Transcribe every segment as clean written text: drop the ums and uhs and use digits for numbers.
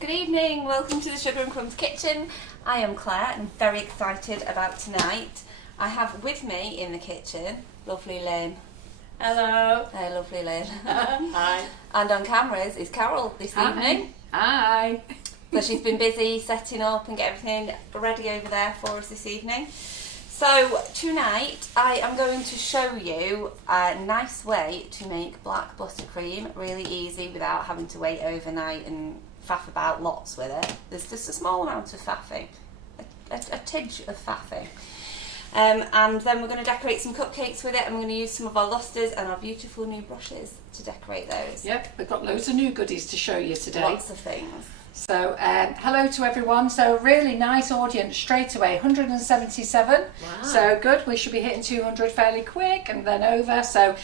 Good evening, welcome to the Sugar and Crumbs kitchen. I am Claire and I'm very excited about tonight. I have with me in the kitchen, lovely Lynn. Hello. Hey, lovely Lynn. Hi. And on cameras is Carol this evening. Hi. So she's been busy setting up and getting everything ready over there for us this evening. So tonight I am going to show you a nice way to make black buttercream really easy without having to wait overnight and faff about lots with it. There's just a small amount of faffing, a tidge of faffing. And then we're going to decorate some cupcakes with it, and we're going to use some of our lustres and our beautiful new brushes to decorate those. Yep, we've got loads of new goodies to show you today. Lots of things. So, hello to everyone. So, really nice audience straight away, 177. Wow. So good, we should be hitting 200 fairly quick and then over. So,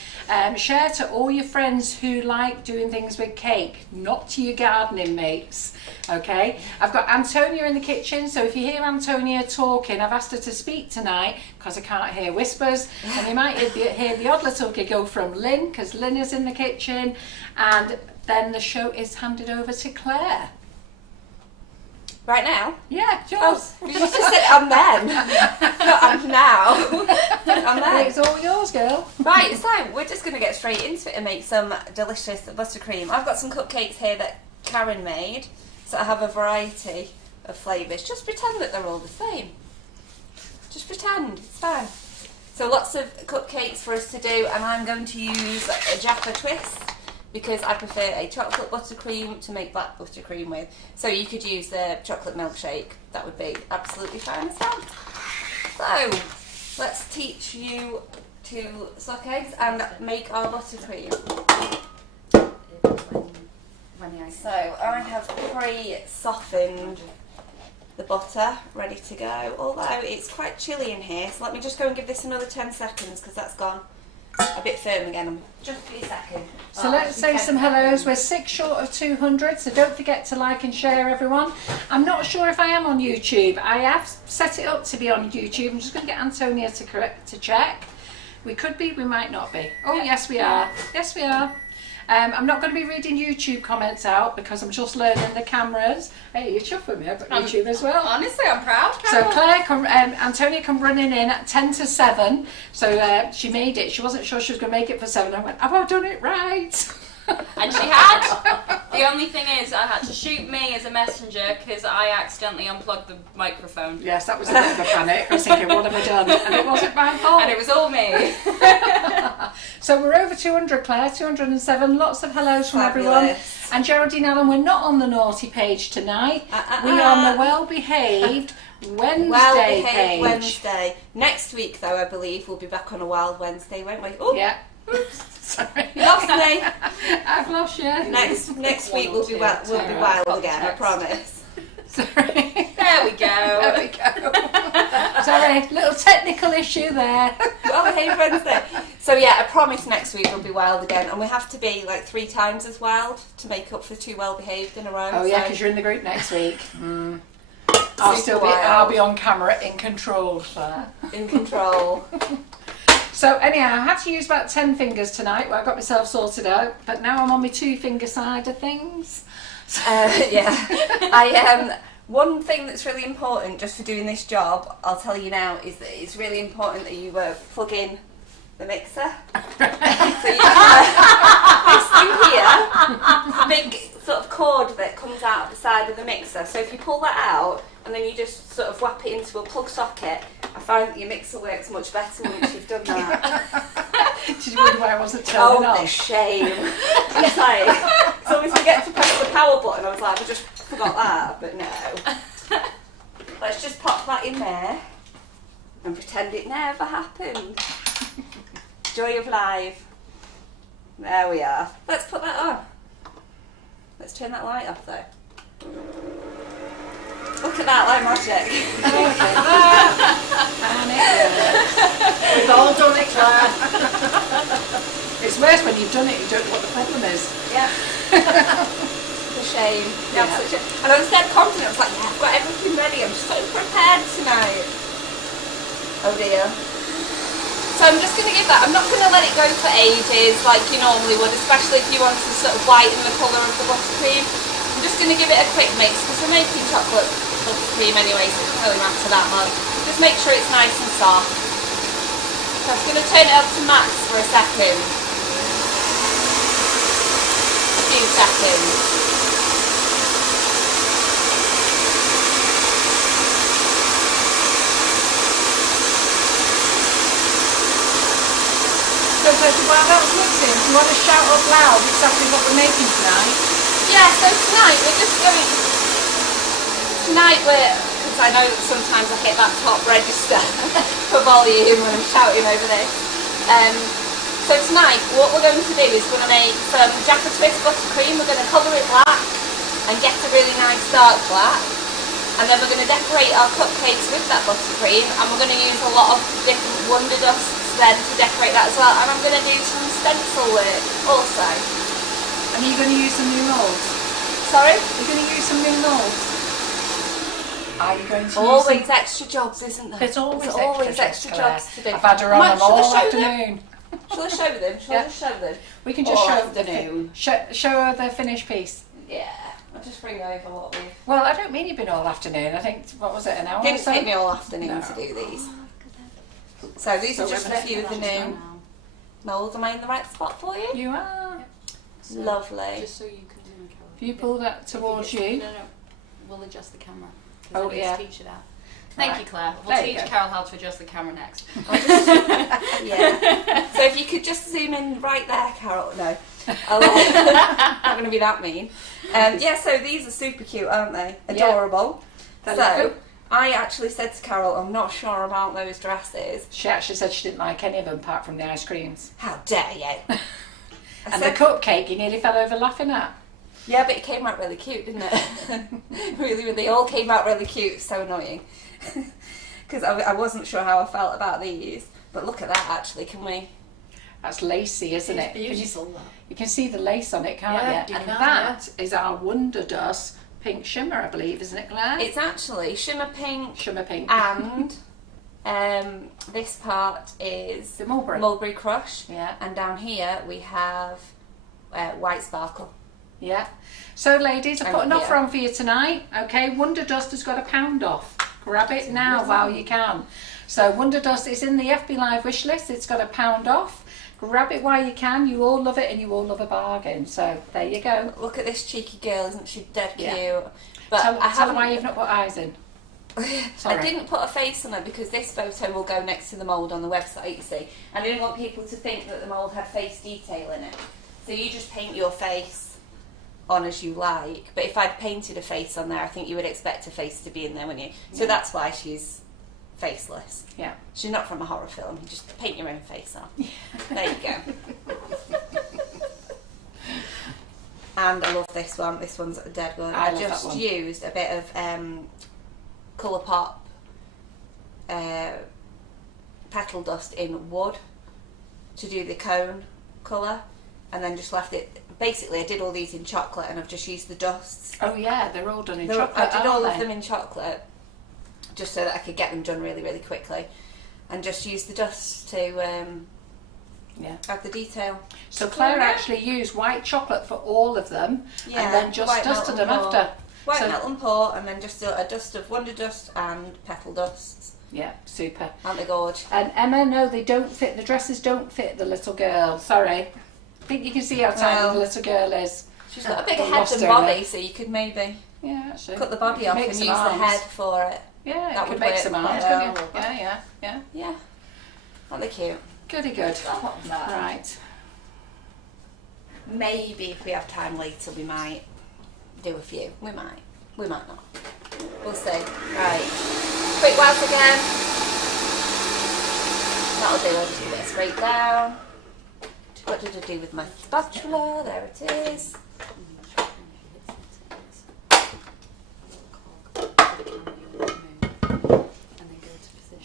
share to all your friends who like doing things with cake, not to your gardening mates. Okay, I've got Antonia in the kitchen, so if you hear Antonia talking, I've asked her to speak tonight because I can't hear whispers, and you might hear the odd little giggle from Lynn because Lynn is in the kitchen, and then the show is handed over to Claire. Right now? Yeah, yours. Oh, you just said I'm then. Not I'm now. I'm then. It's all yours, girl. Right, so we're just going to get straight into it and make some delicious buttercream. I've got some cupcakes here that Karen made, so I have a variety of flavours. Just pretend that they're all the same. Just pretend, it's fine. So lots of cupcakes for us to do, and I'm going to use a Jaffa twist, because I prefer a chocolate buttercream to make black buttercream with. So you could use the chocolate milkshake. That would be absolutely fine as well. So let's teach you to suck eggs and make our buttercream. So I have pre-softened the butter ready to go, although it's quite chilly in here. So let me just go and give this another 10 seconds because that's gone a bit firm again. Just be a second. So let's say some hellos. We're 6 short of 200, so don't forget to like and share, everyone. I'm not sure if I am on YouTube. I have set it up to be on YouTube. I'm just going to get Antonia to check. We could be, we might not be. Oh, yes we are. Yes we are. I'm not going to be reading YouTube comments out because I'm just learning the cameras. Hey, you chuff with me, I've got YouTube as well. Honestly, I'm proud. So Claire, Antonia come running in at 10 to 7. So she made it. She wasn't sure she was going to make it for 7. I went, have I done it right? And she had. The only thing is I had to shoot me as a messenger because I accidentally unplugged the microphone. Yes, that was a bit of a panic. I was thinking, what have I done? And it wasn't my fault. And it was all me. So we're over 200, Claire, 207. Lots of hellos from Fabulous. everyone. And Geraldine Allen, we're not on the naughty page tonight. We are on the well-behaved Wednesday page. Wednesday. Next week, though, I believe we'll be back on a Wild Wednesday, won't we? Oh, Yeah. Oops, sorry. lost me. I've lost you. Next week we'll be wild again. I promise. Sorry. There we go. There we go. Sorry, little technical issue there. Well, hey, Wednesday. So yeah, I promise next week we'll be wild again, and we have to be like 3 times as wild to make up for 2 well-behaved in a row. Oh yeah, because you're in the group next week. I'll be on camera in control, Claire. In control. So anyhow, I had to use about 10 fingers tonight. Well, I got myself sorted out, but now I'm on my 2-finger side of things. Yeah. One thing that's really important just for doing this job, I'll tell you now, is that it's really important that you plug in the mixer. So you this thing here, big sort of cord that comes out of the side of the mixer. So if you pull that out and then you just sort of whap it into a plug socket, I find that your mixer works much better once you've done that. Did you wonder why I wasn't turning Oh, on? the shame. It's like, so we forget to press the power button. I was like, I just forgot that, but no. Let's just pop that in there and pretend it never happened. Joy of life. There we are. Let's put that on. Let's turn that light off though. Look at that, like magic. We've all done it, Claire. It's worse when you've done it, you don't know what the problem is. Yeah. It's a shame. Yeah. And I was dead confident. I was like, yeah, I've got everything ready. I'm so prepared tonight. Oh dear. So I'm just going to give that, I'm not going to let it go for ages like you normally would, especially if you want to sort of whiten the colour of the buttercream. I'm just just going to give it a quick mix because we're making chocolate buttercream anyway, so it doesn't really matter that much. Just make sure it's nice and soft. So I'm just going to turn it up to max for a second. A few seconds. So while that's mixing, do you want to shout up loud exactly what we're making tonight? Yeah, so tonight we're just going... because I know that sometimes I hit that top register for volume when I'm shouting over this. So tonight what we're going to do is we're going to make some Jaffa Twist buttercream. We're going to colour it black and get a really nice dark black. And then we're going to decorate our cupcakes with that buttercream, and we're going to use a lot of different Wonderdusts then to decorate that as well. And I'm going to do some stencil work also. And are you going to use some new molds? Sorry? You're going to use some new molds? Are you going to Always use some... extra jobs, isn't there? There's always extra jobs to do. I've had her on them all afternoon. Shall I show them? Shall I just show them? We can just show the afternoon. Show her the finished piece. Yeah. I'll just bring over what we've... Well, I don't mean you've been all afternoon. I think, what was it, an hour or Didn't so? take me all afternoon to do these. So these are just a few of the new moulds. Am I in the right spot for you? You are. So, lovely. Just so you can zoom in, Carol. If you pull that towards you. No, we'll adjust the camera. Oh, I need yeah. to teach you that. Thank Right. you, Claire. We'll There you teach go. Carol how to adjust the camera next. Yeah. So if you could just zoom in right there, Carol. No. Not going to be that mean. Yeah, so these are super cute, aren't they? Adorable. They're So, lovely. I actually said to Carol, I'm not sure about those dresses. She actually said she didn't like any of them apart from the ice creams. How dare you? And the cupcake you nearly fell over laughing at. Yeah, but it came out really cute, didn't it? Really, they all came out really cute. So annoying. Because I wasn't sure how I felt about these. But look at that, actually. Can we... That's lacy, isn't it? Beautiful. You can see the lace on it, can't Yeah, you? you And can, that is our Wonderdust pink shimmer, I believe, isn't it, Claire? It's actually shimmer pink. Shimmer pink. And this part is The mulberry. mulberry crush. Yeah. And down here we have white sparkle. Yeah. So, ladies, I And put an offer here. on for you tonight. Okay, Wonderdust has got £1 off. Grab it now while you can. So, Wonderdust is in the FB Live wish list. It's got £1 off. Grab it while you can. You all love it, and you all love a bargain. So, there you go. Look at this cheeky girl, isn't she dead cute? Yeah. But Tell I her haven't. why you've not put eyes in. Sorry. I didn't put a face on her because this photo will go next to the mould on the website, you see. I didn't want people to think that the mould had face detail in it. So you just paint your face on as you like. But if I'd painted a face on there, I think you would expect a face to be in there, wouldn't you? So that's why she's faceless. Yeah. She's not from a horror film. You just paint your own face on. There you go. And I love this one. This one's a dead good. I love just that one. used a bit of Colourpop petal dust in wood to do the cone colour, and then just left it. Basically, I did all these in chocolate, and I've just used the dusts. Oh, yeah, they're all done in I chocolate. did all aren't of they? them in chocolate, just so that I could get them done really, really quickly, and just use the dust to add the detail. So Claire actually used white chocolate for all of them, Yeah, and then just white dusted melt them and pour. after. White So- melt and pour, and then just a dust of Wonderdust and petal dusts. Yeah, super. Aren't they gorge? And Emma, no, they don't fit. The dresses don't fit the little girl. Sorry. I think you can see how tiny Well, the little girl is. She's got a bigger I've head lost than her body, now. so you could maybe Yeah, actually. cut the body You off could and make use some the arms. head for it. Yeah, That it would could make work some quite arms, well. couldn't you? Yeah. Yeah. Aren't they cute? Goody good. Right. Maybe if we have time later, we might do a few. We might. We might not. We'll see. Right. Quick whilst again. That'll do. I'll just give it a scrape down. What did I do with my spatula? There it is.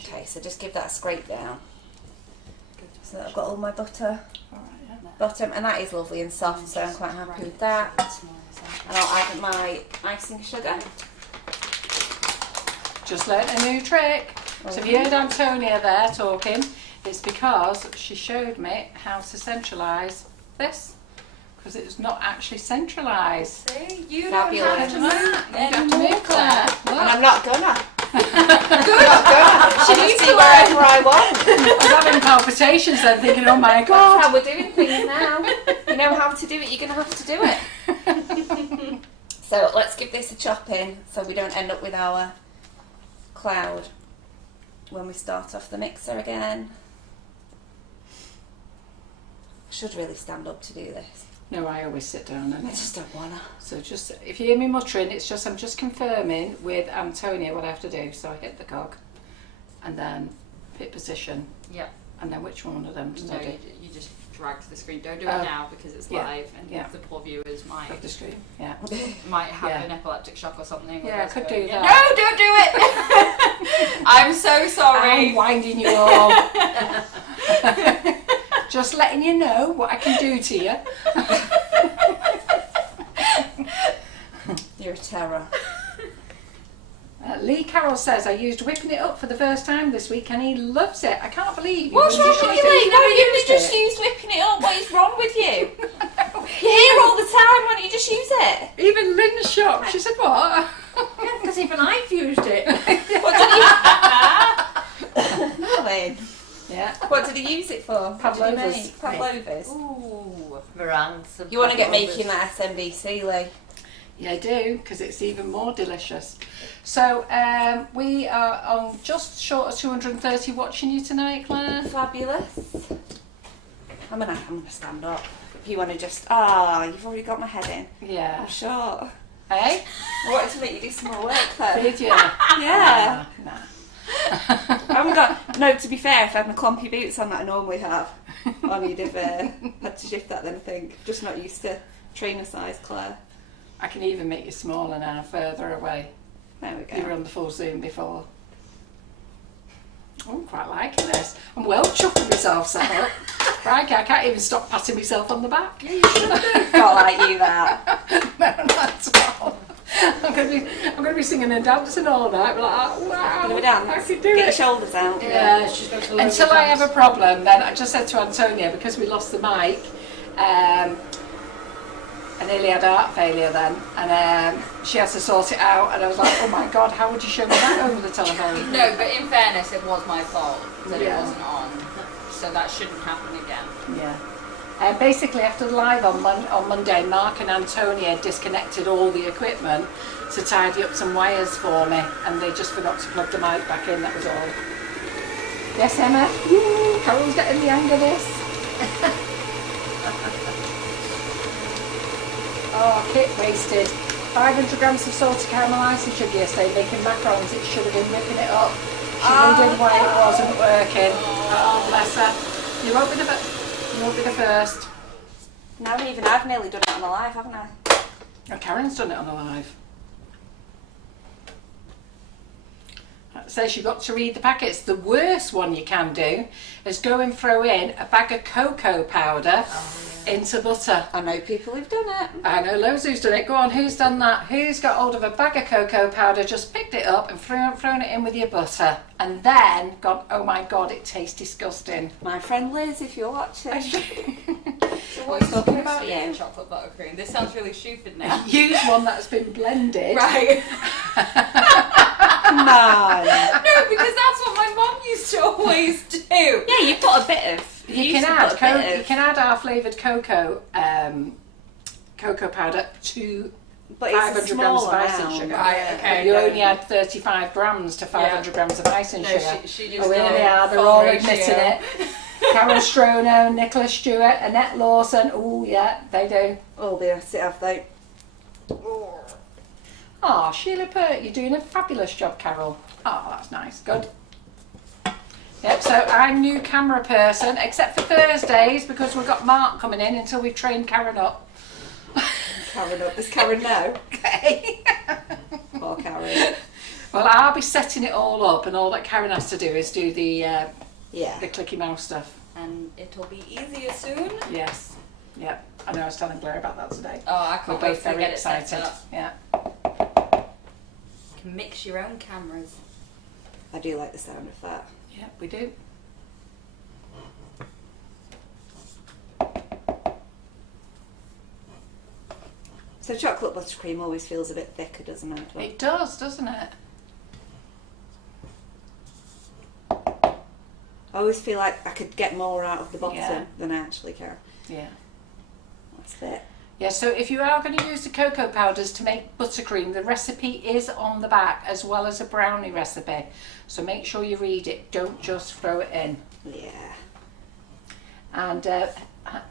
Okay, so just give that a scrape down. So that I've got all my butter bottom, and that is lovely and soft, so I'm quite happy with that. And I'll add my icing sugar. Just learnt a new trick. So if you heard Antonia there talking, it's because she showed me how to centralise this. because it's not actually centralised. See, you Fabulous. don't have to move You don't have to anymore, move, Claire. And I'm not gonna. She I'll needs just to do wherever I want. I was having palpitations then, thinking, oh my That's god. how we're doing things now. You know how to do it, you're going to have to do it. So let's give this a chop in so we don't end up with our cloud when we start off the mixer again. I should really stand up to do this. No, I always sit down. I And just don't want to. so just, if you hear me muttering, it's just, I'm just confirming with Antonia what I have to do. So I hit the cog and then hit position. Yeah. And then which one of them to No, do? you just drag to the screen. Don't do Oh. it now because it's Yeah. live and Yeah. the poor viewers might Of the screen, yeah. have Yeah. an epileptic shock or something. Yeah, I could do Yeah. that. No, don't do it. I'm so sorry. I'm winding you all. Just letting you know what I can do to you. You're a terror. Lee Carroll says, I used whipping it up for the first time this week and he loves it. I can't believe What's you've wrong only with you, used it. Lee? No, you used just it. use whipping it up. What is wrong with you? You're here all the time. Why don't you just use it? Even Lynn's shocked. She said, what? Because even I've used it. What did you... Lynn, Yeah. what did he use it for? What did he Pavlovas. make? Pavlovas. Ooh. Meringues and You want to get pavlovas. making that SMBC, Lee? Yeah, I do, because it's even more delicious. So we are on just short of 230 watching you tonight, Claire. Fabulous. I'm gonna stand up. If you want to just... Ah, you've already got my head in. Yeah. I'm short. Hey? I wanted to make you do some more work, though. Did you? Yeah. Nah. I haven't got... No, to be fair, if I had my clumpy boots on that I normally have, I need have had to shift that then, I think. Just not used to trainer size, Claire. I can even make you smaller now, further away. There we go. You were on the full zoom before. Oh, I'm quite liking this. I'm well chuffed with myself, Sarah. Crikey, I can't even stop patting myself on the back. Yeah, you should do. Not like you, that. No, not at all. I'm gonna be singing and dancing all night. Like, oh, wow, Gonna dance. I can do Get your it. shoulders out. Yeah, She's got to learn until to I have dance. a problem, then I just said to Antonia, because we lost the mic, I nearly had heart failure then, and she has to sort it out, and I was like, oh my god, how would you show me that over the telephone? No, but in fairness, it was my fault that Yeah. it wasn't on, so that shouldn't happen again. Yeah. Basically, after the live on Monday, Mark and Antonia disconnected all the equipment to tidy up some wires for me, and they just forgot to plug the mic back in, that was all. Yes, Emma? Woo, Carol's getting the hang of this. Oh, Kit wasted 500 grams of salted caramel icing sugar yesterday making macarons. It should have been whipping it up. She wondered why it wasn't working. Oh, bless her. You won't be the first. Now even I've nearly done it on a live, haven't I? Oh, Karen's done it on a live. It says you've got to read the packets. The worst one you can do is go and throw in a bag of cocoa powder into butter. I know people who've done it. I know loads who's done it. Go on, who's done that? Who's got hold of a bag of cocoa powder, just picked it up and thrown it in with your butter, and then gone, oh my god, it tastes disgusting. My friend Liz, if you're watching. So What's talking about Yeah, you? chocolate buttercream. This sounds really stupid now. Use one that's been blended. Right. Come on. No, because that's what my mum used to always do. Yeah, you put a bit of... You can add our flavoured cocoa powder to But it's a 500 small grams of icing amount. sugar. Right, okay. You only add 35 grams to 500 grams of icing No, sugar. she just Oh, here did they are, they're full all ratio. admitting it. Carol Strono, Nicola Stewart, Annette Lawson. Oh, yeah, they do. Oh, they have they? Oh, Sheila Pert, you're doing a fabulous job, Carol. Oh, that's nice. Good. Yep, so I'm new camera person, except for Thursdays, because we've got Mark coming in until we've trained Karen up. Karen up. Does Karen know? Okay. Poor Karen. Well, I'll be setting it all up, and all that Karen has to do is do the Yeah. clicky mouse stuff. And it'll be easier soon. Yes. Yep. I know I was telling Blair about that today. Oh, I We're can't wait both to very get it set excited. up. Yeah. You can mix your own cameras. I do like the sound of that. Yeah, we do. So chocolate buttercream always feels a bit thicker, doesn't it? It does, doesn't it? I always feel like I could get more out of the bottom Yeah. than I actually can. Yeah. That's it. Yeah, so if you are going to use the cocoa powders to make buttercream, the recipe is on the back as well as a brownie recipe. So make sure you read it, don't just throw it in. Yeah. And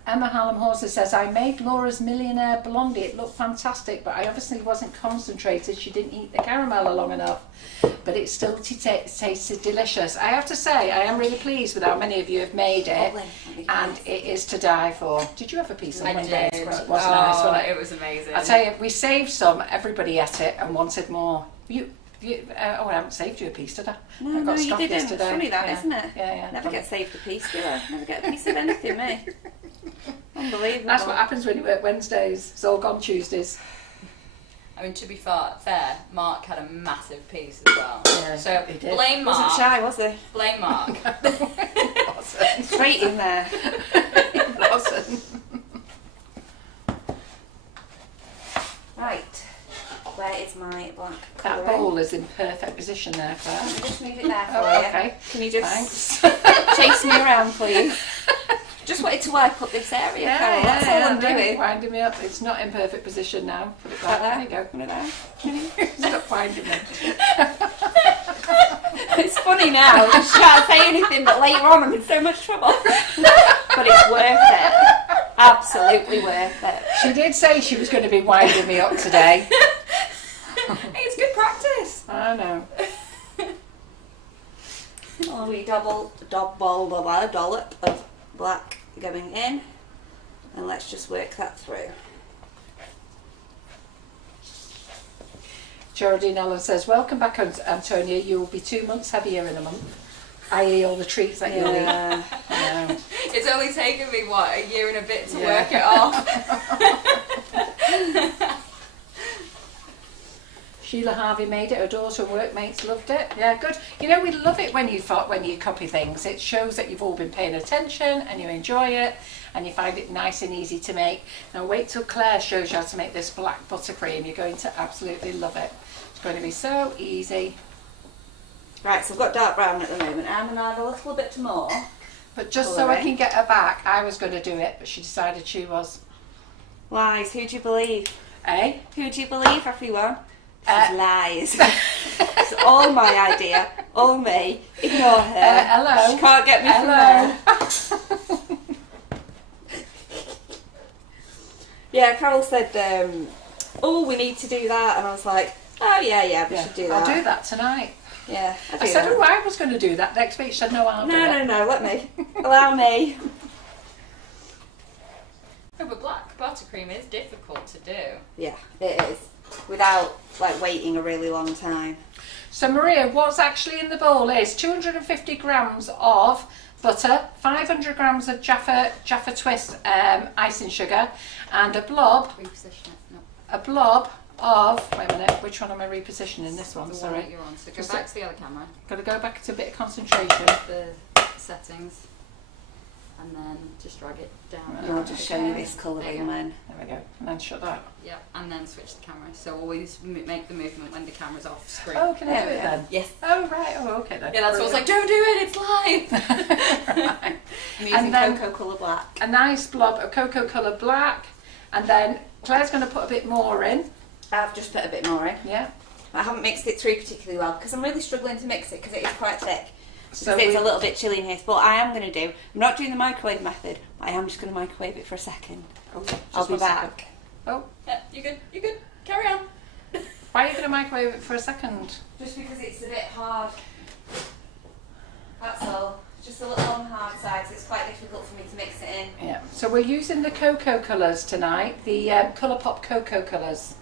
Emma Hallam-Horser says, I made Laura's Millionaire Blondie. It looked fantastic, but I obviously wasn't concentrated. She didn't eat the caramel long enough. But it still tasted delicious. I have to say, I am really pleased with how many of you have made it. And it is to die for. Did you have a piece on I Wednesday? did. It was nice, wasn't it? It was amazing. I tell you, we saved some. Everybody ate it and wanted more. I haven't saved you a piece, did I? I got you stuffed didn't. yesterday. It's funny that, Yeah. isn't it? Yeah. Never get saved a piece, do I? Never get a piece of anything, me. Unbelievable. That's what happens when you work Wednesdays. It's all gone Tuesdays. I mean, to be fair, Mark had a massive piece as well. Yeah, So he did. blame Wasn't Mark. shy, was he? Blame Mark. Straight in there. It wasn't. Right. Where is my black That colouring? bowl is in perfect position there, Claire. I'll just move it there for Oh, you. okay. Can you just Thanks. chase me around, please? Just wanted to wipe up this area, Carol. That's all I'm doing. Winding me up. It's not in perfect position now. Put it back. There you go. Put it there. Stop winding me. It's funny now. I just can't say anything, but later on I'm in so much trouble. But it's worth it. Absolutely worth it. She did say she was going to be winding me up today. It's good practice. I know. A wee dollop of black going in, and let's just work that through. Geraldine Allen says, welcome back, Antonia. You will be 2 months heavier in a month. I.e. all the treats that you'll eat. Yeah. I know. It's only taken me, a year and a bit to Yeah. work it off. Sheila Harvey made it. Her daughter and workmates loved it. Yeah, good. You know, we love it when you copy things. It shows that you've all been paying attention and you enjoy it and you find it nice and easy to make. Now wait till Claire shows you how to make this black buttercream. You're going to absolutely love it. It's going to be so easy. Right, so I've got dark brown at the moment. I'm going to add a little bit more. But just so I can get her back, I was going to do it, but she decided she was. Lies, who do you believe? Eh? Who do you believe, everyone? She's lies. It's all my idea, all me. Ignore her. Hello. She can't get me from there. Yeah, Carol said, oh, we need to do that. And I was like, oh, yeah, we should do that. I'll do that tonight. Yeah, I said, oh, I was going to do that next week. She said, no, I'll do it. No, let me. Allow me. No, but black buttercream is difficult to do. Yeah, it is. Without, waiting a really long time. So Maria, what's actually in the bowl is 250 grams of butter, 500 grams of Jaffa Twist icing sugar, and a blob of, wait a minute, which one am I repositioning? This one, The sorry. one that you're on. So go back to the other camera. Got to go back to a bit of concentration. The settings. And then just drag it down. Right. I'll just show you this There colouring you go. then. There we go. And then shut that. Yeah, and then switch the camera. So always make the movement when the camera's off screen. Oh, can I do There it we go. then? Yes. Oh, right. Oh, okay then. Yeah, that's what I was like, don't do it, it's live! Right. I'm using And then- cocoa colour black. A nice blob of cocoa colour black. And then Claire's going to put a bit more in. I've just put a bit more in. Yeah. I haven't mixed it through particularly well because I'm really struggling to mix it because it is quite thick. So It's we- a little bit chilly in here. But what I am going to do, I'm not doing the microwave method, but I am just going to microwave it for a second. Oh, I'll be 1 second. back. Oh, Yeah, you good, carry on. why are you going to microwave it for a second? Just because it's a bit hard. That's all. Just a little on the hard side, so it's quite difficult for me to mix it in. Yeah. So we're using the cocoa colours tonight, the Colourpop cocoa colours.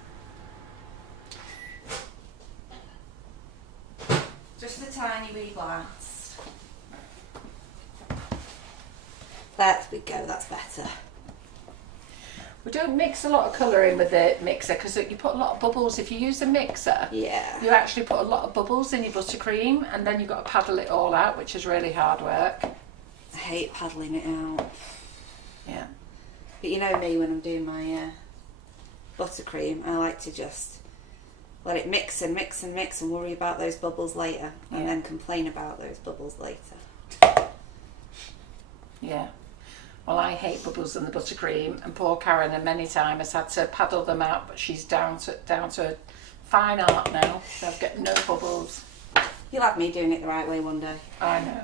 Just a tiny wee blast. There we go, that's better. We don't mix a lot of colour in with the mixer because you put a lot of bubbles. If you use a mixer, Yeah. you actually put a lot of bubbles in your buttercream and then you've got to paddle it all out, which is really hard work. I hate paddling it out. Yeah. But you know me when I'm doing my buttercream, I like to just let it mix and mix and mix and worry about those bubbles later, and then complain about those bubbles later. Yeah. Well, I hate bubbles in the buttercream, and poor Karen, and many times has had to paddle them out, but she's down to fine art now. So I've got no bubbles. You'll have me doing it the right way one day. I know.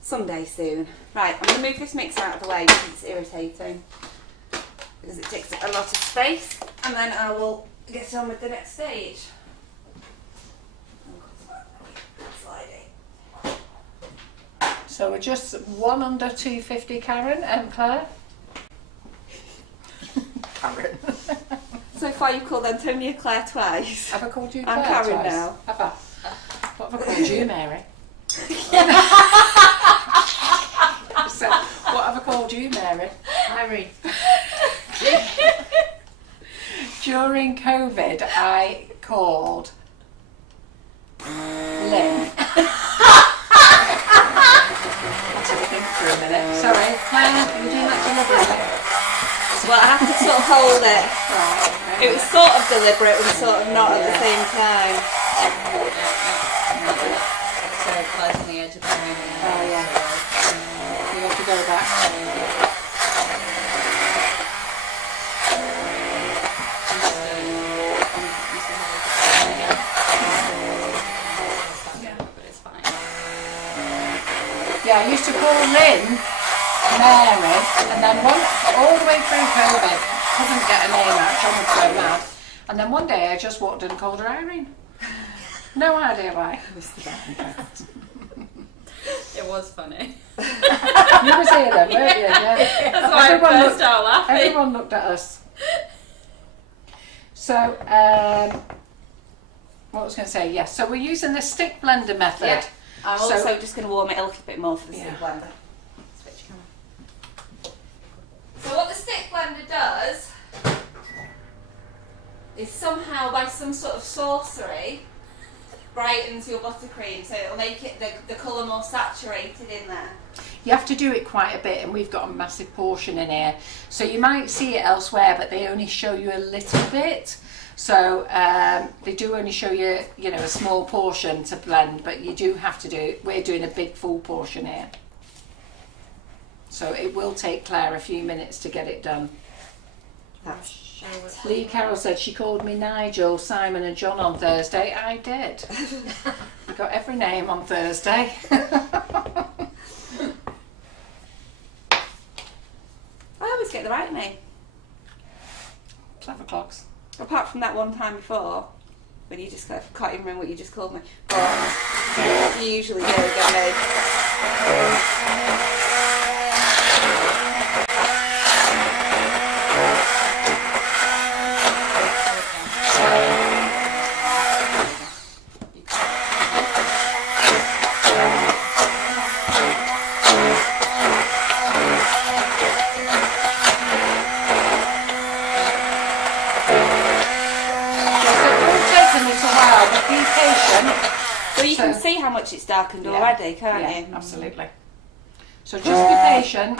Someday soon. Right, I'm going to move this mixer out of the way because it's irritating. Because it takes up a lot of space. And then I will get on with the next stage. Sliding. So we're just 1 under 250, Karen and Claire. Karen. So far you've called Antonia Claire twice. Have I called you Claire I'm Karen twice? now. Have I? What have I called you, Mary? So, what have I called you, Mary? Harry. During COVID, I called Lynn. Let's have a think for a minute. Sorry, Claire, are you doing that deliberately? Well, I have to sort of hold it. Right. It was sort of deliberate and sort of not at the same time. So Claire's on the edge of the room. Oh, yeah. You have to go back. But it's fine. Yeah, I used to call Lynn Mary, and then all the way through COVID, couldn't get a name out, John was so mad. And then one day I just walked in and called her Irene. No idea why. It was funny. You were saying that, weren't you? Yeah. That's why I burst out laughing. Everyone looked at us. So, what was I going to say? Yes, so we're using the stick blender method. Yeah. I'm So- also just going to warm it a little bit more for the Yeah. stick blender. Switch camera. So what the stick blender does is somehow, by some sort of sorcery, brightens your buttercream, so it'll make it the colour more saturated in there. You have to do it quite a bit, and we've got a massive portion in here. So you might see it elsewhere, but they only show you a little bit. So they do only show you, you know, a small portion to blend, but you do have to do it. We're doing a big full portion here. So it will take Claire a few minutes to get it done. That's Lee Carroll said she called me Nigel, Simon and John on Thursday. I did. I got every name on Thursday. I always get the right name. Clever clocks. Apart from that one time before, when you just can't even remember what you just called me. But you usually do get me. Well, you can see how much it's darkened already, can't you? Absolutely. So just be patient.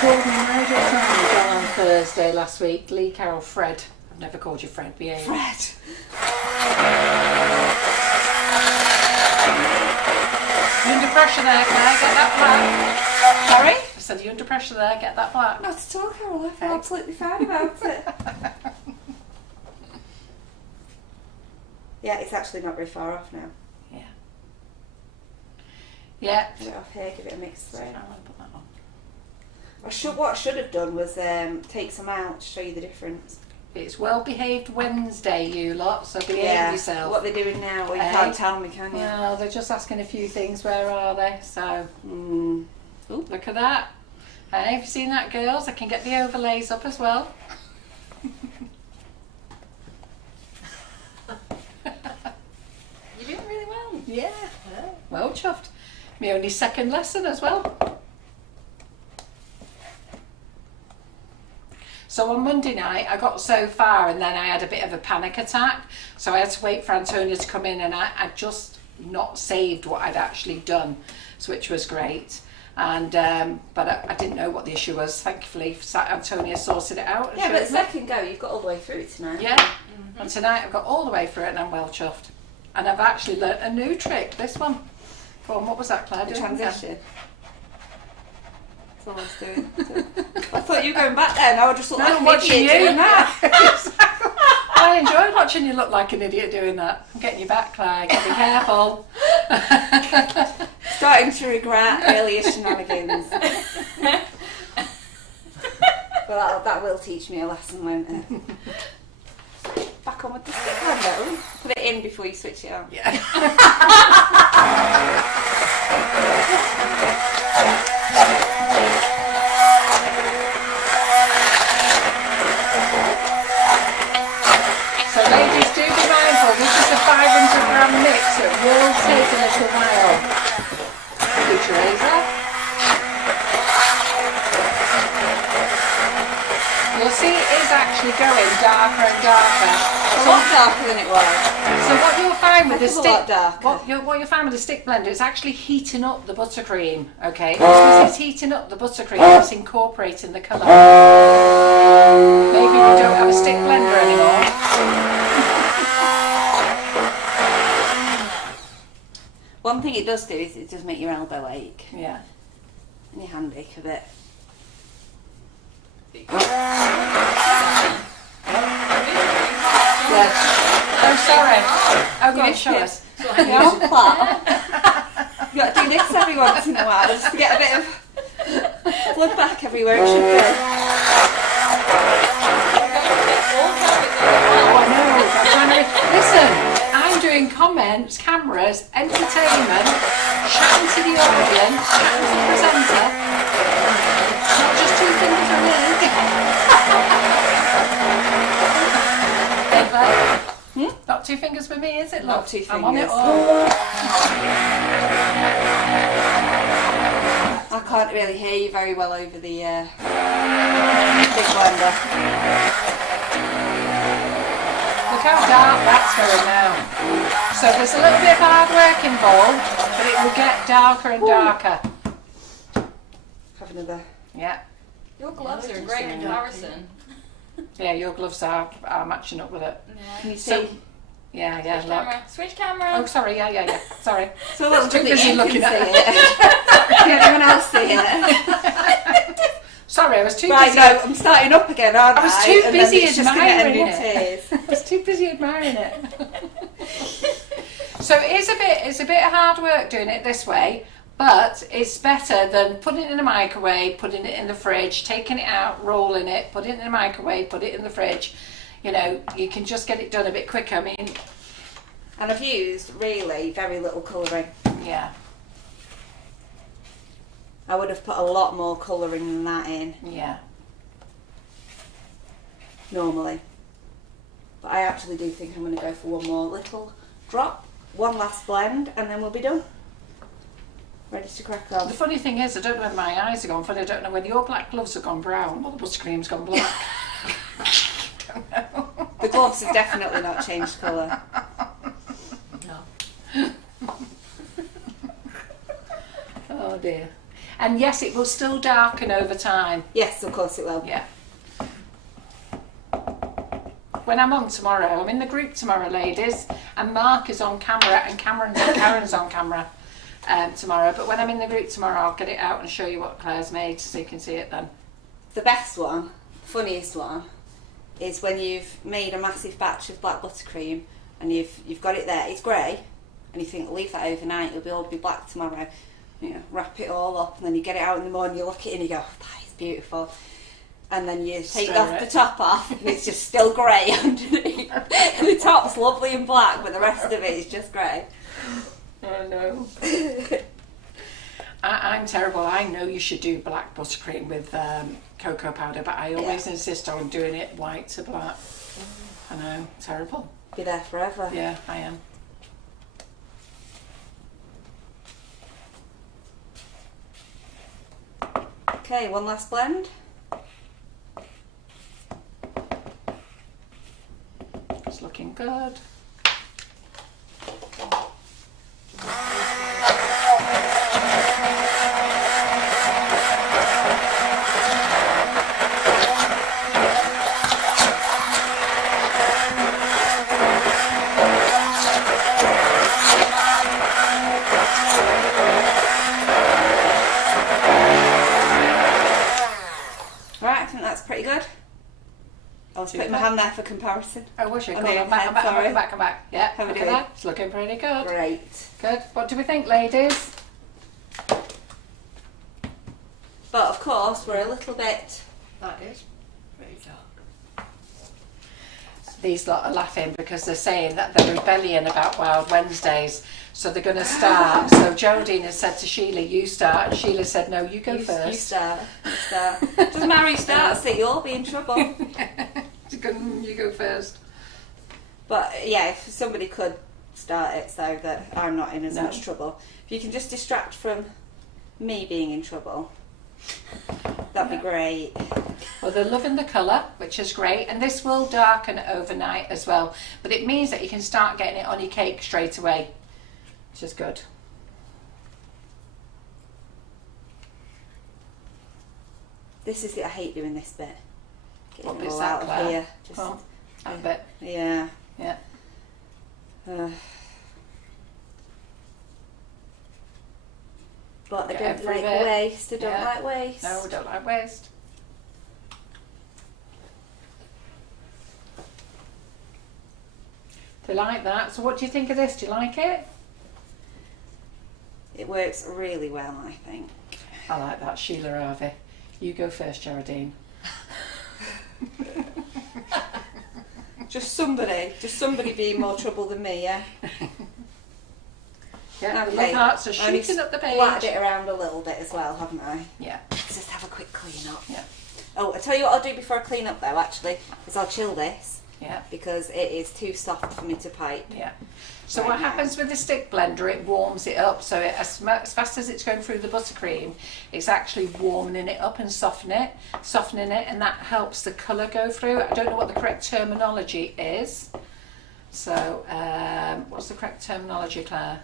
Called me Nigel Simon John on Thursday last week. Lee Carroll Fred. I've never called you Fred. Behave. Fred. You're under pressure there, Claire. Get that black. Sorry? I said you're under pressure there. Get that black. Not at all, Carol. I feel absolutely fine about it. Yeah, it's actually not very far off now. Yeah. Yeah. Put it off here, give it a mix So through. I want to put that on. What I should have done was take some out to show you the difference. It's well behaved Wednesday, you lot. So behave yourself. What they're doing now, well, you Eh? can't tell me, can you? Well, they're just asking a few things. Where are they? So Mm. look at that. Hey, have you seen that, girls? I can get the overlays up as well. You're doing really well. Yeah. Well chuffed. My only second lesson as well. So on Monday night, I got so far and then I had a bit of a panic attack. So I had to wait for Antonia to come in, and I just not saved what I'd actually done, so which was great. And but I didn't know what the issue was. Thankfully, Antonia sorted it out. Yeah, but second go, you've got all the way through it tonight. Yeah, and tonight I've got all the way through it, and I'm well chuffed. And I've actually learnt a new trick. This one. Go on, what was that, Claire? The transition. That's all I was doing. I thought you were going back there, and I would just look like an idiot doing that. I enjoyed watching you look like an idiot doing that. I'm getting you back, Claire. Gotta be careful. Starting to regret earlier shenanigans. Well, that will teach me a lesson, won't it? Back on with the stick blender. Put it in before you switch it on. Yeah. So ladies, do be mindful, this is a 500g mix, it will take a little while. Use your razor. You'll see it is actually going darker and darker. A lot darker than it was. So what you'll find with the It's a stick, lot darker. what you'll find with the stick blender, it's actually heating up the buttercream. Okay, because it's heating up the buttercream, it's incorporating the colour. Maybe we don't have a stick blender anymore. One thing it does do is it does make your elbow ache Yeah. and your hand ache a bit. Yeah. Oh, sorry. Oh, go on, missed show it. us. You're on flat. You got to do this every once in a while just to get a bit of blood back everywhere it should go. Oh, I know. I'm trying to... Listen, I'm doing comments, cameras, entertainment, chatting to the audience, chatting to the presenter. Not just two things for me. Not two fingers for me, is it, love? Not two I'm on it fingers. all. I can't really hear you very well over the big blender. Look how dark that's going now. So there's a little bit of hard work involved, but it will get darker and darker. Have another. Yeah. Your gloves are a great comparison. Yeah, your gloves are matching up with it. Can you see? So, yeah, Switch look. camera. Switch camera. Oh, sorry, yeah. Sorry. So little Too bit busy that you looking can at see it. Can anyone else see it? Sorry, I was too Right, busy. no, I'm starting up again, aren't I? I was too And then busy it's just gonna end admiring in it. tears. I was too busy admiring it. So it's a bit of hard work doing it this way, but it's better than putting it in the microwave, putting it in the fridge, taking it out, rolling it, putting it in the microwave, put it in the fridge. You know, you can just get it done a bit quicker. I mean, And I've used really very little colouring. yeah, I would have put a lot more colouring than that in yeah. normally. But I actually do think I'm going to go for one more little drop, one last blend, and then we'll be done. Ready to crack on. The funny thing is, I don't know when my eyes are gone funny. I don't know when your black gloves have gone brown or the buttercream's gone black. Don't know. The gloves have definitely not changed colour. No. Oh dear. And yes, it will still darken over time. Yes, of course it will. Yeah. When I'm on tomorrow, I'm in the group tomorrow, ladies, and Mark is on camera and Karen's on camera tomorrow. But when I'm in the group tomorrow, I'll get it out and show you what Claire's made so you can see it then. The best one, funniest one, is when you've made a massive batch of black buttercream and you've got it there. It's grey, and you think, leave that overnight, it'll all be black tomorrow. You know, wrap it all up, and then you get it out in the morning, you look at it and you go, that is beautiful. And then you take the top off, and it's just still grey underneath. And the top's lovely and black, but the rest of it is just grey. Oh no. I'm terrible. I know you should do black buttercream with cocoa powder, but I always insist on doing it white to black. I know, terrible. Be there forever. Yeah, I am. Okay, one last blend. It's looking good. I was putting my hand there for comparison. Oh, was you? I Go mean, on, back, sorry. back. Yeah, How we look at doing? that. It's looking pretty good. Great. Good. What do we think, ladies? But of course, we're a little bit. That is very dark. These lot are laughing because they're saying that they're rebellion about Wild Wednesdays, so they're going to start. So Geraldine has said to Sheila, "You start," and Sheila said, "No, you go first." You start. You start. Doesn't matter who starts it, you'll all be in trouble. You go first. But yeah, if somebody could start it so that I'm not in as No. much trouble. If you can just distract from me being in trouble, that'd be great. Well, they're loving the colour, which is great, and this will darken overnight as well. But it means that you can start getting it on your cake straight away, which is good. This is it. I hate doing this bit. Getting What it bit's all that, out of Claire? here. Just, Oh, that bit. yeah. Yeah. But I Get don't every like bit. waste. I don't Yeah. like waste. No, we don't like waste. They like that. So what do you think of this? Do you like it? It works really well, I think. I like that, Sheila Harvey. You go first, Geraldine. Just somebody being more trouble than me, yeah? Yeah, the Okay. love hearts are Only shooting up the splattered page. it around a little bit as well, haven't I? Yeah, Let's just have a quick clean up. yeah, Oh, I'll tell you what I'll do before I clean up though, actually, is I'll chill this yeah, because it is too soft for me to pipe. yeah. So Right what now. happens with the stick blender, it warms it up. So as fast as it's going through the buttercream, it's actually warming it up and softening it, and that helps the colour go through. I don't know what the correct terminology is. So what's the correct terminology, Claire?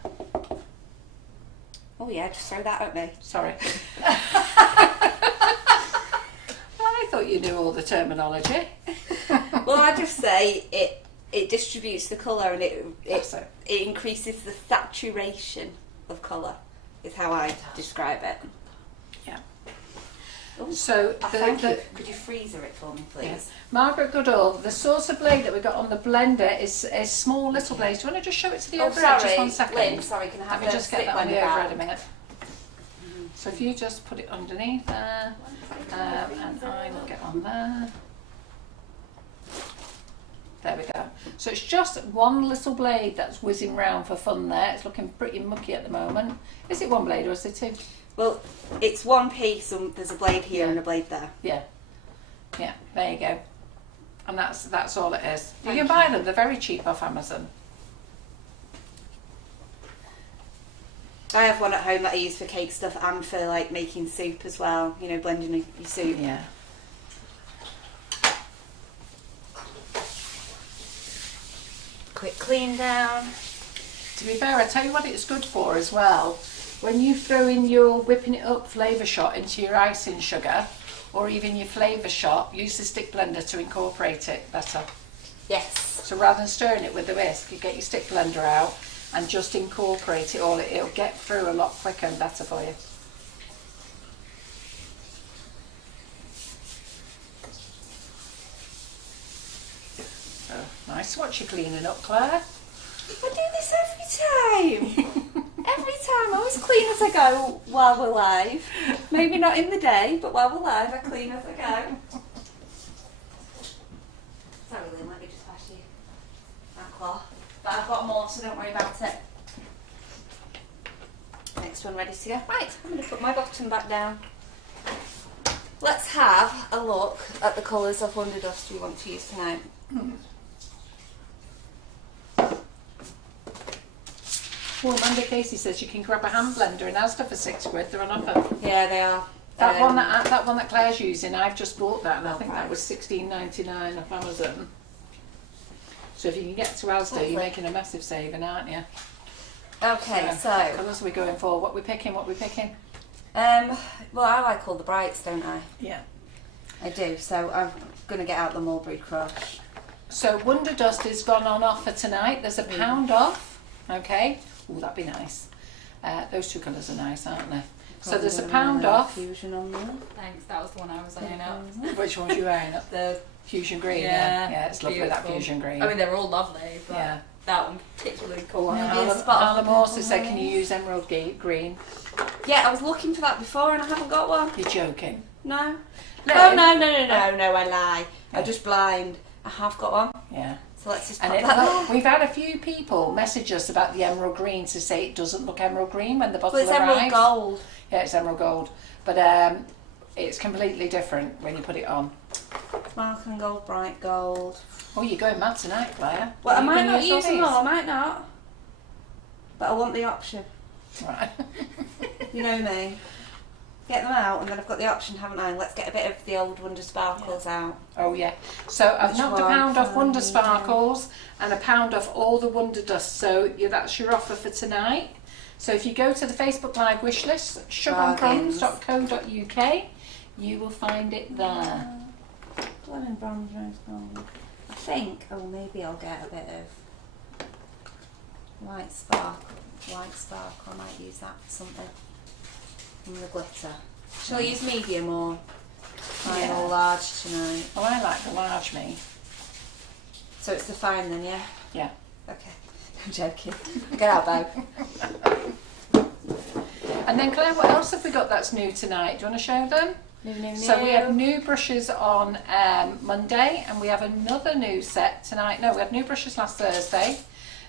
Oh yeah, just throw that at me. Sorry. I thought you knew all the terminology. Well, I just say it distributes the colour and That's it. it increases the saturation of colour, is how I describe it. Yeah. Oh, So thank you. Could you freezer it for me, please? Yeah. Margaret Goodall, the sort of blade that we got on the blender is small little blades. Do you want to just show it to the Oh, overhead sorry, just 1 second? Lynn, sorry, can I have Let me the just get stick that on the blender overhead back? a minute. So if you just put it underneath there, and I will get on there. There we go. So it's just one little blade that's whizzing round for fun there. It's looking pretty mucky at the moment. Is it one blade or is it two? Well, it's one piece and there's a blade here and a blade there. Yeah. Yeah, there you go. And that's all it is. You Thank can buy them, they're very cheap off Amazon. I have one at home that I use for cake stuff and for like making soup as well, you know, blending your soup. Yeah. Quick clean down. To be fair, I tell you what it's good for as well. When you throw in your whipping it up flavour shot into your icing sugar, or even your flavour shot, use the stick blender to incorporate it better. Yes. So rather than stirring it with the whisk, you get your stick blender out and just incorporate it all. It'll get through a lot quicker and better for you. So, nice watch you cleaning up, Claire. I do this every time. Every time. I always clean as I go while we're live. Maybe not in the day, but while we're live, I clean as I go. Sorry, Lynn, let me just pass you that cloth. But I've got more, so don't worry about it. Next one ready to go. Right, I'm going to put my bottom back down. Let's have a look at the colours of Wonderdust we want to use tonight. Well, Amanda Casey says you can grab a hand blender in Asda for £6. They're on offer. Yeah, they are. That one that Claire's using, I've just bought that, and I think that right. was $16.99 off Amazon. So if you can get to Asda, Lovely. you're making a massive saving, aren't you? Okay, What so colours are we going for? What we picking? well, I like all the brights, don't I? Yeah. I do. So I'm gonna get out the Mulberry Crush. So Wonderdust has gone on offer tonight. There's £1 off. Okay. Oh, that'd be nice. Those two colours are nice, aren't they? So there's a £1 off. Fusion on there. Thanks, that was the one I was eyeing up. Which one was you wearing up? The Fusion green. Yeah, Yeah, it's lovely, that beautiful. fusion green. I mean, they're all lovely, but Yeah. that one particularly cool. Oh, and Maybe a Alan, spot of Alan the also purple said, can you haze. use emerald green? Yeah, I was looking for that before and I haven't got one. You're joking. No. No. Oh no, I lie. I'm just blind. I have got one. Yeah. So let's just And pop it, that. we've had a few people message us about the emerald green to say it doesn't look emerald green when the bottle Well, it's emerald arrives. gold. Yeah, it's emerald gold. But it's completely different when you put it on. Sparkling gold, bright gold. Oh, you're going mad tonight, Claire. Well, I You might can not use all use them these. all, I might not. But I want the option. Right. You know me. Get them out and then I've got the option, haven't I? Let's get a bit of the old Wonder Sparkles out. Oh yeah. So I've Which knocked one? £1 off Wonder Yeah. Sparkles and £1 off all the Wonderdust. So yeah, that's your offer for tonight. So if you go to the Facebook Live wish list, sugarandcrumbs.co.uk, you will find it there. Lemon bronze, rose gold. I think, maybe I'll get a bit of light sparkle. I might use that for something. From the glitter. Shall I use medium or fine Yeah. or large tonight? Oh, I like the large me. So it's the fine then, yeah? Yeah. Okay. I'm joking. Get out, babe. And then Claire, what else have we got that's new tonight? Do you want to show them? So we have new brushes on Monday, and we have another new set tonight. No, we had new brushes last Thursday,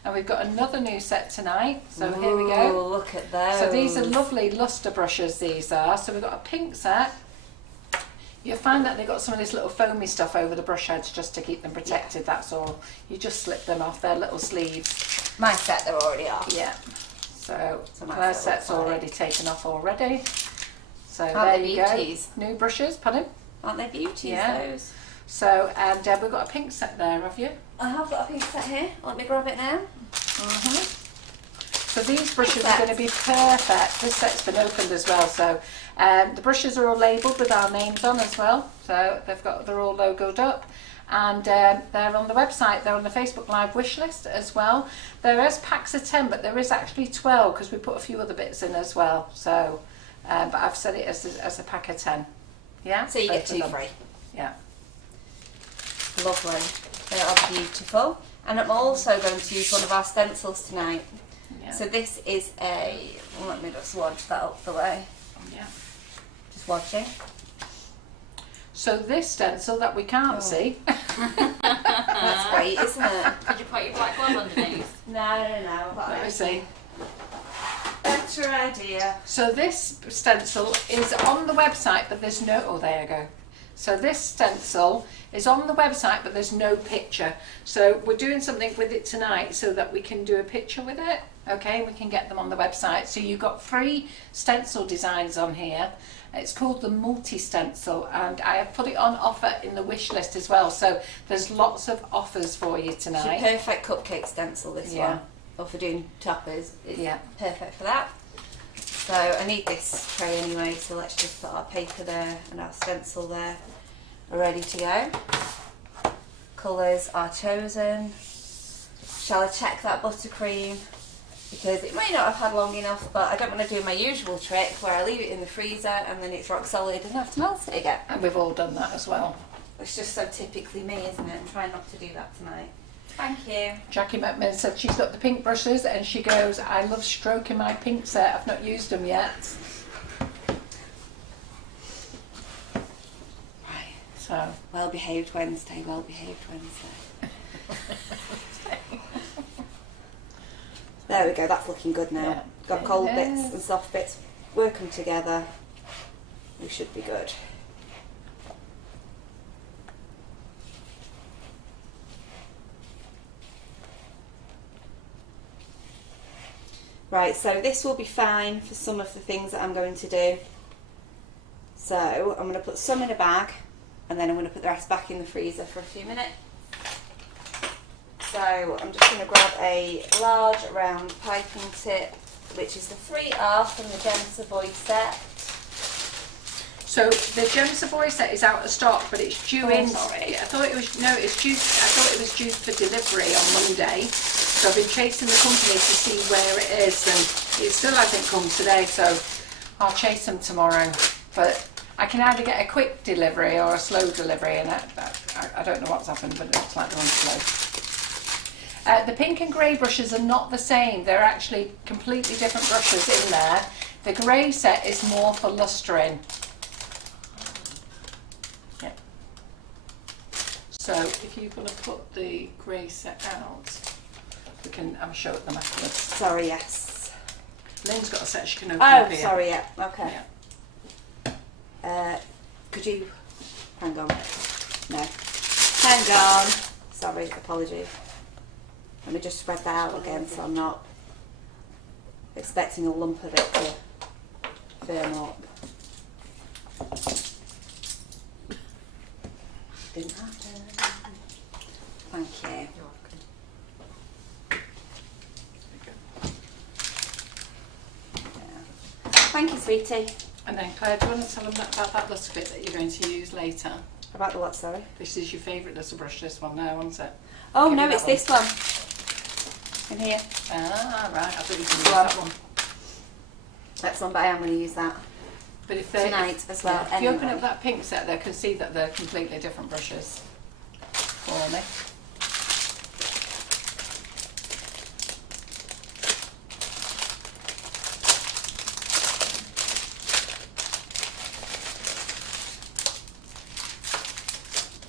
and we've got another new set tonight. So here we go. Ooh, look at those. So these are lovely luster brushes, these are. So we've got a pink set. You'll find that they've got some of this little foamy stuff over the brush heads just to keep them protected, that's all. You just slip them off their little sleeves. My set, they're already off. Yeah. So my their set set's looks like- already taken off already. So Aren't there they you go. beauties? New brushes, pardon? Aren't they beauties, Yeah. those? So, and we've got a pink set there, have you? I have got a pink set here. Let me grab it now. So these brushes are going to be perfect. This set's been opened as well, so the brushes are all labelled with our names on as well. So they're all logoed up, and they're on the website. They're on the Facebook Live wish list as well. There is packs of 10, but there is actually 12 because we put a few other bits in as well. So, but I've set it as a pack of 10. Yeah. So you get both of 2 them. free. Yeah. Lovely. They are beautiful. And I'm also going to use one of our stencils tonight. Yeah. So this is let me just watch that up the way. Yeah. Just watching. So this stencil that we can't see. That's great, isn't it? Did you put your black glove underneath? No. I've got Let me a see. better idea. So this stencil is on the website, but there's no. Oh, there you go. So this stencil is on the website, but there's no picture. So we're doing something with it tonight so that we can do a picture with it. Okay, we can get them on the website. So you've got 3 stencil designs on here. It's called the multi-stencil, and I have put it on offer in the wish list as well. So there's lots of offers for you It's a tonight. perfect cupcake stencil, this Yeah. one. Or for doing toppers. It's Yeah. perfect for that. So I need this tray anyway, so let's just put our paper there and our stencil there. Are ready to go. Colours are chosen. Shall I check that buttercream? Because it may not have had long enough, but I don't want to do my usual trick where I leave it in the freezer and then it's rock solid and have to melt it again. And we've all done that as well. It's just so typically me, isn't it? I'm trying not to do that tonight. Thank you. Jackie McMillan said she's got the pink brushes, and she goes, I love stroking my pink set. I've not used them yet. Right. So, Well behaved Wednesday, well behaved Wednesday. There we go, that's looking good now. Yeah. Got cold bits and soft bits, work them together. We should be good. Right, so this will be fine for some of the things that I'm going to do. So I'm going to put some in a bag and then I'm going to put the rest back in the freezer for a few minutes. So I'm just going to grab a large round piping tip, which is the 3R from the Gem Savoy set. so the Gem Savoy set is out of stock, but it's due in. Sorry. I thought it was it's due. I thought it was due for delivery on Monday. So I've been chasing the company to see where it is, and it still hasn't come today. So I'll chase them tomorrow, but I can either get a quick delivery or a slow delivery, and I don't know what's happened, but it looks like they're on slow. The pink and grey brushes are not the same. They're actually completely different brushes in there. The grey set is more for lustering. Yeah. So if you're going to put the grey set out, we can have a show at them afterwards. Sorry, yes. Lynn's got a set she can open Oh, up here. sorry, yeah. Okay. Yeah. Could you... Hang on. No. Hang on. Sorry, apologies. Let me just spread that out again so I'm not expecting a lump of it to firm up. Didn't happen. Thank you. You're welcome. Yeah. Thank you, sweetie. And then Claire, do you want to tell them about that little bit that you're going to use later? About the what, sorry? This is your favourite little brush, this one now, isn't it? Oh, Give no, me it's that one. this one. In here. Ah, right, I thought you were going to use Well, that one. That's one, but I am going to use that But if they, tonight as well. If you open anyway. up that pink set, they can see that they're completely different brushes for me.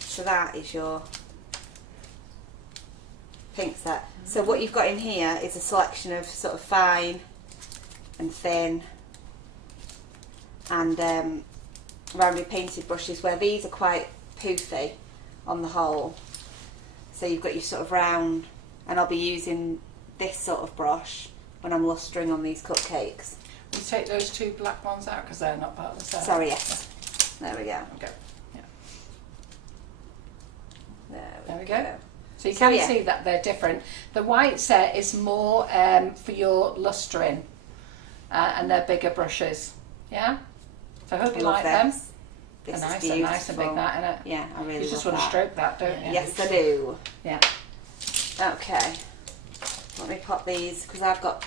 So that is your pink set. So what you've got in here is a selection of sort of fine and thin and rounded painted brushes, where these are quite poofy on the whole. So you've got your sort of round, and I'll be using this sort of brush when I'm lustering on these cupcakes. You take those two black ones out because they're not part of the set. Sorry, yes. There we go. Okay. Yeah. There we go. So you So, can yeah. see that they're different. The white set is more for your lustering, and they're bigger brushes. Yeah. So I hope I you love like them. this. This They're is nice, beautiful. they're nice and big, that, innit? Yeah, I really You just love want to that. stroke that, don't you? Yes, I do. Yeah. Okay. Let me pop these, because I've got...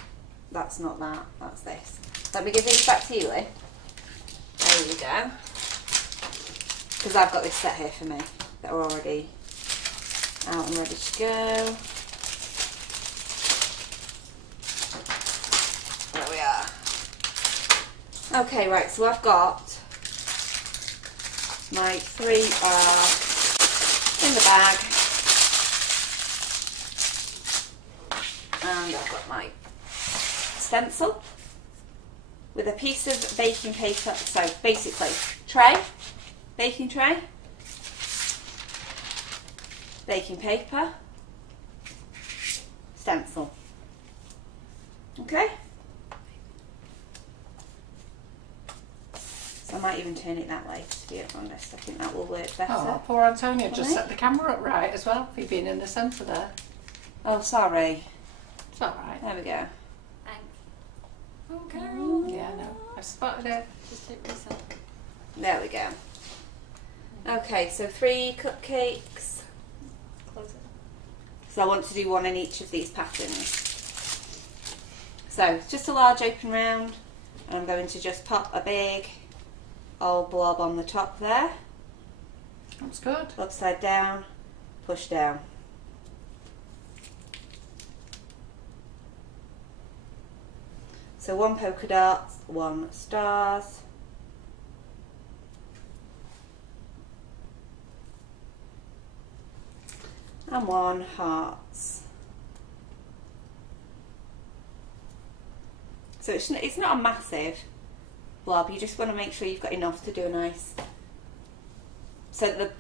That's not that. That's this. Let me give these back to you, Lee. There you go. Because I've got this set here for me that are already out and ready to go. There we are. Okay, right, so I've got my 3 are in the bag. And I've got my stencil with a piece of baking paper. So basically, baking tray, baking paper, stencil. Okay? So I might even turn it that way, to be honest. I think that will work better. Oh, poor Antonia just Right. set the camera up right as well. You've been in the centre there. Oh, sorry. It's all right. There we go. Thanks. Oh, Carol. Yeah, no, I spotted it. Just take this up. There we go. Okay, so 3 cupcakes. Close it. So I want to do one in each of these patterns. So it's just a large open round, and I'm going to just pop a big old blob on the top there, That's good. upside down, push down. So 1 polka dot, 1 stars, and 1 hearts. So it's not a massive blob, you just want to make sure you've got enough to do a nice... So the...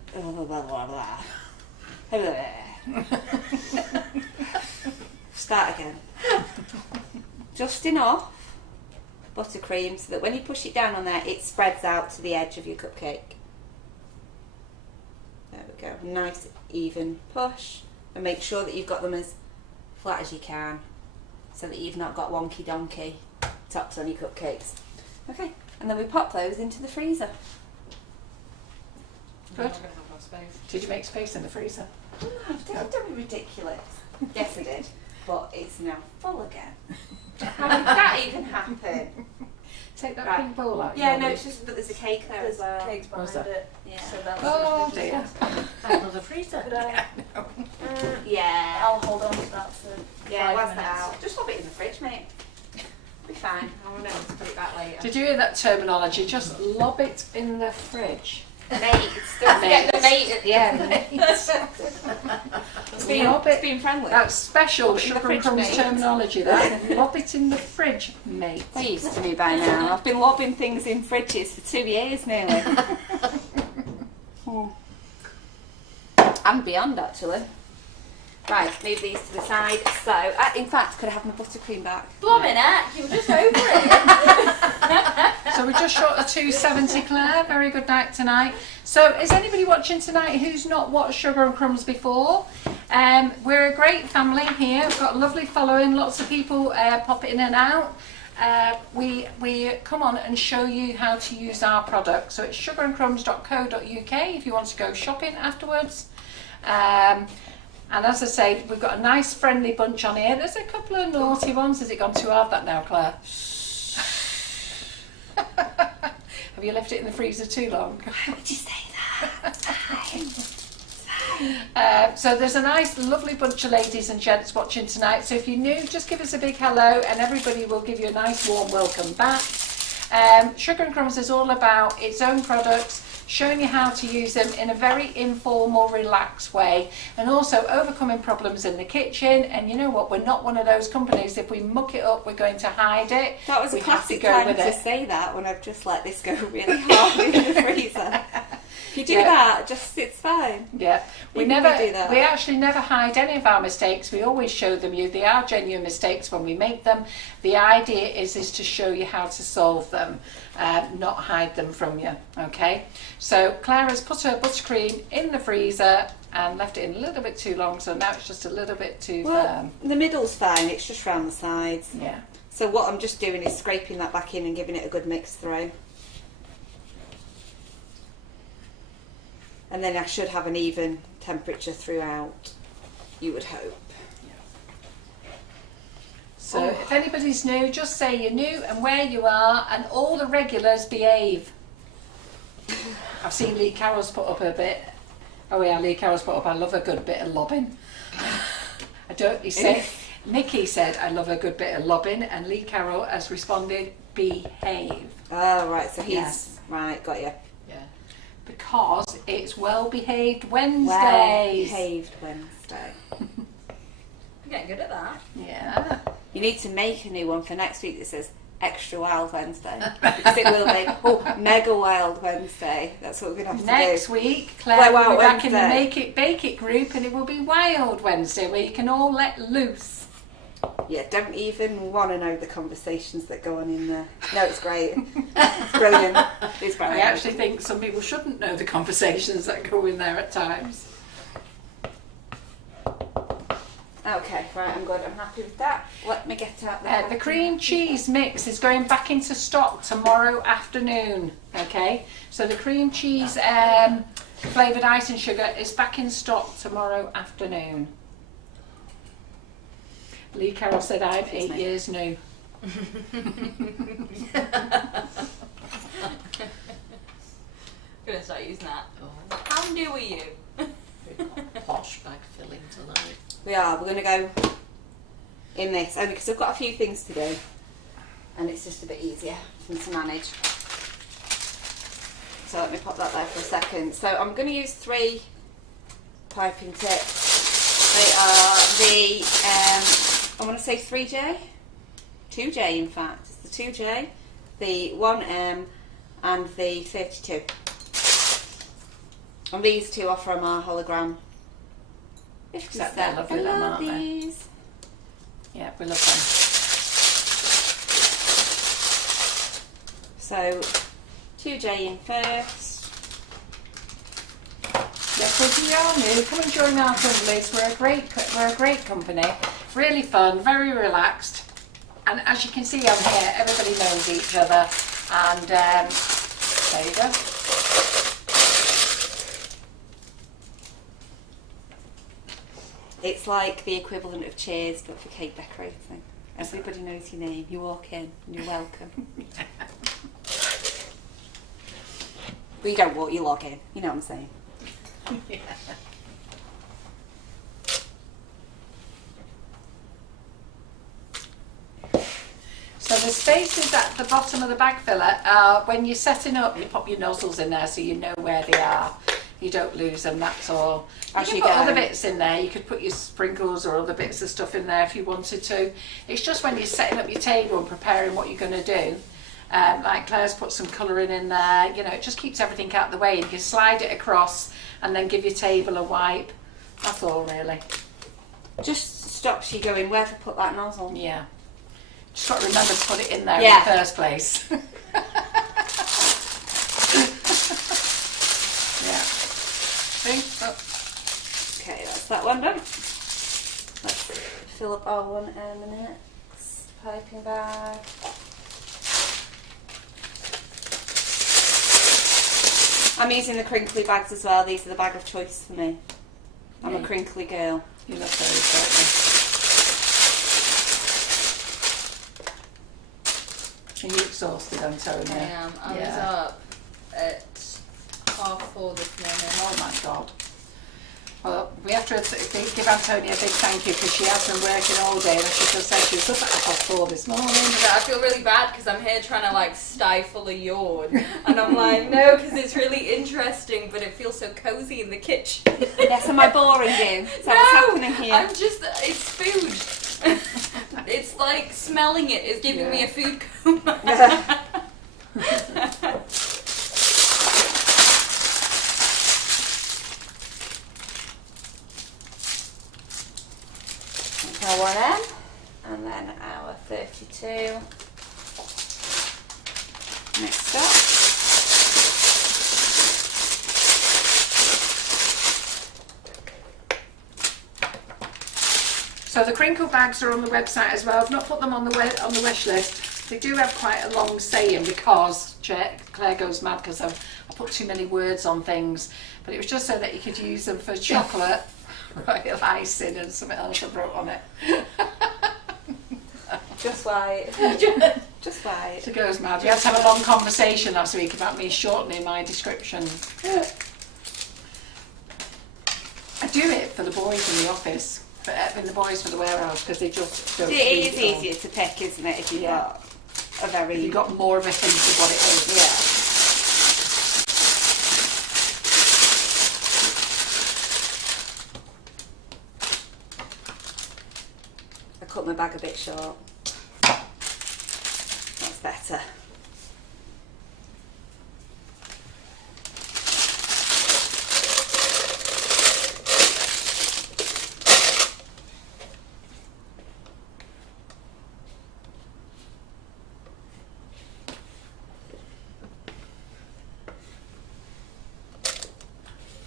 Start again. Just enough buttercream so that when you push it down on there, it spreads out to the edge of your cupcake. There we go. Nice even push, and make sure that you've got them as flat as you can, so that you've not got wonky donkey tops on your cupcakes. Okay, and then we pop those into the freezer. Good. I'm not going to have no space. Did you make space in the freezer? Don't be ridiculous. Yes, I did. but it's now full again. How did that even happen? Take that Right. pink bowl out. Yeah, you no, know. it's just that there's a cake there as well. Cake's behind that? it. Yeah. So that's Oh dear. another freezer. Could I? Yeah. I'll hold on to that for Yeah, 5 what's minutes. that out? Just lob it in the fridge, mate. Be fine. I'll know to put it back later. Did you hear that terminology? Just lob it in the fridge. Mate, don't forget the mate at the end. It's being friendly. That's special Lob it in the sugar and fridge, crumbs mate. terminology. That lob it in the fridge, mate. They're used to me by now. I've been lobbing things in fridges for 2 years nearly. And beyond, actually. Right, move these to the side. So, in fact, could I have my buttercream back? Blooming heck, you were just over it. So we're just short of 270, Claire. Very good night tonight. So is anybody watching tonight who's not watched Sugar and Crumbs before? We're a great family here. We've got a lovely following. Lots of people pop in and out. We come on and show you how to use our product. So it's sugarandcrumbs.co.uk if you want to go shopping afterwards. And as I say, we've got a nice friendly bunch on here. There's a couple of naughty ones. Has it gone too hard that now, Claire? Have you left it in the freezer too long? Why would you say that? So there's a nice, lovely bunch of ladies and gents watching tonight. So if you're new, just give us a big hello and everybody will give you a nice warm welcome back. Sugar and Crumbs is all about its own products, showing you how to use them in a very informal, relaxed way, and also overcoming problems in the kitchen. And you know what, we're not one of those companies, if we muck it up, we're going to hide it. That was a We have to classic go time with to it. say that when I've just let this go really hard in the freezer. If you do that, it's fine. Yeah, we Even never, we do that. we actually never hide any of our mistakes. We always show them you. They are genuine mistakes when we make them. The idea is to show you how to solve them, not hide them from you. Okay. So Claire has put her buttercream in the freezer and left it in a little bit too long. So now it's just a little bit too firm. The middle's fine. It's just round the sides. Yeah. So what I'm just doing is scraping that back in and giving it a good mix through. And then I should have an even temperature throughout, you would hope. So if anybody's new, just say you're new and where you are, and all the regulars behave. I've seen Lee Carroll's put up a bit. Oh yeah, Lee Carroll's put up, I love a good bit of lobbing. He said, Nikki said, I love a good bit of lobbing, and Lee Carroll has responded, behave. Oh, right, so he's, Yes. right, got you. Yeah. Because it's well-behaved Wednesdays. Well-behaved Wednesday. I'm getting good at that. Yeah. You need to make a new one for next week that says Extra Wild Wednesday. Because it will be, Mega Wild Wednesday. That's what we're going to have to Next do. week, Claire will Wild be back in the Wednesday. Make It Bake It group, and it will be Wild Wednesday, where you can all let loose. Yeah, don't even want to know the conversations that go on in there. No, it's great. It's brilliant. It's I brilliant. actually think some people shouldn't know the conversations that go in there at times. Okay, right, I'm good. I'm happy with that. Let me get out there. The cream cheese mix is going back into stock tomorrow afternoon. Okay, so the cream cheese flavoured icing sugar is back in stock tomorrow afternoon. Lee Carroll said I'm 8 years new. Gonna start using that. Oh, How new are you? we've got posh bag filling tonight. We are. We're going to go in this, only because I've got a few things to do. And it's just a bit easier for me to manage. So let me pop that there for a second. So I'm going to use 3 piping tips. They are the, I want to say 3J? 2J in fact. It's the 2J, the 1M and the 32. And these 2 are from our hologram. Except they're lovely, I them, love aren't they? these. Yeah, we love them. So 2J in first. Yeah, so if you are new, come and join our fun list. We're a great company, really fun, very relaxed, and as you can see on here, everybody knows each other. And there you go. It's like the equivalent of Cheers, but for cake decorating. Everybody knows your name. You walk in and you're welcome. But you don't walk, you log in. You know what I'm saying? Yeah. So the spaces at the bottom of the bag filler are, when you're setting up, you pop your nozzles in there so you know where they are. You don't lose them, that's all. You As can you put go. other bits in there. You could put your sprinkles or other bits of stuff in there if you wanted to. It's just when you're setting up your table and preparing what you're going to do. Like Claire's put some colouring in there. You know, it just keeps everything out of the way. You can slide it across and then give your table a wipe. That's all really. Just stops you going, where to put that nozzle? Yeah. Just got to remember to put it in there Yeah. in the first place. Yeah. See? Oh. Okay, that's that one done. Let's fill up our 1 minutes piping bag. I'm using the crinkly bags as well. These are the bag of choice for me. I'm a crinkly girl. You look very certain. Are you exhausted, Antonia? I am. I was Yeah. up at 4:30 this morning. Oh my God. Well, we have to give Antonia a big thank you because she has been working all day, and she just said she was up at 4:30 this morning. But I feel really bad because I'm here trying to like stifle a yawn, and I'm like, no, because it's really interesting, but it feels so cozy in the kitchen. Yes, am I boring you? Is that what's happening here? I'm just, it's food. It's like smelling it is giving me a food coma. Our 1M, and then our 32. Next up. So the crinkle bags are on the website as well. I've not put them on the wish list. They do have quite a long saying because Claire goes mad because I put too many words on things. But it was just so that you could use them for chocolate, royal icing, and something else I wrote on it. Just white. Just white. She goes mad. We had to have a long conversation last week about me shortening my description. I do it for the boys in the office. In the boys for the warehouse because they just don't. It is easier to pick, isn't it, if you've got a very... If you've got more of a hint of what it is. I cut my bag a bit short. That's better.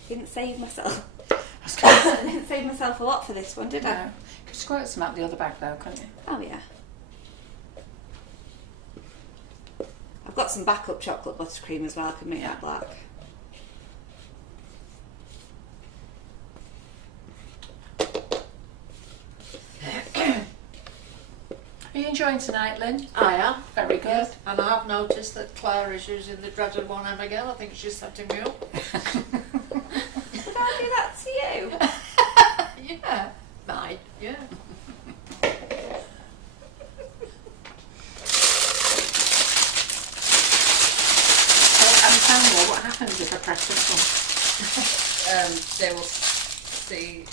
Didn't save myself. I didn't save myself a lot for this one, did I? No. Could you squirt some out the other bag though, couldn't you? Oh yeah. I've got some backup chocolate buttercream as well. I can make that black. Are you enjoying tonight, Lynn? I am. Very good. Yes. And I have noticed that Claire is using the dreaded 1M again. I think she's setting me up. Did I do that to you? Yeah. Mine. Yeah. Antonia, what happens if I press this They will see.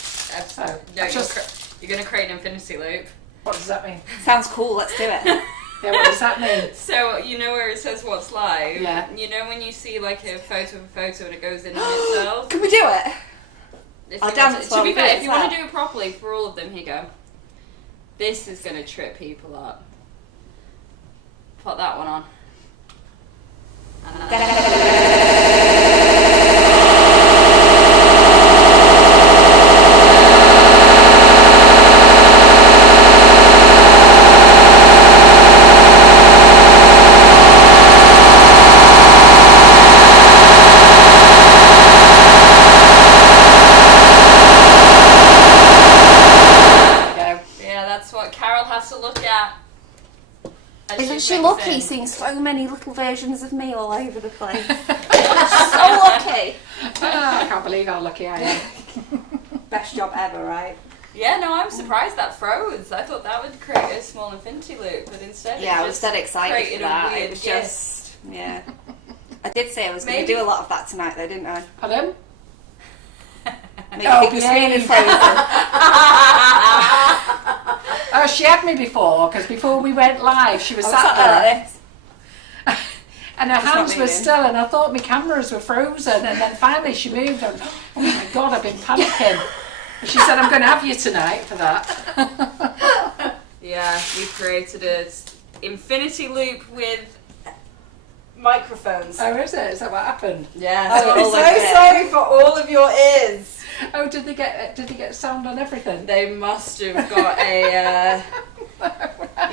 Oh, No, just- you're going to create an infinity loop. one? What does that mean? Sounds cool. Let's do it. Yeah, what does that mean? So you know where it says what's live? Yeah. You know when you see like a photo of a photo and it goes in on itself? Can we do it? If I'll you dance want to while be we do fair, it if you as want well. to do it properly for all of them, here you go. This is going to trip people up. Put that one on. And she mix lucky in. seeing so many little versions of me all over the place? So lucky. I can't believe how lucky I am. Best job ever, right? Yeah, no, I'm surprised that froze. I thought that would create a small infinity loop, but instead Yeah, it I was just dead excited created for that. a weird It was gif. just, yeah. I did say I was going to Maybe- do a lot of that tonight, though, didn't I? Pardon? Make the screen behave. frozen. Oh, she had me before, because before we went live, she was I was sat sat there there. like this. And her It's not hands were moving. still, and I thought my cameras were frozen. And then finally she moved. I was, oh my God, I've been panicking. And she said, I'm going to have you tonight for that. Yeah, we created an infinity loop with microphones. Oh, is it? Is that what happened? Yeah, Oh, so all I'm over so it. sorry for all of your ears. Oh, did they get sound on everything? They must have got a,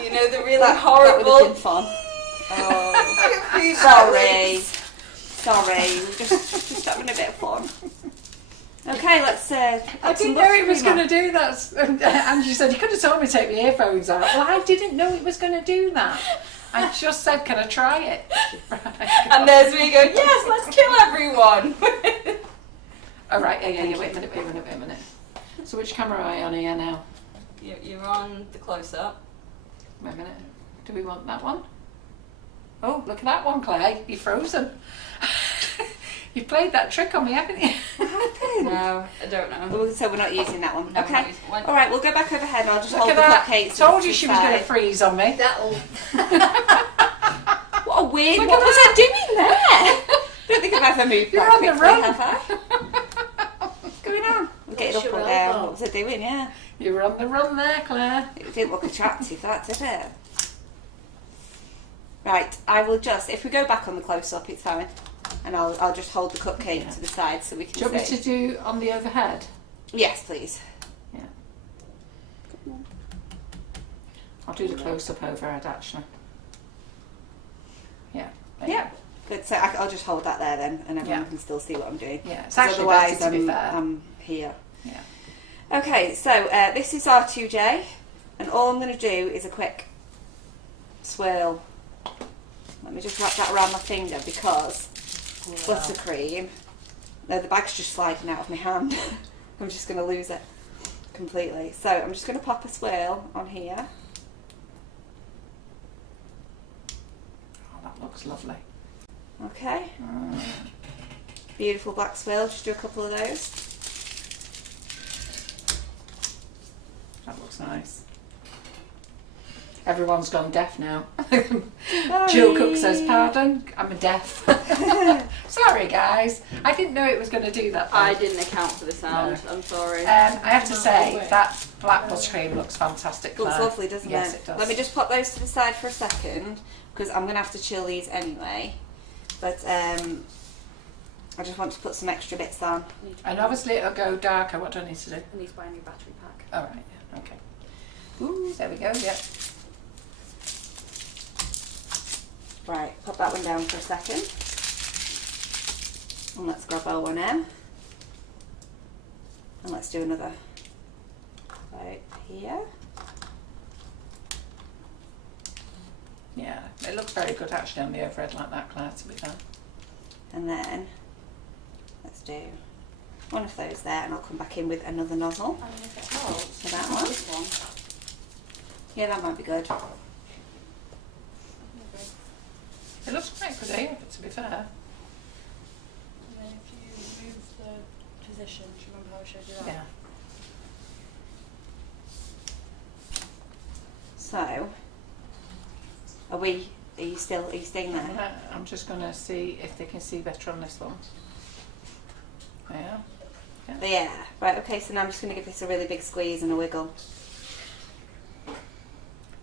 you know, the really That would horrible. have been fun. Oh, sorry. Sorry, we're just having a bit of fun. Okay, let's. I didn't know it was going to do that. And she said, you could have told me to take my earphones out. Well, I didn't know it was going to do that. I just said, can I try it? And there's me going, yes, let's kill everyone. Oh, right, yeah, wait a minute. So which camera am I on here now? You're on the close-up. Wait a minute. Do we want that one? Oh, look at that one, Claire. You're frozen. You've played that trick on me, haven't you? No, I don't know. Oh, so we're not using that one. No, we're Okay. not using one. All right, we'll go back overhead and I'll just Look hold at the that. cupcakes. Told you to she the was going to side. freeze on me. That'll. What a weird. Look What at was that. I doing there? I don't think I've ever moved You're that on the quickly, run. have I? What's going on? We'll get it up What's or your down. elbow? What was I doing? Yeah. You were on the run there, Claire. It didn't look attractive, that did it? Right, I will just, if we go back on the close-up, it's fine. And I'll just hold the cupcake Yeah. to the side so we can Do you want me see. to do on the overhead? Yes, please. Yeah. I'll do the close-up overhead, actually. Yeah. there you Yeah. Good, so I'll just hold that there then, and everyone Yeah. can still see what I'm doing. go. Yeah, it's 'Cause actually otherwise, better, to be fair. I'm here. Yeah. Okay, so this is our 2J, and all I'm going to do is a quick swirl. Let me just wrap that around my finger because buttercream. No, the bag's just sliding out of my hand. I'm just going to lose it completely. So I'm just going to pop a swirl on here. Oh, that looks lovely. Okay, beautiful black swirl. Just do a couple of those. That looks nice. Everyone's gone deaf now. Sorry. Jill Cook says, pardon, I'm deaf. Sorry guys, I didn't know it was going to do that. I didn't account for the sound. I'm sorry. I have to say, that black buttercream looks fantastic. Looks Claire. lovely, doesn't Yes, it? it does. Let me just pop those to the side for a second because I'm going to have to chill these anyway. But I just want to put some extra bits on. And obviously it'll go darker. What do I need to do? I need to buy a new battery pack. All right, yeah, okay. Ooh, there we go, yeah. Right, pop that one down for a second. And let's grab our one in. And let's do another right here. Yeah, it looks very good actually on the overhead like that, Claire, to be fair. And then let's do one of those there, and I'll come back in with another nozzle. I don't know if it helps. So that one. This one. Yeah, that might be good. It looks quite good, eh, to be fair. And then if you move the position, do you remember how I showed you that? Yeah. So, are you staying there? I'm just going to see if they can see better on this one. Yeah. Yeah. Right, okay, so now I'm just going to give this a really big squeeze and a wiggle.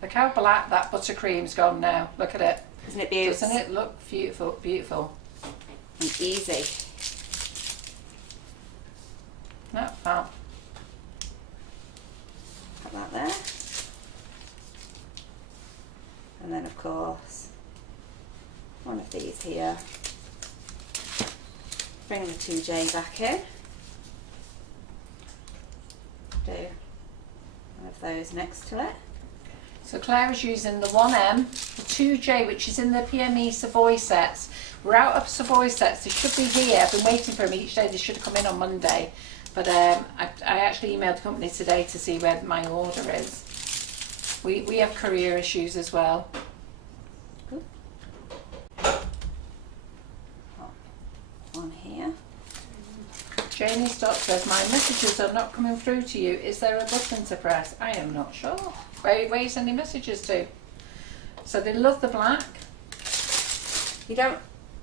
Look how black that buttercream's gone now. Look at it. Isn't it beautiful? Doesn't it look beautiful? Beautiful. And easy. No, fab. Put that there. And then of course, one of these here. Bring the 2J back in. Do one of those next to it. So Claire is using the 1M, the 2J, which is in the PME Savoy sets. We're out of Savoy sets. They should be here. I've been waiting for them each day. They should have come in on Monday. But I actually emailed the company today to see where my order is. We have courier issues as well. On here. Janie Stott says, my messages are not coming through to you. Is there a button to press? I am not sure. Where are you sending messages to? So they love the black. You don't,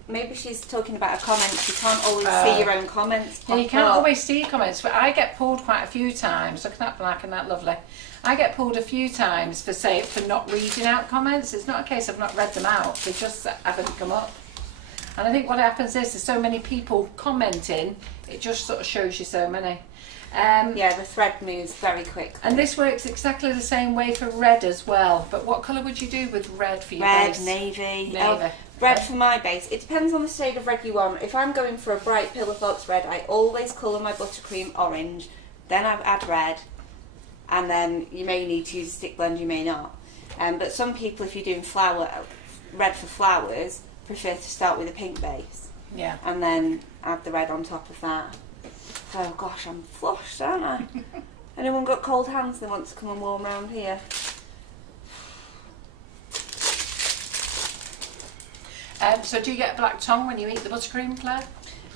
maybe she's talking about a comment. You can't always see your own comments. Yeah, you can't always see your comments, but I get pulled quite a few times. Look at that black and that lovely. I get pulled a few times for not reading out comments. It's not a case of not read them out. They just haven't come up. And I think what happens is there's so many people commenting, it just sort of shows you so many. Yeah, the thread moves very quick. And this works exactly the same way for red as well. But what colour would you do with red for your base? Red, navy. Navy. Red for my base. It depends on the shade of red you want. If I'm going for a bright Pillar Fox red, I always colour my buttercream orange. Then I add red. And then you may need to use a stick blend, you may not. But some people, if you're doing red for flowers, prefer to start with a pink base. Yeah. And then add the red on top of that. Oh gosh, I'm flushed, aren't I? Anyone got cold hands they want to come and warm around here? So do you get a black tongue when you eat the buttercream, Claire?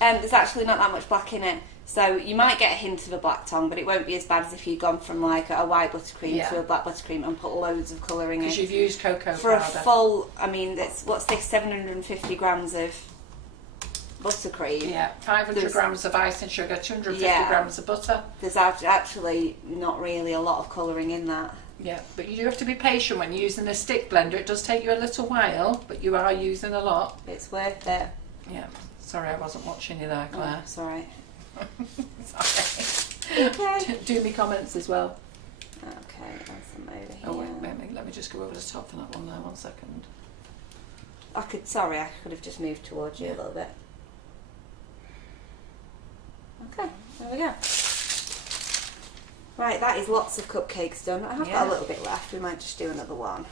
There's actually not that much black in it. So you might get a hint of a black tongue, but it won't be as bad as if you'd gone from like a white buttercream to a black buttercream and put loads of colouring in. Because you've used cocoa For powder. a full, I mean, what's this, 750 grams of buttercream? Yeah, 500 grams of icing sugar, 250 grams of butter. There's actually not really a lot of colouring in that. Yeah, but you do have to be patient when you're using a stick blender. It does take you a little while, but you are using a lot. It's worth it. Yeah, sorry I wasn't watching you there, Claire. Oh, sorry. Sorry. Okay. Do me comments as well. Okay, that's them over here. Oh, wait, let me just go over the top for that one there, 1 second. I could have just moved towards you a little bit. Okay, there we go. Right, that is lots of cupcakes done. I have got a little bit left. We might just do another one.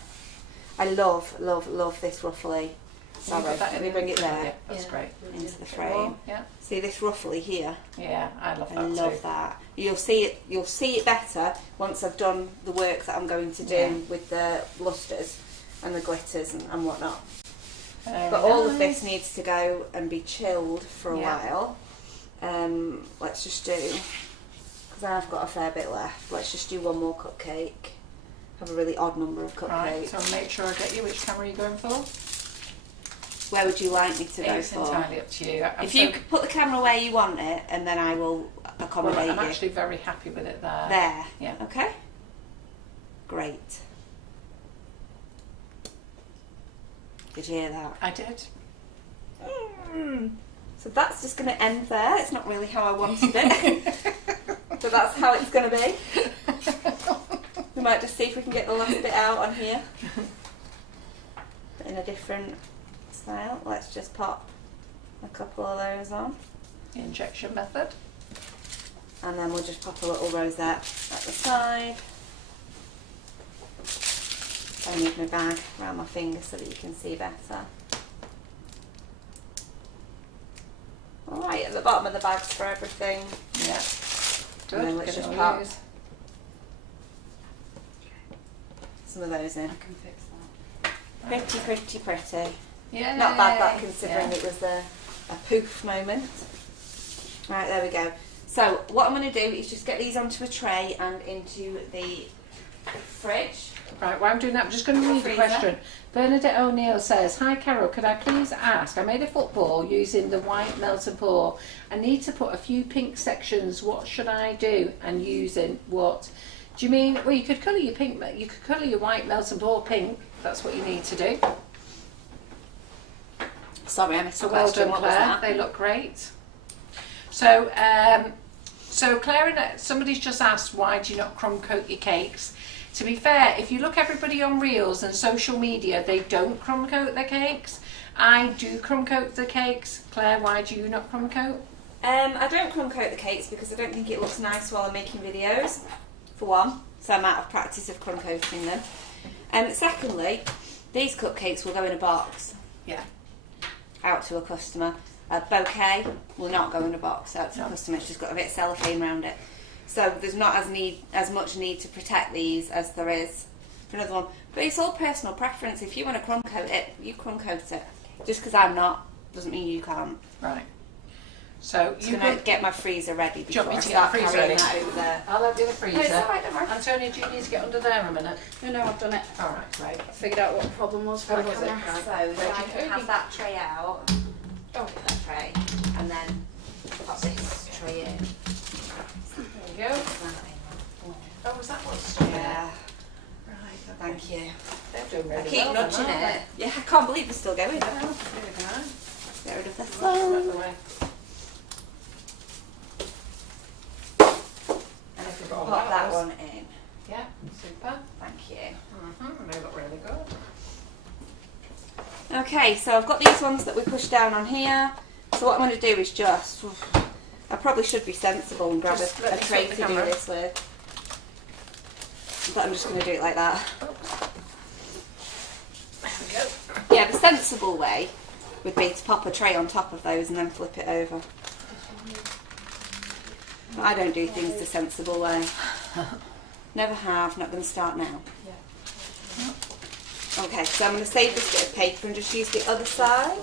I love, love, love this ruffly. Sorry, let me bring it there. Yeah, that's great. Into the frame. Yeah. See this ruffly here? Yeah, I love that I love too. that. You'll see it better once I've done the work that I'm going to do with the lusters and the glitters and whatnot. But all of this needs to go and be chilled for a while. Let's just do, because I've got a fair bit left, let's just do one more cupcake. Have a really odd number of cupcakes. Right, so I'll make sure I get you. Which camera are you going for? Where would you like me to go It's for? entirely up to you. If you could put the camera where you want it, and then I will accommodate I'm you. actually very happy with it there. There. Yeah. Okay. Great. Did you hear that? I did. So that's just going to end there. It's not really how I wanted it. So that's how it's going to be. We might just see if we can get the last bit out on here. In a different style. Let's just pop a couple of those on. The injection method. And then we'll just pop a little rosette at the side. I need my bag around my finger so that you can see better. Alright, at the bottom of the bags for everything. Yeah. Good. And then let's Get just it pop all used. some of those in. I can fix that. Pretty, pretty, pretty. Yeah. Not bad that considering it was a poof moment. Right, there we go. So what I'm going to do is just get these onto a tray and into the fridge. Right, while I'm doing that, I'm just going to read the Freezer. question. Bernadette O'Neill says, hi Carol, could I please ask, I made a football using the white melt and pour. I need to put a few pink sections. What should I do? And using what? Do you mean, well, you could colour your pink, you could colour your white melt and pour pink. That's what you need to do. Sorry, I missed So a well question. done, What was Claire. that? They look great. So, so Claire, somebody's just asked, why do you not crumb coat your cakes? To be fair, if you look everybody on Reels and social media, they don't crumb coat their cakes. I do crumb coat the cakes. Claire, why do you not crumb coat? I don't crumb coat the cakes because I don't think it looks nice while I'm making videos, for one. So I'm out of practice of crumb coating them. Secondly, these cupcakes will go in a box. Yeah. Out to a customer. A bouquet will not go in a box out to a customer. It's just got a bit of cellophane around it. So there's not as much need to protect these as there is for another one. But it's all personal preference. If you want to crumb coat it, you crumb coat it. Just because I'm not doesn't mean you can't. Right. So I'm going to get my freezer ready before I start carrying that over there. I'll have the other freezer. No, it's all right, don't worry. Antonia, do you need to get under there a minute? No, I've done it. All right, great. I figured out what the problem was for What the was it? camera. Right. So I can have that tray out. Oh, That tray. And then pop this tray in. There you go. Oh, was that what's Yeah. Right, Thank you. they're doing really I keep well, nudging aren't it. Yeah, I can't believe it's still going. they? Really nice. Get rid of this Right one. the way. And if we can pop that one in. Yeah, super. Thank you. They look really good. Okay, so I've got these ones that we push down on here. So what I'm going to do is just, I probably should be sensible and grab Just a let me tray flip to the do camera. this with. But I'm just going to do it like that. There we go. Yeah, the sensible way would be to pop a tray on top of those and then flip it over. But I don't do things the sensible way. Never have, not going to start now. Okay, so I'm going to save this bit of paper and just use the other side.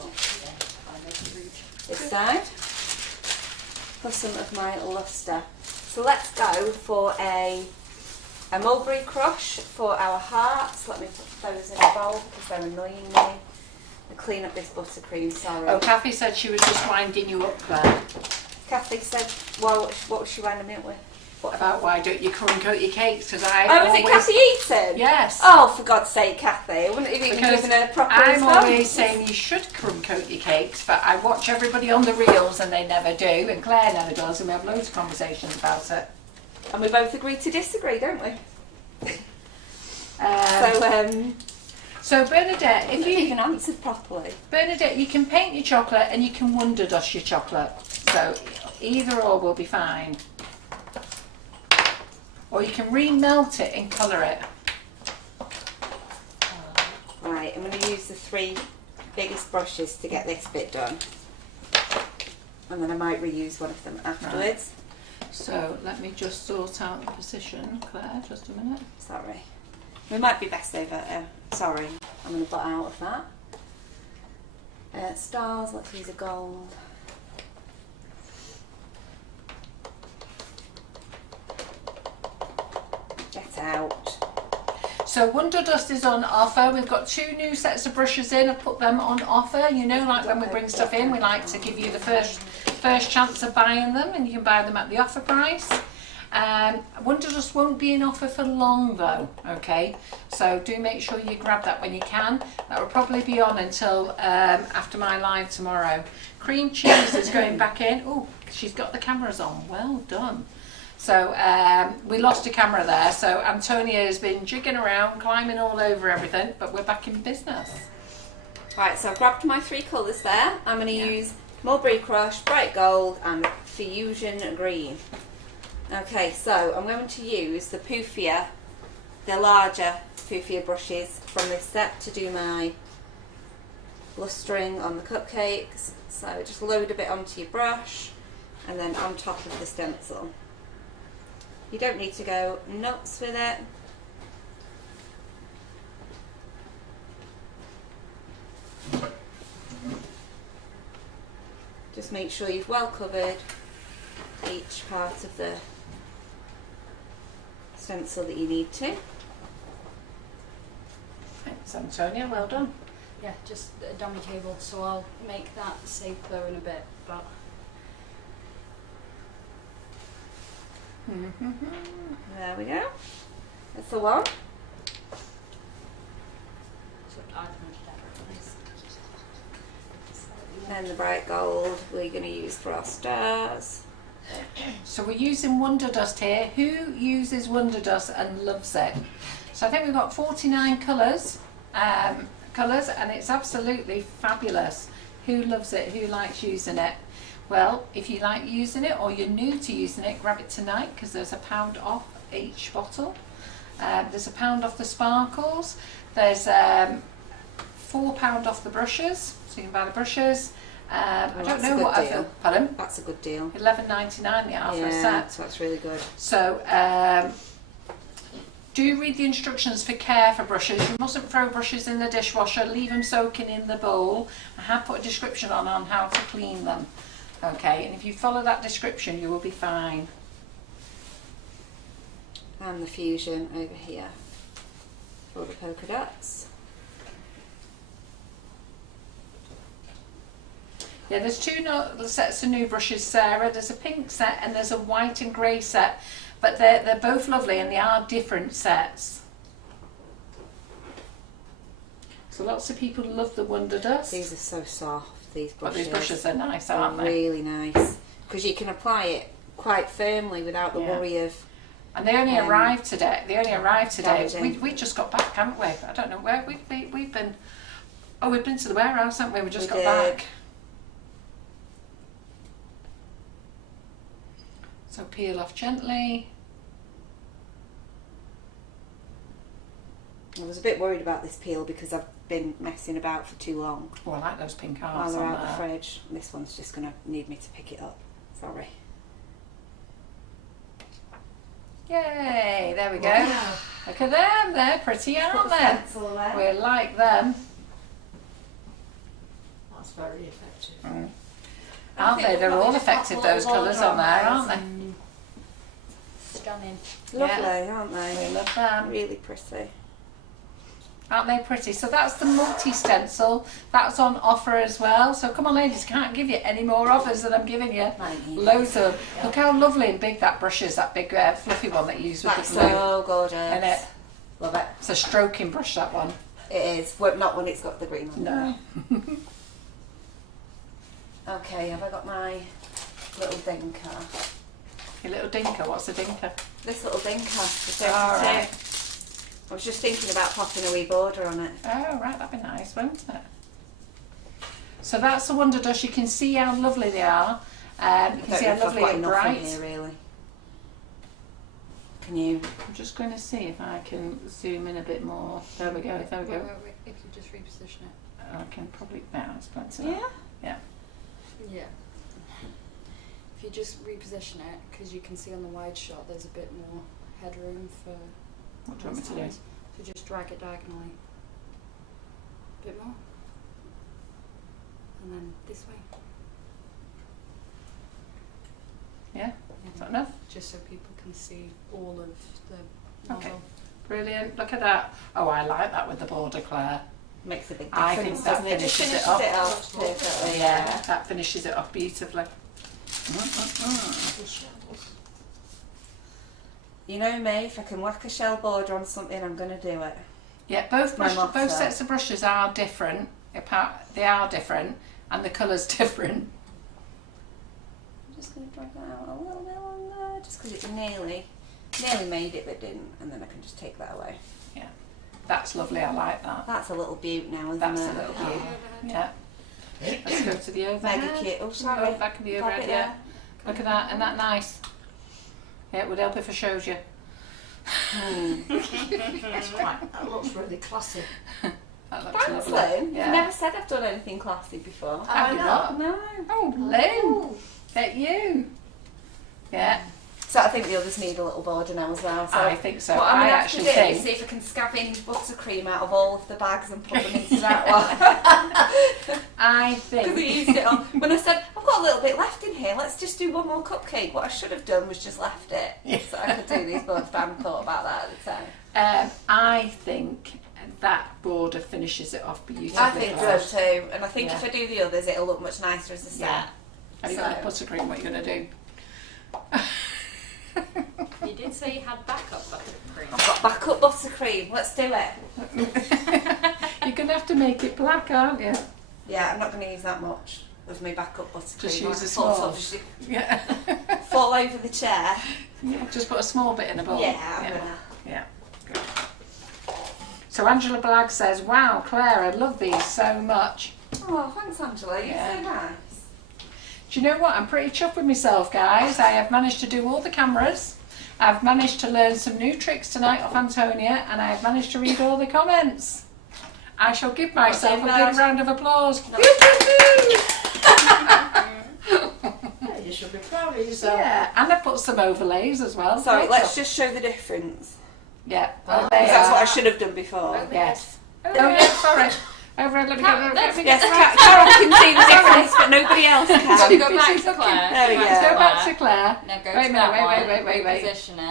This side. For some of my luster. So let's go for a mulberry crush for our hearts. Let me put those in a bowl because they're annoying me. And clean up this buttercream, sorry. Oh, Kathy said she was just winding you up, Claire. Kathy said, well, what was she winding me up with? What about why don't you crumb coat your cakes? Because I Oh, is it always... Kathy Eaton? Yes. Oh, for God's sake, Kathy. I wouldn't have even Because given her a proper I'm response. always saying you should crumb coat your cakes, but I watch everybody on the reels and they never do, and Claire never does, and we have loads of conversations about it. And we both agree to disagree, don't we? So Bernadette, If you even answered properly. Bernadette, you can paint your chocolate and you can Wonderdust your chocolate. So either or will be fine. Or you can remelt it and colour it. Right, I'm going to use the 3 biggest brushes to get this bit done. And then I might reuse one of them afterwards. So let me just sort out the position, Claire, just a minute. Sorry. We might be best over. Sorry, I'm going to butt out of that. Stars, let's use a gold. Get out. So Wonderdust is on offer. We've got 2 new sets of brushes in. I've put them on offer. You know, like when we bring stuff in, we like to give you the first chance of buying them, and you can buy them at the offer price. Wonderdust won't be in offer for long though, okay? So do make sure you grab that when you can. That will probably be on until after my live tomorrow. Cream cheese is going back in. Oh, she's got the cameras on. Well done. So we lost a camera there, so Antonia has been jigging around, climbing all over everything, but we're back in business. Right, so I've grabbed my 3 colours there. I'm going to use Mulberry Crush, Bright Gold and Fusion Green. Okay, so I'm going to use the poofier, the larger poofier brushes from this set to do my lustering on the cupcakes. So just load a bit onto your brush and then on top of the stencil. You don't need to go nuts with it. Just make sure you've well covered each part of the stencil that you need to. Thanks, Antonia, well done. Yeah, just a dummy table, so I'll make that safer in a bit, but There we go. That's the one. so I can And the bright gold we're going to use for our stars. So we're using Wonderdust here. Who uses Wonderdust and loves it? So I think we've got 49 colours, and it's absolutely fabulous. Who loves it? Who likes using it? Well, if you like using it or you're new to using it, grab it tonight because there's £1 off each bottle. There's £1 off the sparkles. There's £4 off the brushes, so you can buy the brushes. I don't know what I feel. Pardon? That's a good deal. £11.99 they are for a set. So that's really good. So do read the instructions for care for brushes. You mustn't throw brushes in the dishwasher. Leave them soaking in the bowl. I have put a description on how to clean them. Okay, and if you follow that description, you will be fine. And the fusion over here for the polka dots. Yeah, there's two sets of new brushes, Sarah. There's a pink set and there's a white and grey set, but they're both lovely and they are different sets. So lots of people love the Wonderdust. These are so soft, these brushes. But these brushes are nice, aren't they? Really nice. Because you can apply it quite firmly without the worry of... And they only arrived today. Damaging. We just got back, haven't we? I don't know where we've been. Oh, we've been to the warehouse, haven't we? We just got back. So peel off gently. I was a bit worried about this peel because I've been messing about for too long. Oh, I like those pink While hearts they're on out the there. fridge. This one's just going to need me to pick it up. Sorry. Yay, there we go. Wow. Look at them, they're pretty, aren't they? Stencil away. We like them. That's very effective. Aren't they? They're all effective, those colours on there, aren't they? Stunning. Lovely, aren't they? We love them. Really pretty. Aren't they pretty? So that's the multi-stencil. That's on offer as well. So come on ladies, can't give you any more offers than I'm giving you. Loads of them. Look how lovely and big that brush is, that big fluffy one that you use with That's the blue. so gorgeous. Isn't it? Love it. It's a stroking brush, that one. It is. Well, not when it's got the green on. No. Okay, have I got my little dinker? Your little dinker, what's a dinker? This little dinker. All right. I was just thinking about popping a wee border on it. Oh, right, that'd be nice, won't it? So that's the Wonderdust. You can see how lovely they are. You can see how lovely and bright. Here, really. Can you? I'm just going to see if I can zoom in a bit more. There we go, there we go. Wait, if you just reposition it. I can probably, now it's plenty. Yeah? Yeah. If you just reposition it, because you can see on the wide shot there's a bit more headroom for... What do you want me to do? So just drag it diagonally. A bit more. And then this way. Yeah? Is that enough? Just so people can see all of the model. Okay. Brilliant. Look at that. Oh, I like that with the border, Claire. Makes a big I difference, think that doesn't it? Just finishes it finishes off. it off perfectly. Yeah, that finishes it off beautifully. You know me, if I can whack a shell border on something, I'm going to do it. Yeah, both My motto. sets of brushes are different. They are different, and the colour's different. I'm just going to drag that out a little bit on there, just because it nearly made it, but didn't, and then I can just take that away. Yeah, that's lovely. I like that. That's a little beaut now, isn't That's it? a little beaut. Yeah. Let's go to the overhead. Mega cute. Oh, sorry. Go back of the Pop overhead. it Yeah. there. Look at that. Isn't that nice? Yeah, it would help if I showed you. That looks really classy. That looks Thanks, lovely. Lynn. Yeah. You've never said I've done anything classy before. Have you not? No. Oh, Lynn. Get you. Yeah. So I think the others need a little border now as well. So I think so. what I'm I going to have actually to do think- is see if I can scavenge buttercream out of all of the bags and put them into that one. I Because we think. used it on. When I said, I've got a little bit left in here, let's just do one more cupcake. What I should have done was just left it. So I could do these both, but I hadn't thought about that at the time. I think that border finishes it off beautifully. I think so too. And I think Yeah. if I do the others, it'll look much nicer as a set. Yeah. Have you got any buttercream? What are you going to do? You did say you had backup buttercream. I've got backup buttercream. Let's do it. You're going to have to make it black, aren't you? Yeah, I'm not going to use that much of my backup buttercream. Just use Like a fall small. off, just Yeah. fall over the chair. Yeah. Just put a small bit in a bowl. Yeah, I'm gonna. Yeah. Good. So Angela Blagg says, "Wow, Claire, I love these so much." Oh, thanks, Angela. You're Yeah. so nice. Do you know what? I'm pretty chuffed with myself, guys. I have managed to do all the cameras. I've managed to learn some new tricks tonight off Antonia, and I've managed to read all the comments. I shall give myself a big round of applause. Yeah, you should be proud of yourself. Yeah, and I put some overlays as well. Sorry, let's just show the difference. Yeah, Because that's what I should have done before. Yes. Oh yeah, sorry. Overhead, let me go. Yes, Carol can see the difference, but nobody else can. Go back to Claire. There we go. Let's go back to Claire. Now go Wait a to minute, that wait. one. Position it.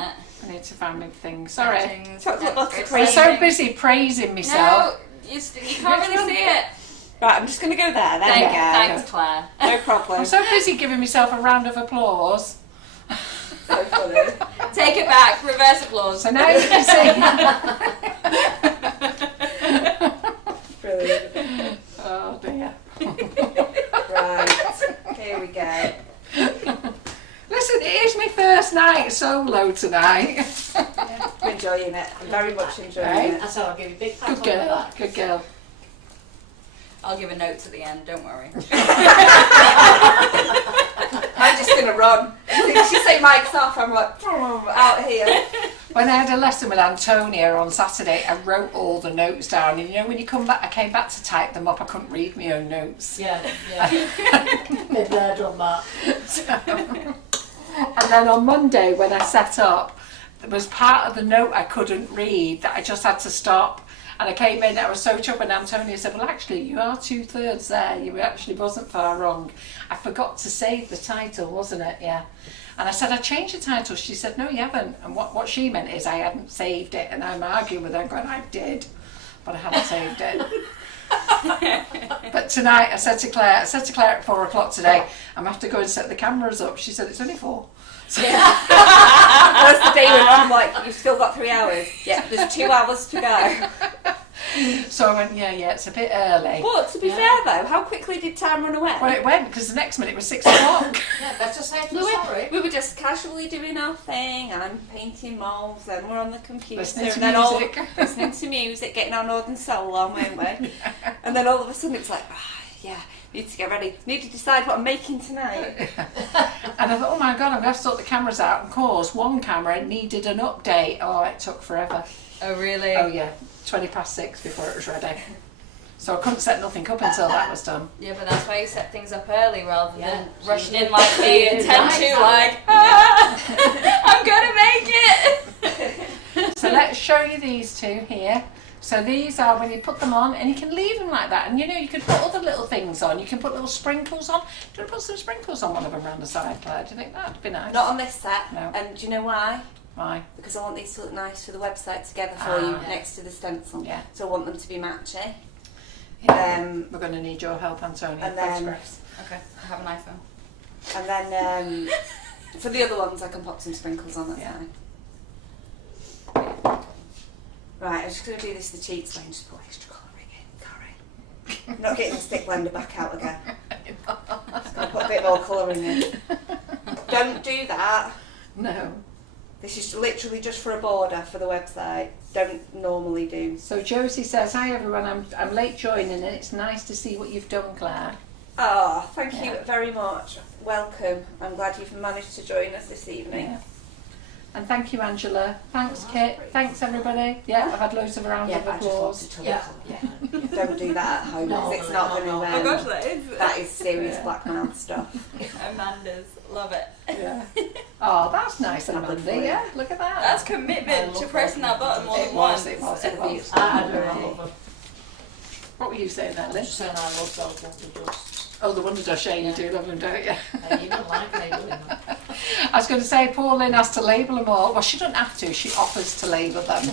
I need to find my thing. Sorry. Settings. Chocolate butter Go cream. I'm so busy praising myself. No, you can't really see it. Right, I'm just going to go there. There we go. Thanks, Claire. No problem. I'm so busy giving myself a round of applause. So funny. Take it back. Reverse applause. So now you can see. Brilliant. Oh dear. Right, here we go. Listen, it is my first night solo tonight. I'm enjoying it. I'm very much enjoying Right. it. That's how I'll give you a big pat Good on the girl, back. good girl. I'll give a note at the end. Don't worry. I'm just going to run. As soon as you say mic's off, I'm like, out here. When I had a lesson with Antonia on Saturday, I wrote all the notes down. And you know, when you come back, I came back to type them up. I couldn't read my own notes. Yeah. Been there, done that. And then on Monday, when I set up, there was part of the note I couldn't read that I just had to stop. And I came in, I was so chuffed, and Antonia said, well, actually, you are 2/3 there. You actually wasn't far wrong. I forgot to save the title, wasn't it? Yeah. And I said, I changed the title. She said, no, you haven't. And what she meant is I hadn't saved it. And I'm arguing with her, going, I did, but I hadn't saved it. But tonight, I said to Claire at 4 o'clock today, I'm going to have to go and set the cameras up. She said, it's only 4. So, That's the day when I'm like, you've still got 3 hours. Yeah, there's 2 hours to go. so I went, yeah, it's a bit early. But to be fair though, how quickly did time run away? Well, it went, because the next minute was 6 o'clock. Yeah, better safe We than were, sorry. we were just casually doing our thing, and I'm painting molds, and we're on the computer, Listening to and then music. listening to music, getting our Northern Soul on, weren't we? And then all of a sudden it's like, yeah, need to get ready, need to decide what I'm making tonight. And I thought, oh my God, I'm going to have to sort the cameras out. And of course, one camera needed an update. Oh, it took forever. Oh, really? Oh yeah, 6:20 before it was ready. So I couldn't set nothing up until that was done. Yeah, but that's why you set things up early rather Yeah, than she rushing did. in like me and She tend did. to like, I'm gonna make it. So let's show you these two here. So these are when you put them on, and you can leave them like that. And you know, you could put other little things on. You can put little sprinkles on. Do you want to put some sprinkles on one of them around the side, Claire? Do you think that'd be nice? Not on this set. No. And do you know why? Why? Because I want these to look nice for the website together for you Ah. next to the stencil. Yeah. So I want them to be matchy. Yeah. We're going to need your help, Antonia. and then- Photographs. Okay, I have an iPhone. And then for the other ones, I can pop some sprinkles on. That's Yeah. fine. Right, I'm just going to do this the cheats way and just put extra colouring in. Sorry. I'm not getting the stick blender back out again. Just going to put a bit more colouring in. Don't do that. No. This is literally just for a border for the website. Don't normally do. So Josie says, hi everyone, I'm late joining and it's nice to see what you've done, Claire. Oh, thank you Yeah. very much. Welcome. I'm glad you've managed to join us this evening. Yeah. And thank you, Angela. Thanks, Kit. Thanks, everybody. Yeah, I've had loads of rounds of applause. Yeah. Don't do that at home because it's not going to. Oh gosh, That is serious blackmail stuff. Amanda's, love it. Yeah. Oh, that's nice, Not good Amanda. for you. Yeah, look at that. That's commitment to pressing that button more It than was, once. it was, it was. I do. I love them. What were you saying there, I'm Lynn? just saying I love those Wonderdust. Oh, the Wonderdust, yeah, you do love them, don't you? I even like labeling them. I was going to say, poor Lynn has to label them all. Well, she doesn't have to. She offers to label them.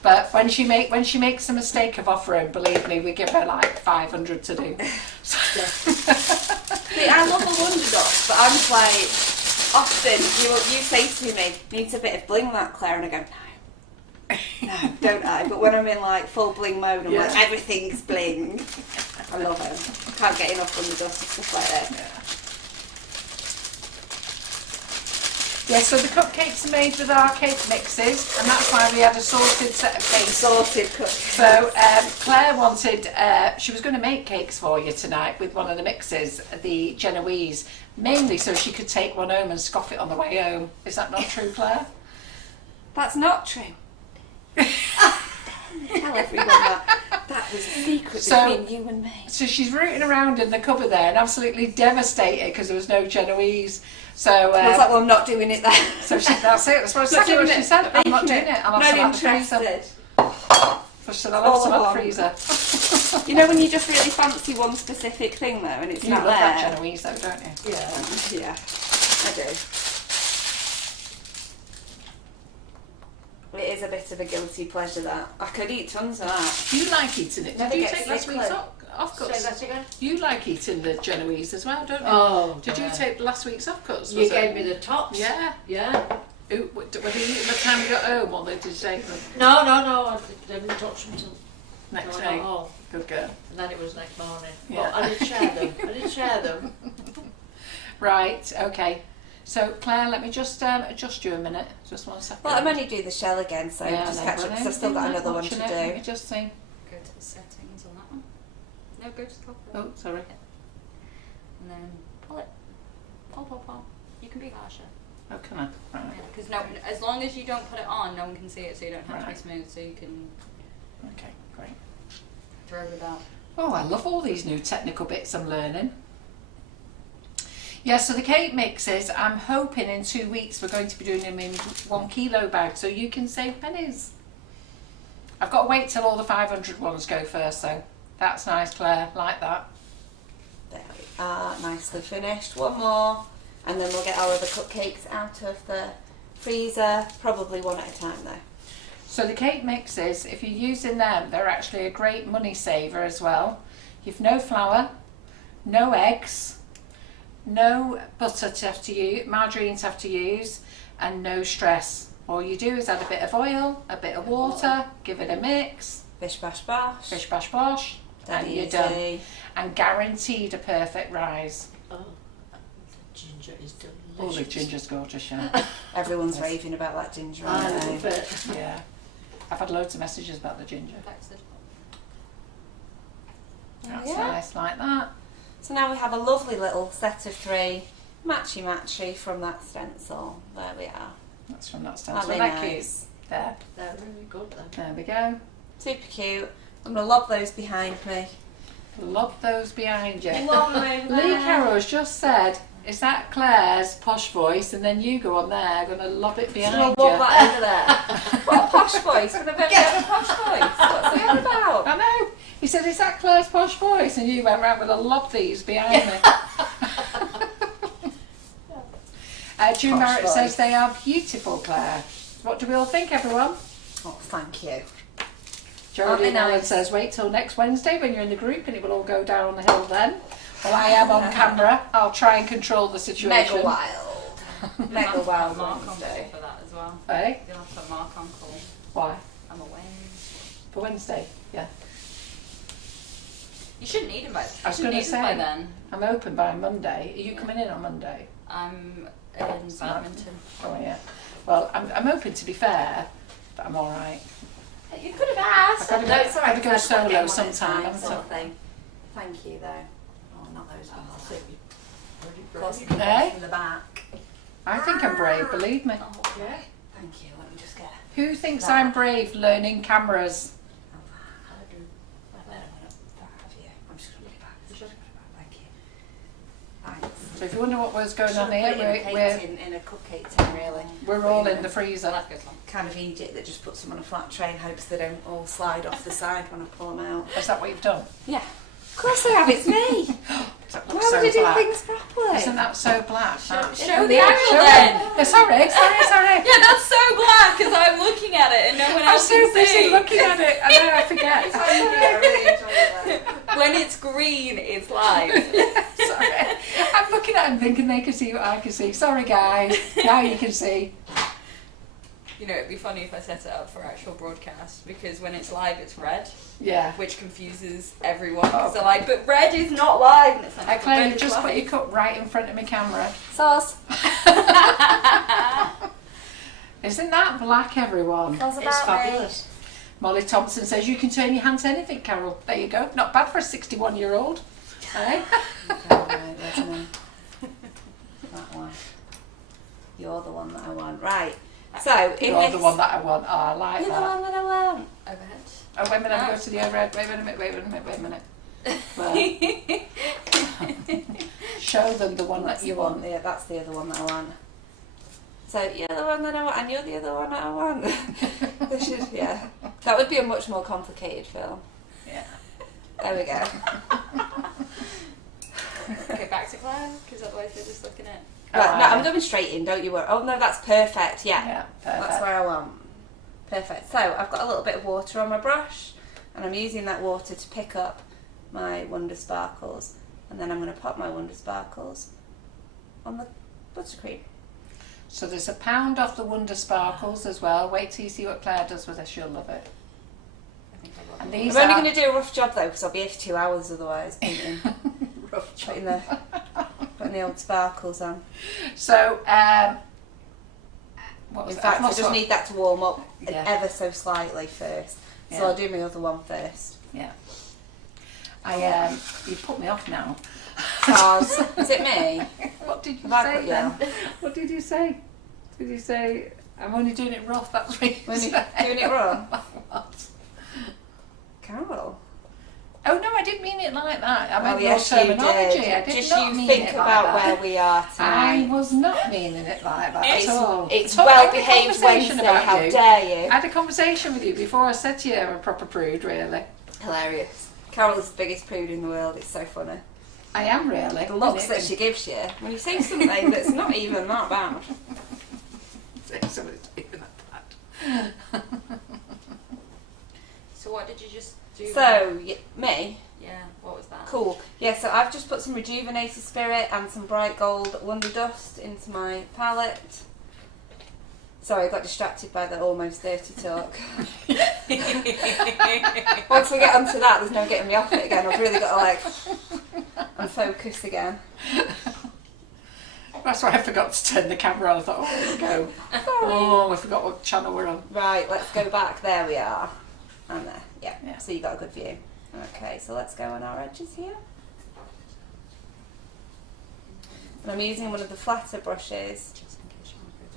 But when she makes the mistake of offering, believe me, we give her like 500 to do. See, I love a Wonderdust, but I'm like, often you say to me, needs a bit of bling that, Claire, and I go, no, don't I? But when I'm in like full bling mode, I'm like, everything's bling. I love them. Can't get enough Wonderdust and stuff like that. Yeah, so the cupcakes are made with our cake mixes, and that's why we had a sorted set of cakes. Sorted cupcakes. So Claire wanted, she was going to make cakes for you tonight with one of the mixes, the Genoese, mainly so she could take one home and scoff it on the way home. Is that not true, Claire? That's not true. Tell everyone that. That was a secret between you and me. So she's rooting around in the cupboard there and absolutely devastated because there was no Genoese. So I was like, well, I'm not doing it then. so that's it. That's exactly what she said. I'm not doing it. I'll have some at the freezer. So she said, I'll have some at the freezer. You know when you just really fancy one specific thing though, and it's You not love there. that Genoese though, don't you? Yeah, I do. It is a bit of a guilty pleasure that. I could eat tons of that. You like eating it. Never Did you get take last sick, week's Lou. offcuts? Say that again. You like eating the Genoese as well, don't you? Oh, Did you take last week's offcuts? You gave me the tops. Yeah. Yeah. Were you eating by the time you got home, or did you take them No, I didn't touch them till next not day? at all. Good girl. And then it was next morning. Yeah. But I did share them. Right, okay. So Claire, let me just adjust you a minute. Just 1 second. Well, I'm only doing the shell again, so just no, catch up well, because I've still got another one to watching it. Let me do. just see. Go to the settings on that one. No, go to the top. Oh, sorry. And then pull it. Pull. You can be harsher. Oh, can I? Right. Because no, as long as you don't put it on, no one can see it, so you don't have to be smooth, so you can Okay, great. throw it about. Oh, I love all these new technical bits I'm learning. Yeah, so the cake mixes, I'm hoping in 2 weeks we're going to be doing them in 1 kilo bags, so you can save pennies. I've got to wait till all the 500 ones go first, though. That's nice, Claire. Like that. There we are, nicely finished. One more, and then we'll get our other cupcakes out of the freezer. Probably one at a time though. So the cake mixes, if you're using them, they're actually a great money saver as well. You've no flour, no eggs, no butter to have to use, margarine to have to use, and no stress. All you do is add a bit of oil, a bit of water, give it a mix, Bish bash bash. bish bash bosh, Dead and you're easy. done. And guaranteed a perfect rise. Oh, the ginger is delicious. Oh, the ginger's gorgeous, yeah. Everyone's raving about that ginger. I aren't love they? it. Yeah. I've had loads of messages about the ginger. That's the top. That's Yeah. nice, like that. So now we have a lovely little set of 3 matchy from that stencil. There we are. That's from that Aren't stencil. they They're cute. nice? There. They're really good then. There we go. Super cute. I'm going to lob those behind me. Lob those behind you. Lob them over Lee there. Carroll's just said, is that Claire's posh voice? And then you go on there, going to lob it So behind we'll you. lob that over there. What a posh voice. Can I bet a posh voice? What's it all about? I know. He said, is that Claire's posh voice? And you went round with a lob these behind me. June Posh Merritt voice. says they are beautiful, Claire. What do we all think, everyone? Oh, thank you. Geraldine Aren't they Allen nice? says, wait till next Wednesday when you're in the group and it will all go down the hill then. Well, I am on camera. I'll try and control the situation. Mega wild. Mega You'll have to wild put a mark on Wednesday. call for that as well. Eh? You'll have to put a mark on call. Why? I'm away. For Wednesday? Yeah. You shouldn't need him by. I was you shouldn't gonna need him by say. then. I'm open by Monday. Are you coming in on Monday? I'm in badminton. Oh, yeah. Well, I'm open to be fair, but I'm alright. You could have asked. I've gotta No, go- it's alright, gotta go because I've got to get solo one at a sometime, time, haven't sort I? of thing. Thank you, though. Oh, not those ones. Of course, Ready, the Eh? one from the back. I think I'm brave, believe me. Oh, Yeah. Thank you. Let me just get. Who thinks I'm brave learning cameras? I do. I'm just going to put it back. Just gonna put it back. Thank you. Thanks. So if you wonder what was going on Should've here, put it in a we're cake tin, in a cupcake tin, really. we're all in the freezer. Life goes on. Kind of Egypt that just puts them on a flat tray and hopes they don't all slide off the side when I pull them out. Is that what you've done? Yeah. Of course I have. It's me. That Why looks would so I do black. things properly? Isn't that so black? That- Show the Yeah, angle show then. it. Yeah, sorry. Yeah, that's so black because I'm looking at it and no one I'm else so can busy see. looking at it. I know, I forget. I really enjoy it. When it's green, it's live. Sorry. I'm looking at them thinking they can see what I can see. Sorry, guys. Now you can see. You know, it'd be funny if I set it up for actual broadcast because when it's live, it's red, Yeah. which confuses everyone because they're like, "But red is not live." And it's like, I "But Claire, red you is just put live." your cup right in front of my camera. Sauce. Isn't that black, everyone? Sauce It's about fabulous. Molly Thompson says you can turn your hand to anything, Carol. There you go. Not bad for a 61-year-old. Eh? Right, where's mine? That one. You're the one that I want. Right. So, in You're this... the one that I want. Oh, I like You're the that. one that I want. Overhead. Oh, wait a minute, go to the overhead. Wait a minute. Well, show them the one that you want. Yeah, that's the other one that I want. So, you're the one that I want, and you're the other one that I want. Yeah. That would be a much more complicated film. Yeah. There we go. Okay, back to Claire, because otherwise they're just looking at... Right, no, I'm demonstrating, don't you worry. Oh no, that's perfect, yeah. Yeah, perfect. That's where I want. Perfect. So, I've got a little bit of water on my brush, and I'm using that water to pick up my Wonder Sparkles. And then I'm going to pop my Wonder Sparkles on the buttercream. So there's £1 off the Wonder Sparkles as well. Wait till you see what Claire does with this, you'll love it. And these I'm only going to do a rough job though, because I'll be here for 2 hours otherwise, painting. rough job. Putting the old sparkles on. So, what was In it? fact, I've I lost just what- need that to warm up Yeah. ever so slightly first. So Yeah. I'll do my other one first. Yeah. You put me off now. Charles, is it me? What did you Have I say put you then? off? What did you say? Did you say, I'm only doing it rough, that's what you When you said. doing it wrong? What? Carol. Oh no, I didn't mean it like that. I meant your yes, you terminology. did. I did Just not you mean think it about like that. where we are I tonight. was not meaning it like that at all. It's So I well had a behaved conversation Wednesday, about how you. dare you? I had a conversation with you before I said to you I'm a proper prude, really. Hilarious. Carol is the biggest prude in the world, it's so funny. I am really. The looks that she gives you when you say something that's not even that bad. Somebody's even that bad. So what did you just do? So, me? Yeah, what was that? Cool. Yeah, so I've just put some Rejuvenated Spirit and some Bright Gold Wonderdust into my palette. Sorry, I got distracted by the almost dirty talk. Once we get onto that, there's no getting me off it again. I've really got to like unfocus again. That's why I forgot to turn the camera on. I thought, oh, there we go. Oh, I forgot what channel we're on. Right, let's go back. There we are. And there. Yeah. Yeah. So you got a good view. Okay, so let's go on our edges here. And I'm using one of the flatter brushes Just in case you want to go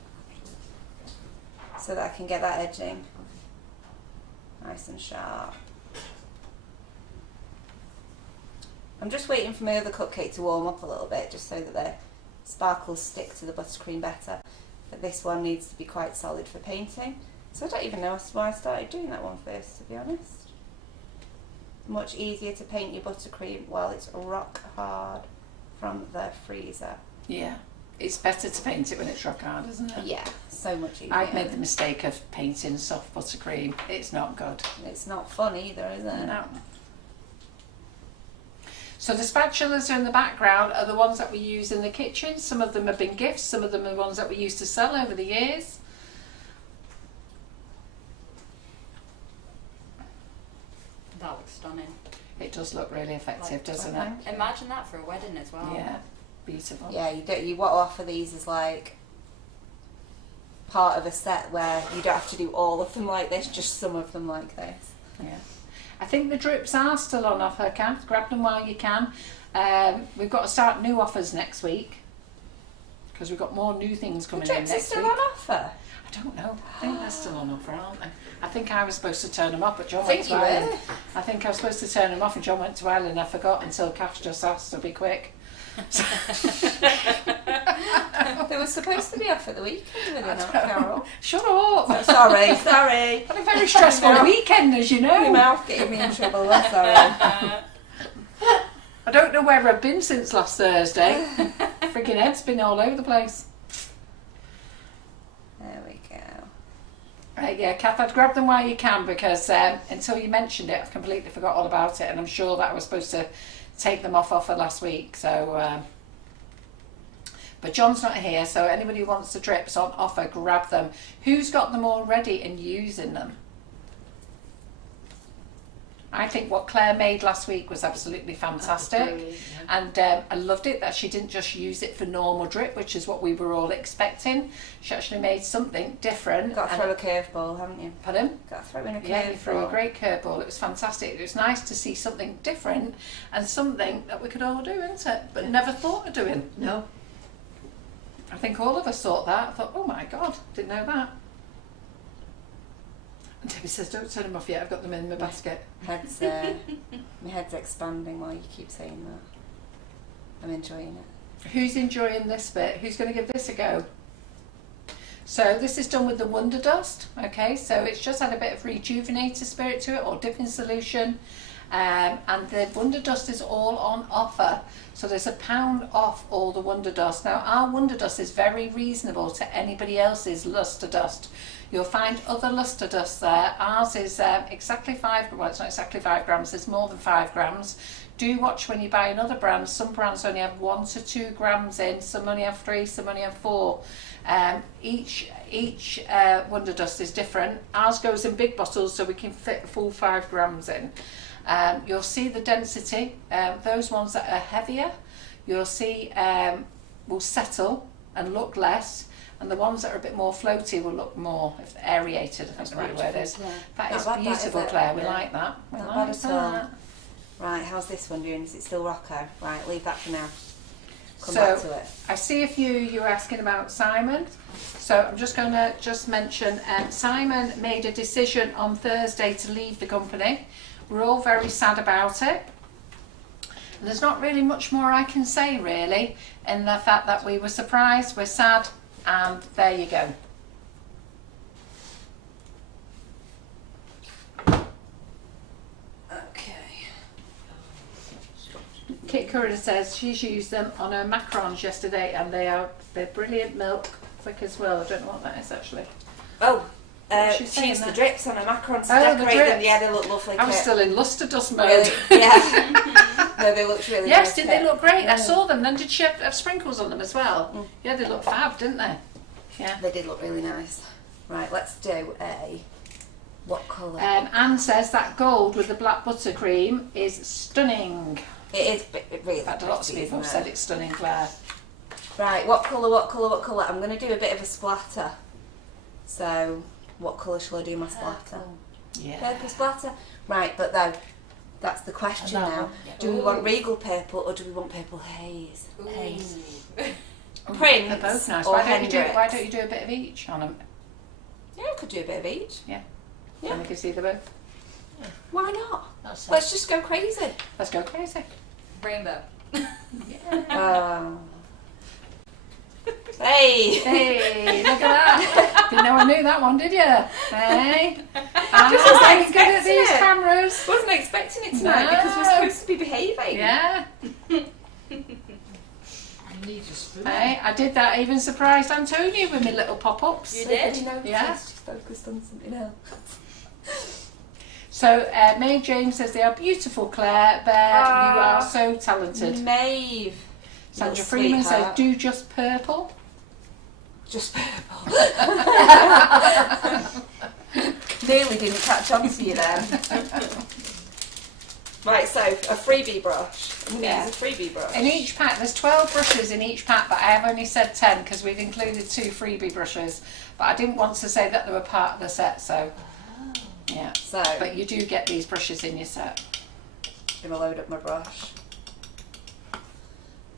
to so that I can get that edging nice and sharp. I'm just waiting for my other cupcake to warm up a little bit just so that the sparkles stick to the buttercream better. But this one needs to be quite solid for painting. So I don't even know why I started doing that one first, to be honest. Much easier to paint your buttercream while it's rock hard from the freezer. Yeah. It's better to paint it when it's rock hard, isn't it? Yeah, so much easier. I've made the mistake of painting soft buttercream. It's not good. It's not fun either, is it? No. So the spatulas are in the background are the ones that we use in the kitchen. Some of them have been gifts, some of them are the ones that we used to sell over the years. That looks stunning. It does look really effective, doesn't it? Imagine that for a wedding as well. Yeah, beautiful. Yeah, you want to offer these as like part of a set where you don't have to do all of them like this, just some of them like this. Yeah. I think the drips are still on offer, Kath. Grab them while you can. We've got to start new offers next week because we've got more new things coming The in drips are next still week. on offer. I don't know. I think they're still on offer, aren't they? I think I was supposed to turn them off, but John I went think to you Ireland. were. I think I was supposed to turn them off, and John went to Ireland. I forgot until Kath just asked to be quick. They were supposed to be off at the weekend, were they not, Carol? Shut up! Sorry. Had a very stressful weekend, as you Your know. mouth getting me in trouble, I'm sorry. I don't know where I've been since last Thursday. Freaking head's been all over the place. There we go. Right, yeah, Kath, I'd grab them while you can because until you mentioned it, I've completely forgot all about it, and I'm sure that I was supposed to take them off offer last week. So, but John's not here, so anybody who wants the drips on offer, grab them. Who's got them already and using them? I think what Claire made last week was absolutely fantastic, and I loved it that she didn't just use it for normal drip, which is what we were all expecting. She actually made something different. Got to throw a curveball, haven't you? Pardon? Got to throw in a curveball. Yeah, you threw a great curveball. It was fantastic. It was nice to see something different and something that we could all do, isn't it? But never thought of doing. No. I think all of us thought that. I thought, oh my God, didn't know that. Debbie says, don't turn them off yet, I've got them in my basket. My head's expanding while you keep saying that. I'm enjoying it. Who's enjoying this bit? Who's going to give this a go? So this is done with the Wonderdust, okay, so it's just had a bit of rejuvenator spirit to it, or dipping solution, and the Wonderdust is all on offer, so there's £1 off all the Wonderdust. Now our Wonderdust is very reasonable to anybody else's Luster Dust. You'll find other Luster Dust there. Ours is exactly 5, well it's not exactly 5 grams, there's more than 5 grams. Do watch when you buy another brand, some brands only have 1 to 2 grams in, some only have 3, some only have 4. Each Wonderdust is different. Ours goes in big bottles so we can fit the full 5 grams in. You'll see the density, those ones that are heavier, you'll see will settle and look less, and the ones that are a bit more floaty will look more, if aerated, I think the right word is. That is beautiful, Claire, we like that. We like that. Right, how's this one doing? Is it still Rocco? Right, leave that for now. Come back to it. I see a few you were asking about Simon. So I'm just going to mention Simon made a decision on Thursday to leave the company. We're all very sad about it. And there's not really much more I can say really, in the fact that we were surprised, we're sad, and there you go. Kit Curran says she's used them on her macarons yesterday, and they're brilliant milk, quick as well. I don't know what that is actually. Oh, she's she used saying the drips on her macarons to the decorate them. drips. Yeah, they look lovely. I'm still in Luster Dust mode. Really? Yeah. No, they looked really Yes, nice. did they look great? I saw them. Then did she have sprinkles on them as well? Yeah, they look fab, didn't they? Yeah. They did look really nice. Right, let's do a... What colour? Anne says that gold with the black buttercream is stunning. It is really In fact, a lot of people have said it's stunning, Claire. Right, what colour, what colour, what colour? I'm going to do a bit of a splatter. So, what colour shall I do my splatter? Yeah. Purple splatter? Right, but though, that's the question now. Do we want regal purple or do we want purple haze? Haze. Prints They're both nice. or Why don't Hendrix? you do a bit of each on them? Yeah, I could do a bit of each. Yeah. Yeah. Then we can see the both. Why not? That's Let's just go crazy. Let's go crazy. Rainbow. Yeah. Hey! Hey, look at that. Didn't know I knew that one, did you? Hey. I'm Just just like good at these it. cameras. Wasn't expecting it tonight No. because we're supposed to be behaving. Yeah. You need a spoon. Hey, I did that, even surprised Antonia with my little pop-ups. You did? Yeah. She's focused on something else. So, Mae James says they are beautiful, Claire. Bear, you are so talented. Maeve. Sandra Little Freeman says, sweetheart. do just purple. Just purple. Nearly didn't catch on to you then. Right, so a freebie brush. I'm going to Yeah. use a freebie brush. In each pack, there's 12 brushes in each pack, but I have only said 10 because we've included 2 freebie brushes. But I didn't want to say that they were part of the set, so yeah. So, But you do get these brushes in your set. I'm going to load up my brush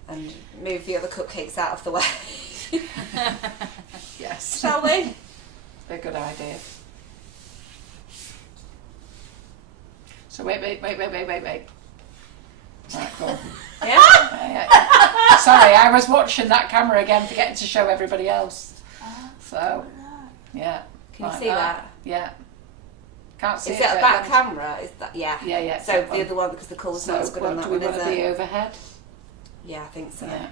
and move the other cupcakes out of the way. Yes. Shall we? A good idea. So wait. Right, go on. Yeah? Sorry, I was watching that camera again, forgetting to show everybody else. So, yeah. Can you like see that? Yeah. Can't see Is it. that but that then- camera? Is that yeah? Yeah. So the other one because the colour's So not as good on what that do we one, want is to be it? overhead? Yeah, I think so. Yeah.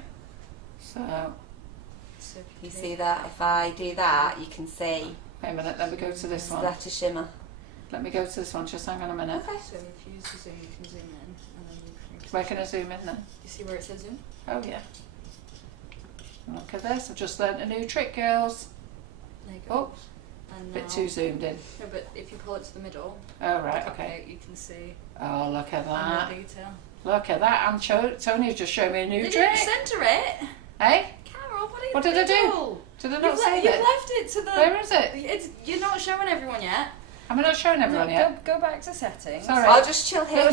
So, You see that? If I do that, you can see wait a minute, let me go to this one. that a shimmer. Let me go to this one, just hang on a minute. Okay. So if you use the zoom, you can zoom in, and then you can. Where can I zoom in then? You see where it says zoom? Oh yeah. Look at this, I've just learnt a new trick, girls. There you go. Oh, And bit now- too zoomed in. No, but if you pull it to the middle, Oh right, okay. you can see Oh, look at more that. detail. Look at that. And Tony's just showed me a new They trick. didn't centre it. Hey? Carol, what are you What did I do? do? Did I not You've, save you've it? left it to the. Where is it? It's, you're not showing everyone yet. Am I not showing everyone yet? Go back to settings. Sorry. I'll just chill here.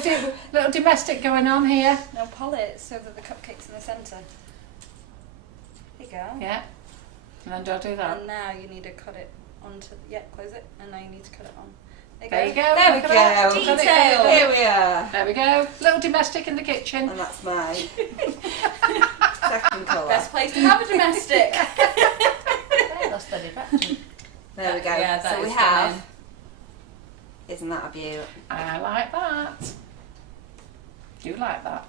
Little domestic going on here. Now pull it so that the cupcake's in the centre. There you go. Yeah. And then do I do that? And now you need to cut it onto. Yeah, close it. And now you need to cut it on. There you go. There we Look at that. go. Got it Detail. there. Here we are. There we go. Little domestic in the kitchen. And that's my second colour. Best place to have a domestic. Yeah, that's very effective. There we go. Yeah, that so we is have. stunning. Isn't that a beaut? I like that. You like that?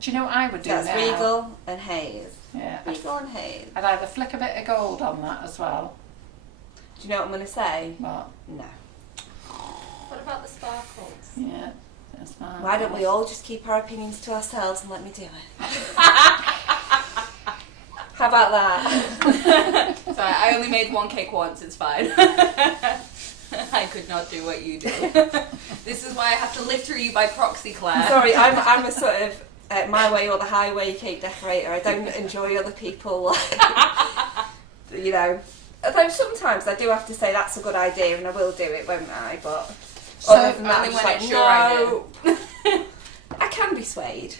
Do you know what I would do That's now? Regal and Haze. Yeah. Regal and Haze. I'd either flick a bit of gold on that as well. Do you know what I'm going to say? But No. What about the sparkles? yeah, that's fine. Why don't we all just keep our opinions to ourselves and let me do it? How about that? Sorry, I only made one cake once, it's fine. I could not do what you do. This is why I have to live through you by proxy, Claire. Sorry, I'm a sort of my way or the highway cake decorator. I don't enjoy other people, you know. Although sometimes I do have to say that's a good idea and I will do it, won't I? But So, other than that, only I'm when just it's like, your no. I can be swayed.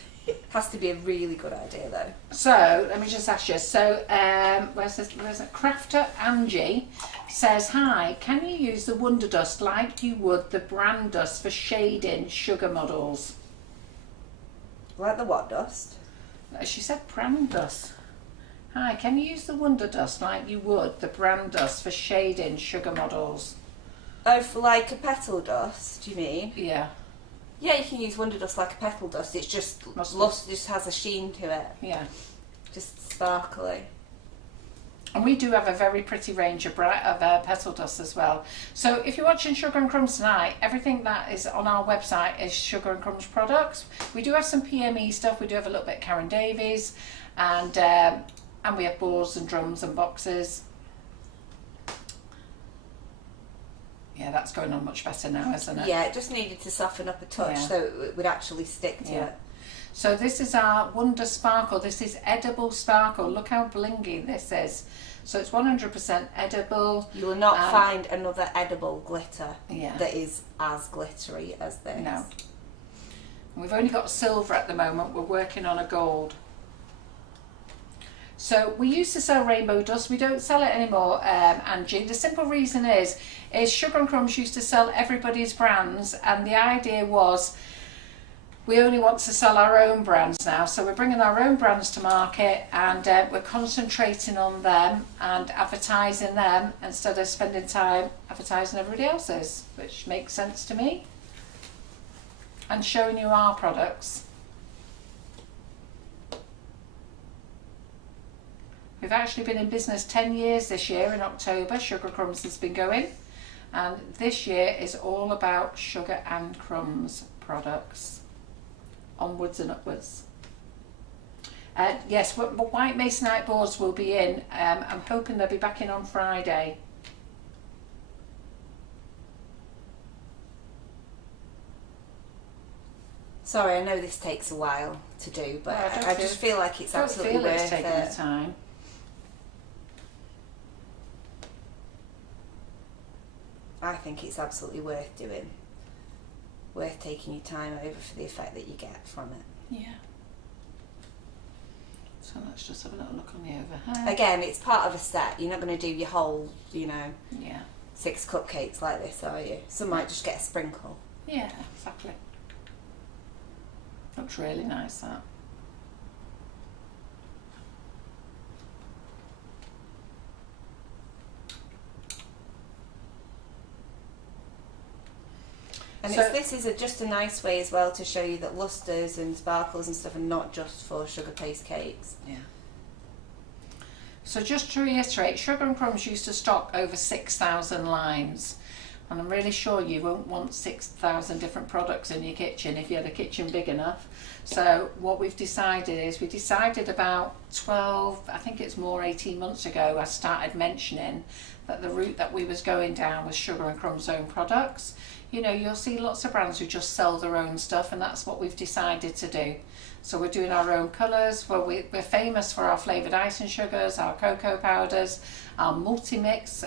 Has to be a really good idea though. So let me just ask you. So where's it? Crafter Angie says, "Hi, can you use the Wonderdust like you would the brand dust for shading sugar models?" Like the what dust? She said brand dust. Hi, can you use the Wonderdust like you would the brand dust for shading sugar models? Oh, for like a petal dust, do you mean? Yeah, Yeah, you can use Wonderdust like a petal dust. It's just just has a sheen to it, yeah. just sparkly. And we do have a very pretty range of petal dust as well. So if you're watching Sugar and Crumbs tonight, everything that is on our website is Sugar and Crumbs products. We do have some PME stuff. We do have a little bit of Karen Davies, and we have balls and drums and boxes. Yeah, that's going on much better now, isn't it? Yeah, it just needed to soften up a touch Yeah. so it would actually stick to Yeah. it. So this is our Wonder Sparkle. This is edible sparkle. Look how blingy this is. So it's 100% edible. You will not find another edible glitter Yeah. that is as glittery as this. No. We've only got silver at the moment. We're working on a gold. So we used to sell rainbow dust. We don't sell it anymore, Angie. The simple reason is Sugar and Crumbs used to sell everybody's brands, and the idea was we only want to sell our own brands now. So we're bringing our own brands to market, and we're concentrating on them and advertising them instead of spending time advertising everybody else's, which makes sense to me. And showing you our products. We've actually been in business 10 years this year in October. Sugar Crumbs has been going, and this year is all about Sugar and Crumbs products. Onwards and upwards. Yes, White Masonite boards will be in. I'm hoping they'll be back in on Friday. Sorry, I know this takes a while to do, but No, I just feel like it's I don't absolutely feel it's worth taking it. the time. I think it's absolutely worth doing. Worth taking your time over for the effect that you get from it. Yeah. So let's just have a little look on the overhead. Again, it's part of a set. You're not going to do your whole, Yeah. 6 cupcakes like this, are you? Some might just get a sprinkle. Yeah, exactly. Looks really nice, that. And So- this is just a nice way as well to show you that lustres and sparkles and stuff are not just for sugar paste cakes. Yeah. So just to reiterate, Sugar and Crumbs used to stock over 6,000 lines. And I'm really sure you won't want 6,000 different products in your kitchen if you had a kitchen big enough. So what we've decided is, we decided about 12, I think it's more 18 months ago, I started mentioning that the route that we was going down was Sugar and Crumbs' own products. You know, you'll see lots of brands who just sell their own stuff, and that's what we've decided to do. So we're doing our own colours. Well, we're famous for our flavoured icing sugars, our cocoa powders, our multi-mix.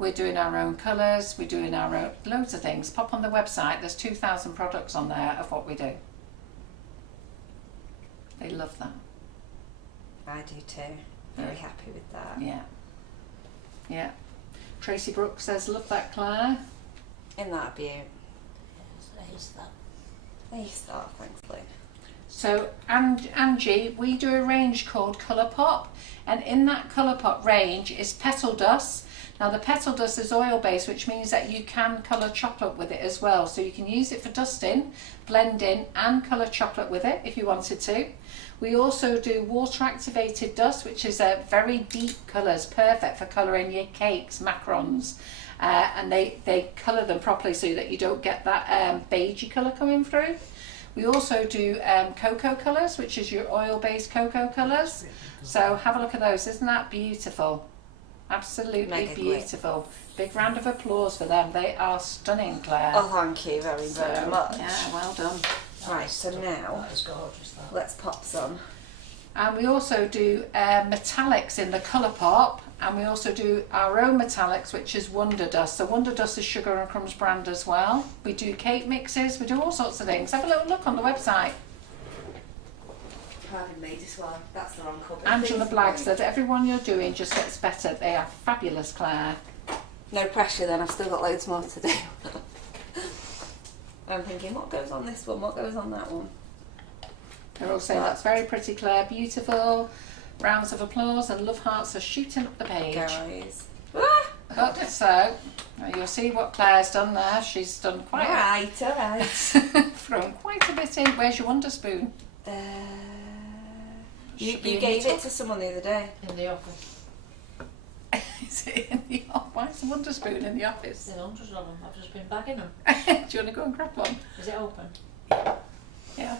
We're doing our own colours, we're doing our own loads of things. Pop on the website, there's 2,000 products on there of what we do. They love that. I do too. Very happy with that. Yeah. Yeah. Tracy Brooks says, love that, Claire. Isn't that a beaut? Ace that. Ace that, thanks, Lynn. So, Angie, we do a range called Colour Pop, and in that Colour Pop range is petal dust. Now the petal dust is oil based, which means that you can colour chocolate with it as well. So you can use it for dusting, blending and colour chocolate with it if you wanted to. We also do water activated dust, which is a very deep colours, perfect for colouring your cakes, macarons. And they colour them properly so that you don't get that beigey colour coming through. We also do cocoa colours, which is your oil-based cocoa colours. So have a look at those. Isn't that beautiful? Absolutely Mega beautiful. Big round of applause for them. They are stunning, Claire. Oh, thank you very much. Yeah, well done. Right, so now That is gorgeous, that. let's pop some. And we also do metallics in the Colour Pop, and we also do our own metallics, which is Wonderdust. So Wonderdust is Sugar and Crumbs brand as well. We do cake mixes, we do all sorts of things. Have a little look on the website. Pardon me, just while that's the wrong cupboard. Angela Blagg said, everyone you're doing just gets better. They are fabulous, Claire. No pressure then, I've still got loads more to do. I'm thinking, what goes on this one, what goes on that one? They're all saying, that's very pretty, Claire, beautiful. Rounds of applause and love hearts are shooting up the page. Guys. But, so, you'll see what Claire's done there. She's done quite Alright. thrown quite a bit in. Where's your Wonder Spoon? You Should be gave in it to someone the other day. In the office. Is it in the office? Why is the Wonder Spoon in the office? There's hundreds of them. I've just been bagging them. Do you want to go and grab one? Is it open? Yeah.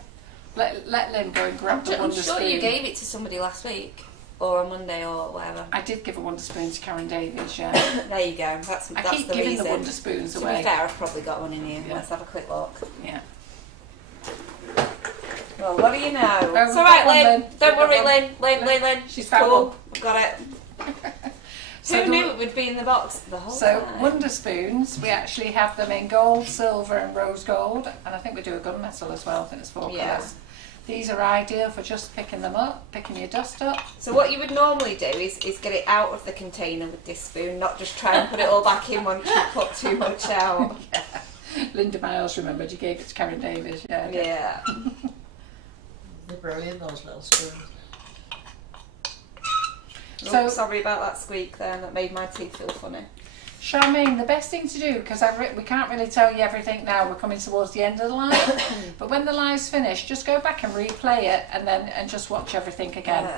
Let Lynn go and grab the I'm Wonder sure Spoon. you gave it to somebody last week. Or on Monday or whatever. I did give a Wonder Spoon to Karen Davies, yeah. There you go. That's I keep the giving reason. the Wonder Spoons To away. be fair, I've probably got one in here. Yeah. Let's have a quick look. Yeah. Well, what do you know? Oh, It's alright, we've got Lynn. one, Don't worry, Lynn. Lynn. She's found cool. one. I've got it. So Who knew it would be in the box the whole So time? Wonder Spoons, we actually have them in gold, silver and rose gold, and I think we do a gunmetal as well. I think it's 4 Yeah. colours. These are ideal for just picking them up, picking your dust up. So what you would normally do is get it out of the container with this spoon, not just try and put it all back in once you put too much out. Linda Miles remembered you gave it to Karen Davies, yeah. Yeah. They're brilliant, those little spoons. So- Oops, sorry about that squeak there, that made my teeth feel funny. Charmaine, the best thing to do, because we can't really tell you everything now, we're coming towards the end of the live, but when the live's finished, just go back and replay it and just watch everything again.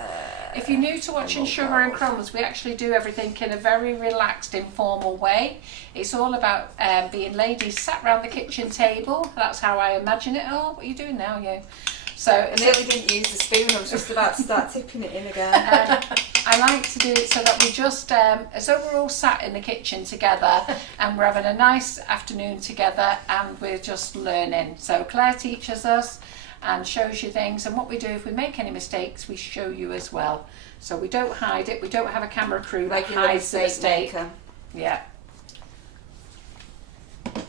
If you're new to watching Sugar and Crumbs, we actually do everything in a very relaxed, informal way. It's all about being ladies sat round the kitchen table. That's how I imagine it all. What are you doing now, you? So I nearly didn't use the spoon, I was just about to start tipping it in again. I like to do it so that we just, as though we're all sat in the kitchen together and we're having a nice afternoon together and we're just learning. So Claire teaches us and shows you things, and what we do if we make any mistakes, we show you as well. So we don't hide it, we don't have a camera crew that Regular hides the mistake. maker. Yeah. Okay,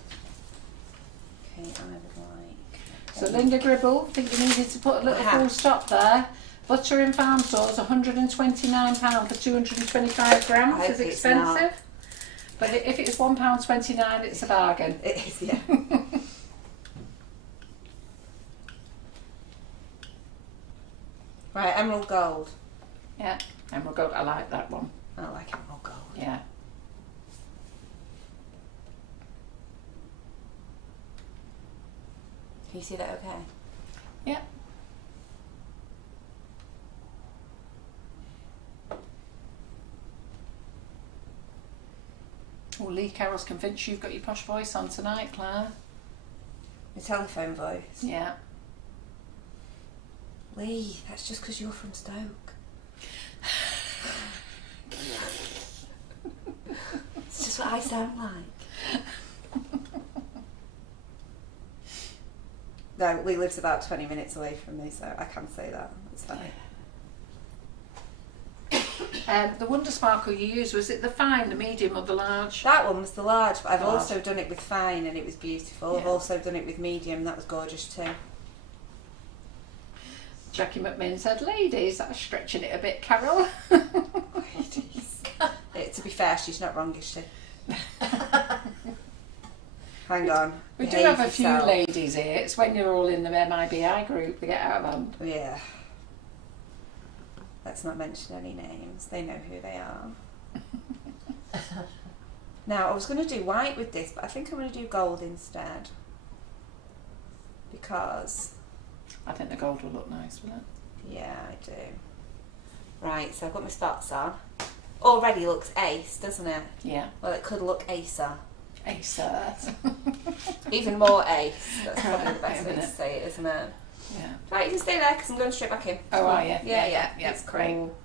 I would like... So Linda Gribble, I think you needed to put a little I have. full stop there. Butter in farm stores, £129 for 225 grams. I hope Is it's expensive. not. But if it's £1.29, it's a bargain. It is, yeah. Right, emerald gold. Yeah, emerald gold. I like that one. I like emerald gold. Yeah. Can you see that okay? Yeah. Oh, Lee Carroll's convinced you've got your posh voice on tonight, Claire. The telephone voice. Yeah. Lee, that's just because you're from Stoke. It's just what I sound like. No, Lee lives about 20 minutes away from me, so I can say that. It's fine. The Wonder Sparkle you used, was it the fine, the medium or the large? That one was the large, but I've Large. also done it with fine and it was beautiful. I've Yeah. also done it with medium, that was gorgeous too. Jackie McMinn said, ladies, that's stretching it a bit, Carol. To be fair, she's not wrong, is she? Hang on. We do Behave have a few yourself. ladies here. It's when you're all in the MIBI group, they get out of hand. Yeah. Let's not mention any names. They know who they are. Now, I was going to do white with this, but I think I'm going to do gold instead. Because... I think the gold will look nice with it. yeah, I do. Right, so I've got my spots on. Already looks ace, doesn't it? Yeah. Well, it could look acer. Acer. Even more ace. That's probably the best way Isn't to it? say it, isn't it? Yeah. Right, you can stay there because I'm going straight back in. Oh, are you? Yeah. It's It's great. cool.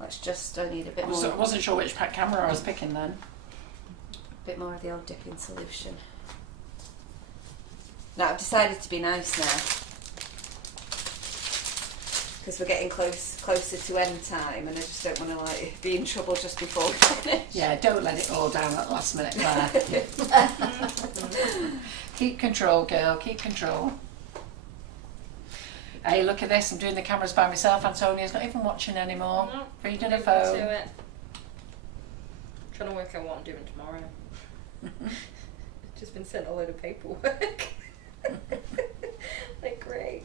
Let's just, I need a bit I more. wasn't sure which camera I was picking then. Bit more of the old dipping solution. Now I've decided to be nice now because we're getting closer to end time, and I just don't want to like be in trouble just before we finish. Yeah, don't let it all down at the last minute, Claire. Keep control, girl. Keep control. Hey, look at this. I'm doing the cameras by myself. Antonia's not even watching anymore. No, Reading a leave me phone. to it. Trying to work out what I'm doing tomorrow. Just been sent a load of paperwork. Like, great.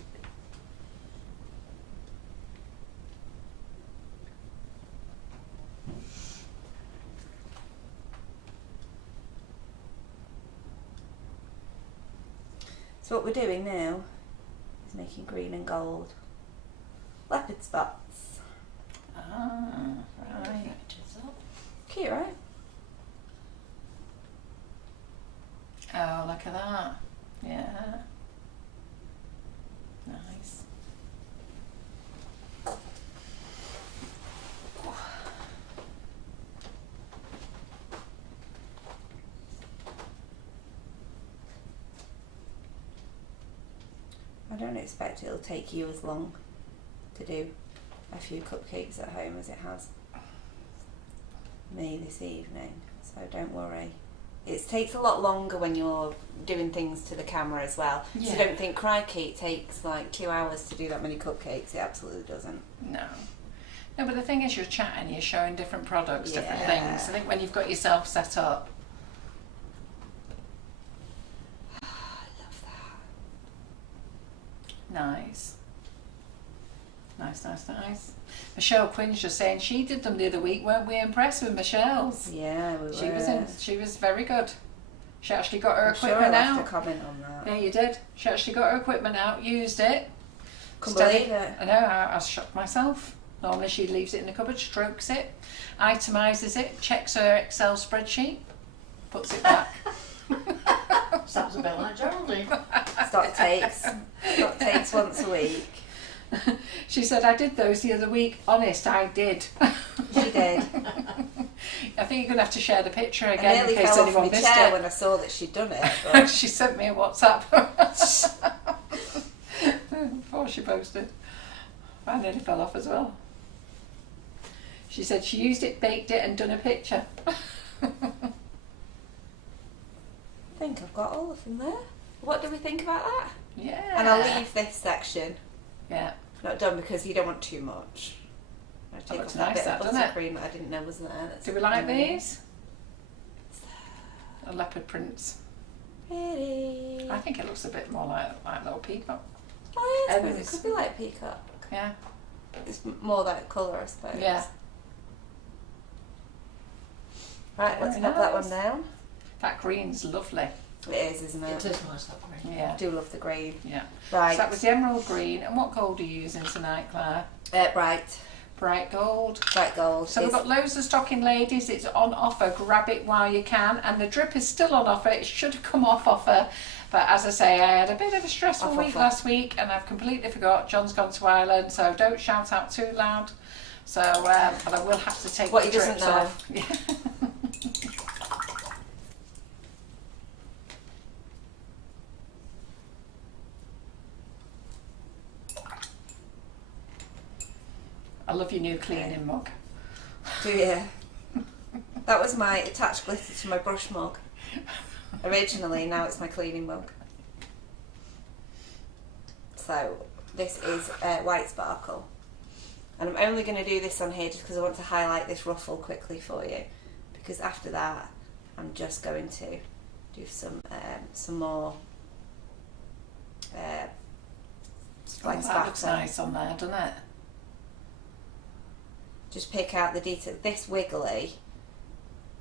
So what we're doing now is making green and gold leopard spots. Ah, right. Cute, right? Oh, look at that. Yeah. Nice. I don't expect it'll take you as long to do a few cupcakes at home as it has me this evening, so don't worry. It takes a lot longer when you're doing things to the camera as well. Yeah. So don't think, crikey, it takes like 2 hours to do that many cupcakes. It absolutely doesn't. No. No, but the thing is, you're chatting, you're showing different products, different Yeah. things. I think when you've got yourself set up. I love that. Nice. Nice, nice, nice. Michelle Quinn's just saying she did them the other week. Weren't we impressed with Michelle's? Yeah, we She were. was in. She was very good. She actually got her I'm sure equipment I left out. a comment on that. Yeah, you did. She actually got her equipment out, used it. Couldn't Steady- believe it. I know. I was shocked myself. Normally she leaves it in the cupboard, strokes it, itemises it, checks her Excel spreadsheet, puts it back. Sounds a bit like Geraldine. Stock takes once a week. She said, I did those the other week. Honest, I did. She did. I think you're going to have to share the picture I again nearly in case fell off anyone my missed chair it. when I saw that she'd done it. But She sent me a WhatsApp before she posted. I nearly fell off as well. She said she used it, baked it and done a picture. I think I've got all of them there. What do we think about that? Yeah. And I'll leave this section Yeah. not done because you don't want too much. I take looks off that nice, bit that, of doesn't it? buttercream that I didn't know was there. That's Do we like yummy. these? The leopard prints. Pretty. I think it looks a bit more like little peacock. Oh, yeah, I suppose it Ends. could be like peacock. Yeah. It's more that colour, I suppose. Yeah. Right, let's Very knock that nice. one down. That green's lovely. It is, isn't it? It is nice, that green. Yeah. I do love the green. Yeah. Right. So that was the emerald green. And what gold are you using tonight, Claire? Bright. Bright gold. Bright gold. So we've is- got loads of stock in, ladies. It's on offer. Grab it while you can. And the drip is still on offer. It should have come off offer. But as I say, I had a bit of a stressful Off week offer. last week and I've completely forgot. John's gone to Ireland, so don't shout out too loud. So, but I will have to take What the he doesn't drips know. off. Yeah. I love your new cleaning mug. Do you? That was my attached glitter to my brush mug. Originally, now it's my cleaning mug. So, this is white sparkle. And I'm only going to do this on here just because I want to highlight this ruffle quickly for you. Because after that, I'm just going to do some more like that looks spatter. nice on there, doesn't it? Just pick out the detail. This wiggly,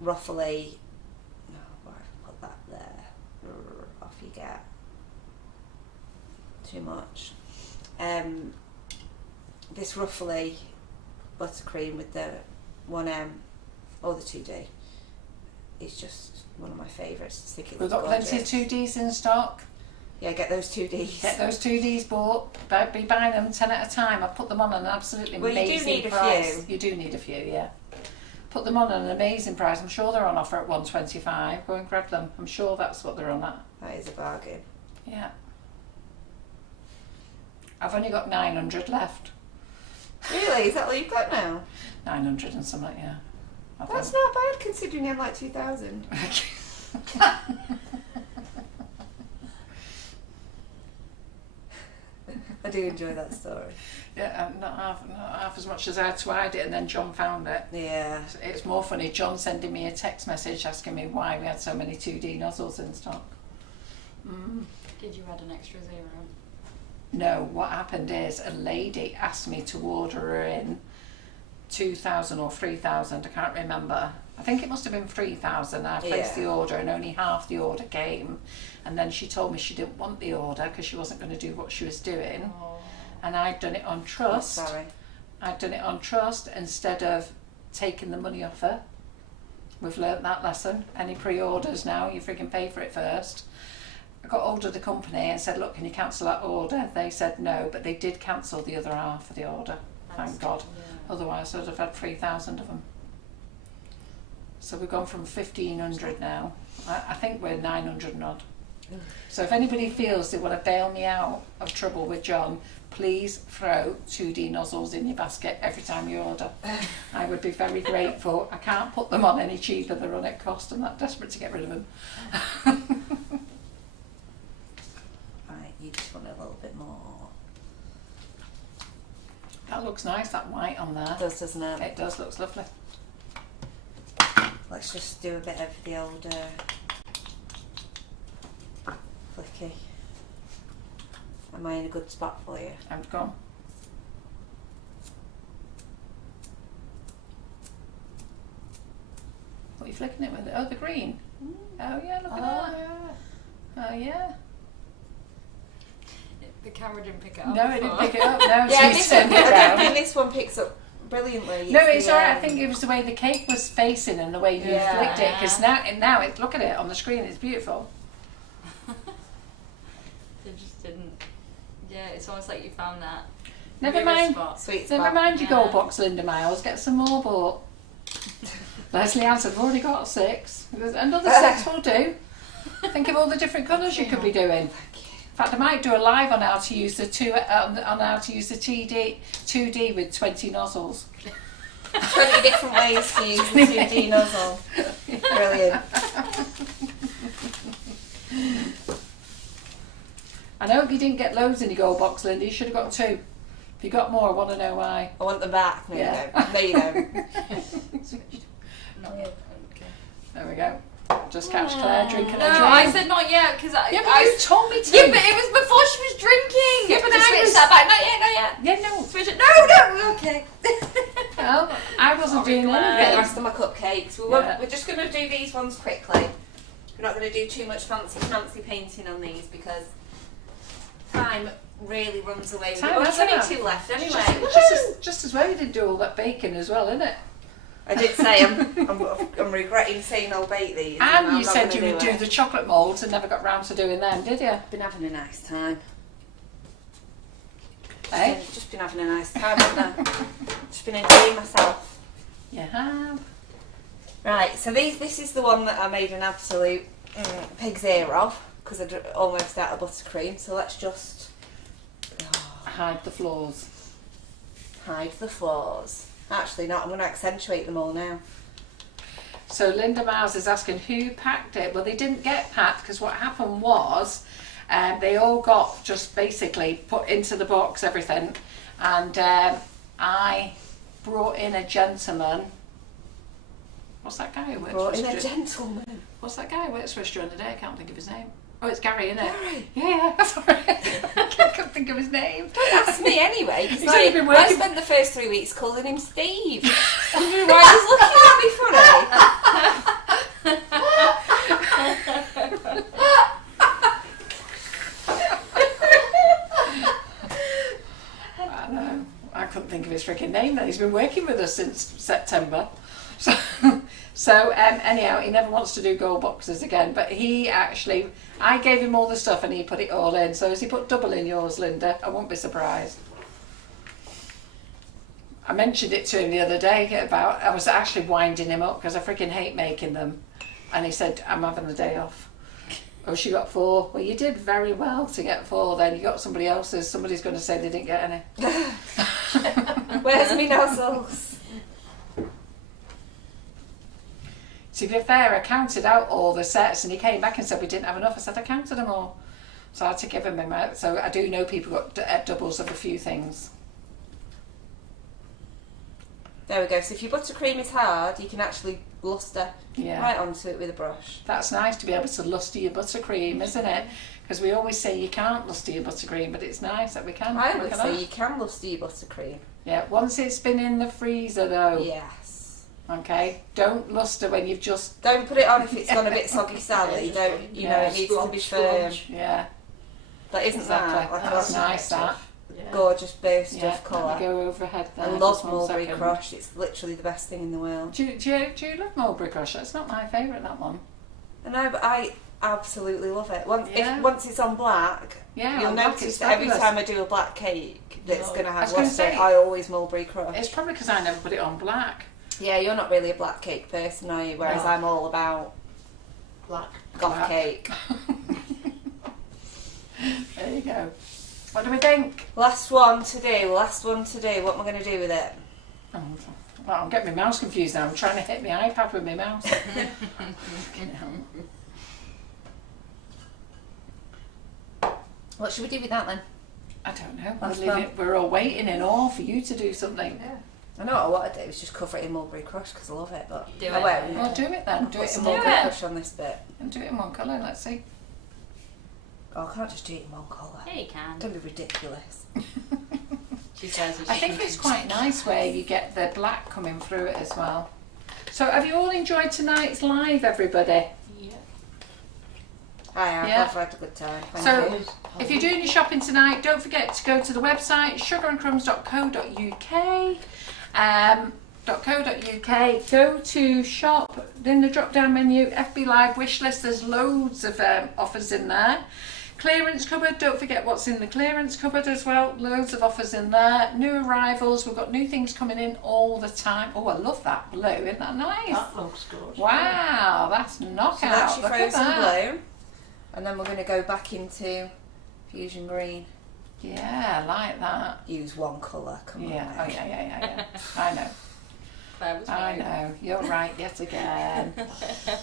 ruffly. No, where I put that there. Off you get. Too much. This ruffly buttercream with the 1M or the 2D is just one of my favourites. I think it We've got gorgeous. plenty of 2Ds in stock. Yeah, get those 2Ds. Get those 2Ds bought. Be buying them 10 at a time. I've put them on an absolutely Well, you do amazing need a price. few. You do need a few, yeah. Put them on an amazing price. I'm sure they're on offer at $125. Go and grab them. I'm sure that's what they're on at. That is a bargain. Yeah. I've only got 900 left. Really? Is that all you've got now? 900 and something, yeah. I That's think. not bad considering you had like 2,000. I do enjoy that story. Yeah, not half as much as I had to hide it, and then John found it. Yeah. It's more funny, John sending me a text message asking me why we had so many 2D nozzles in stock. Did you add an extra 0? No, what happened is a lady asked me to order her in 2,000 or 3,000, I can't remember. I think it must have been 3,000. I placed the order and only half the order came. And then she told me she didn't want the order because she wasn't going to do what she was doing. Oh. And I'd done it on trust. Oh, sorry. I'd done it on trust instead of taking the money off her. We've learnt that lesson. Any pre-orders now, you freaking pay for it first. I got hold of the company and said, look, can you cancel that order? They said no, but they did cancel the other half of the order. Thank God. Yeah. Otherwise I'd have had 3,000 of them. So we've gone from 1,500 now. I think we're 900 and odd. So if anybody feels they want to bail me out of trouble with John, please throw 2D nozzles in your basket every time you order. I would be very grateful. I can't put them on any cheaper. They're on at cost. I'm that desperate to get rid of them. Right, you just want a little bit more. That looks nice, that white on there. It does, doesn't it? It does, looks lovely. Let's just do a bit of the old flicky. Am I in a good spot for you? I'm gone. What are you flicking it with? Oh, the green. Oh yeah, look at that. Oh yeah. The camera didn't pick it up. No, it didn't before. pick it up. No, Yeah, so you this turned one, it I don't think round. this one picks up brilliantly. No, the, it's alright. I think it was the way the cake was facing and the way you Yeah. flicked it. Because now it, look at it on the screen. It's beautiful. It just didn't. Yeah, it's almost like you found that. Never mirror mind. spot. sweet Never spot. mind your Yeah. gold box, Linda Miles. Get some more bought. Leslie Ann said, I've already got 6. Another 6 will do. Think of all the different colours you could be doing. In fact, I might do a live on how to use the on how to use the 2D with 20 nozzles. 20 different ways to use the 2D nozzle. Brilliant. I know if you didn't get loads in your gold box, Linda, you should have got 2. If you got more, I want to know why. I want them back. No, Yeah. you don't. No, you don't. Not yet. Okay. There we go. Just catch Claire drinking No, a drink. I said not yet because Yeah, but you told me to. Yeah, but it was before she was drinking. Yeah, but Just I switch was- that back. Not yet, not yet. Yeah, no. Switch it. No, okay. Well, I wasn't Sorry, doing Claire. Get the anything. rest of my cupcakes. Yeah. We're just going to do these ones quickly. We're not going to do too much fancy painting on these because time really runs away. Time We've has only run out. 2 left anyway. Just as well you didn't do all that bacon as well, innit? I did say I'm regretting saying I'll bake these. And I'm you not said gonna you would do it. the chocolate moulds and never got round to doing them, did you? Been having a nice time. Eh? Just been having a nice time, haven't I? Just been enjoying myself. You have. Right, so this is the one that I made an absolute pig's ear of because I'd almost out of buttercream. So let's just Hide the flaws. hide the flaws. Actually, not. I'm going to accentuate them all now. So Linda Miles is asking who packed it. Well, they didn't get packed because what happened was they all got just basically put into the box, everything. And I brought in a gentleman What's that guy who works Brought for in a us? gentleman. What's that guy who works for us during the day? I can't think of his name. Oh, it's Gary, isn't it? Gary. Yeah, sorry. I can't think of his name. Don't ask me anyway, because He's only been working- I spent the first 3 weeks calling him Steve. I don't know why he's looking at me funny. I know. I couldn't think of his freaking name then. He's been working with us since September. So anyhow, he never wants to do gold boxes again. But he actually, I gave him all the stuff and he put it all in. So has he put double in yours, Linda? I won't be surprised. I mentioned it to him the other day about, I was actually winding him up because I freaking hate making them. And he said, I'm having the day off. Oh, she got 4. Well, you did very well to get 4 then. You got somebody else's. Somebody's going to say they didn't get any. Where's me nozzles? To be fair, I counted out all the sets and he came back and said we didn't have enough. I said I counted them all. So I had to give him out. So I do know people got doubles of a few things. There we go. So if your buttercream is hard, you can actually luster Yeah. right onto it with a brush. That's nice to be able to luster your buttercream, isn't it? Because we always say you can't luster your buttercream, but it's nice that we can. I Look would at say that. you can luster your buttercream. Yeah, once it's been in the freezer though. Yes. Okay, don't luster when you've just. Don't put it on if it's gone a bit soggy Sally. Don't, you know, it needs to be firm. Yeah, That isn't exactly. that like That's a nice. That. gorgeous burst Yeah. of colour. Let me go overhead there. I love just one mulberry second. crush. It's literally the best thing in the world. Do you love mulberry crush? That's not my favourite. That one. I know, but I absolutely love it. Yeah. Once it's on black, Yeah, you'll on black notice it's that every fabulous. time I do a black cake that's No. going to I have was gonna luster, say- I always mulberry crush. It's probably because I never put it on black. Yeah, you're not really a black cake person, are you? Whereas No. I'm all about Black. goth Black. cake. There you go. What do we think? Last one to do. What am I going to do with it? Oh, well, I'm getting my mouse confused now. I'm trying to hit my iPad with my mouse. Fucking hell. What should we do with that then? I don't know. Last We're, one. we're all waiting in awe for you to do something. Yeah. I know what I want to do is just cover it in mulberry crush because I love it, but Do I it. won't. Well, do it then. Do Put it in some one mulberry colour. crush on this bit. And do it in one colour. Let's see. Oh, I can't just do it in one colour. Yeah, you can. Don't be ridiculous. She says. I think it's quite nice where you get the black coming through it as well. So, have you all enjoyed tonight's live, everybody? Yeah. I have. Yeah. I've had a good time. Thank So, you. if you're doing your shopping tonight, don't forget to go to the website sugarandcrumbs.co.uk. Go to shop, in the drop down menu, FB Live wish list. There's loads of offers in there. Clearance cupboard, don't forget what's in the clearance cupboard as well. Loads of offers in there. New arrivals, we've got new things coming in all the time. Oh, I love that blue, isn't that nice? That looks good. Wow, that's knockout. So that's your Look at frozen that. blue. And then we're going to go back into fusion green. Yeah, I like that. Use one colour. Come on. Yeah, now. oh yeah. I know. That was I right. know, you're right yet again.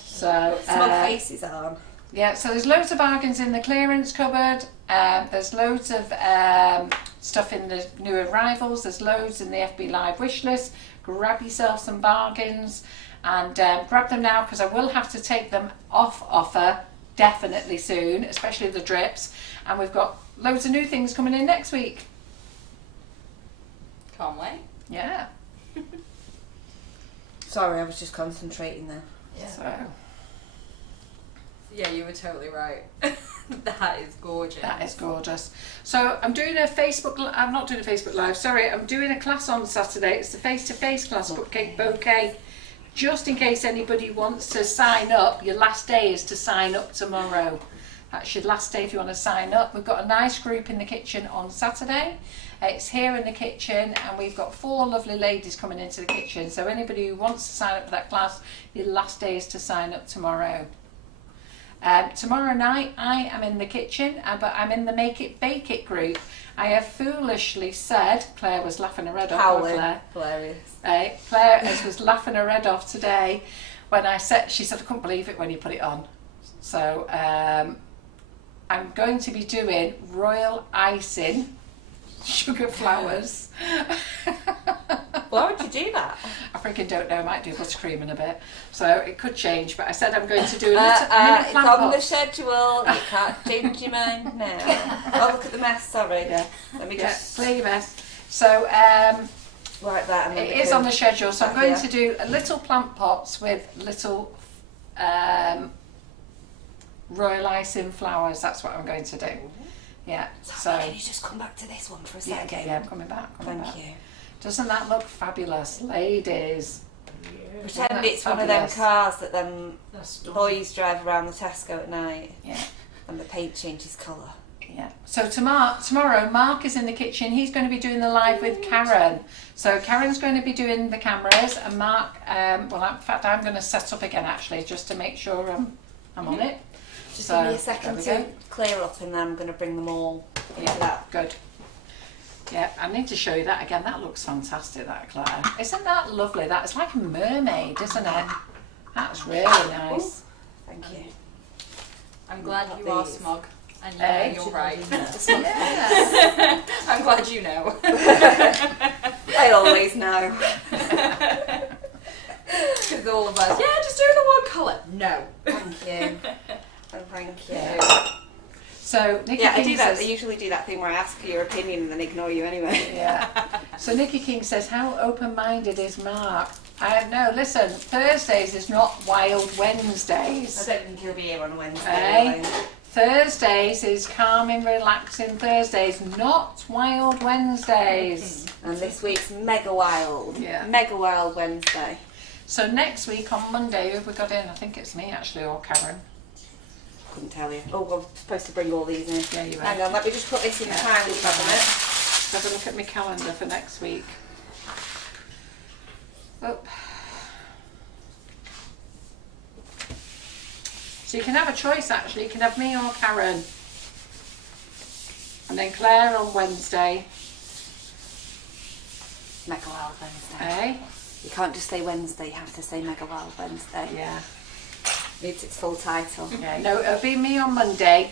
So, Smug faces on. yeah, so there's loads of bargains in the clearance cupboard. There's loads of stuff in the new arrivals. There's loads in the FB Live wish list. Grab yourself some bargains and grab them now because I will have to take them off offer definitely soon, especially the drips. And we've got loads of new things coming in next week. Can't wait. Yeah. Sorry, I was just concentrating there. Yeah. So Yeah, you were totally right. That is gorgeous. that is gorgeous. So I'm doing a Facebook. I'm not doing a Facebook Live. Sorry, I'm doing a class on Saturday. It's the face-to-face class, Cupcake Bouquet. Just in case anybody wants to sign up, your last day is to sign up tomorrow. That's your last day if you want to sign up. We've got a nice group in the kitchen on Saturday. It's here in the kitchen and we've got 4 lovely ladies coming into the kitchen. So anybody who wants to sign up for that class, your last day is to sign up tomorrow. Tomorrow night I am in the kitchen, but I'm in the Make It Bake It group. I have foolishly said, Claire was laughing her head off. Howling. Claire. Hilarious. Claire was laughing her head off today when I said, she said, I couldn't believe it when you put it on. So I'm going to be doing royal icing sugar flowers. Why would you do that? I freaking don't know. I might do buttercream in a bit, so it could change. But I said I'm going to do a little mini it's plant on the pots. schedule. You can't change your mind now. Oh, look at the mess. Sorry. Yeah. Let me Yeah, just clear your mess. So write that. And then it we is can- on the schedule. So I'm back going here. to do a little plant pots with little royal icing flowers. That's what I'm going to do. Yeah. So Can you just come back to this one for a yeah, second? yeah, I'm coming back. Coming Thank back. you. Doesn't that look fabulous, ladies? Pretend That's it's one of them fabulous. cars that them That's stunning. boys drive around the Tesco at night Yeah. and the paint changes colour. Yeah. So tomorrow, Mark is in the kitchen. He's going to be doing the live with Karen. So Karen's going to be doing the cameras, and Mark. Well, in fact, I'm going to set up again actually, just to make sure I'm on it. Just So, give me a second there we to clear up and then I'm going to bring them all into Yeah. that. Good. Yeah, I need to show you that again. That looks fantastic, that Claire. Isn't that lovely? That is like a mermaid, isn't it? That's really nice. Thank you. I'm glad you are smug. And you Eh? know you're right. Yeah. I'm glad you know. I always know. Because all of us, yeah, just do the one colour. No. Thank you. And thank you. Yeah. So Nikki Yeah, I King do that. I says, usually do that thing where I ask for your opinion and then ignore you anyway. yeah. So Nikki King says, how open-minded is Mark? I don't know. Listen, Thursdays is not Wild I Wednesdays. don't think he'll be here on Wednesday. Eh? anyway. Thursdays is calming, relaxing Thursdays, not Wild Wednesdays. And this week's Mega Wild. Yeah. Mega Wild Wednesday. So next week on Monday, who have we got in? I think it's me actually, or Karen. Couldn't tell you. Oh, I'm supposed to bring all these in. Yeah, you are. Hang on, let me just put this in the Yeah. filing cabinet. Have a look at my calendar for next week. Oh. So you can have a choice actually. You can have me or Karen. And then Claire on Wednesday. Mega Wild Wednesday. Eh? You can't just say Wednesday, you have to say Mega Wild Wednesday. Yeah. Needs its full title. Yeah. No, it'll be me on Monday,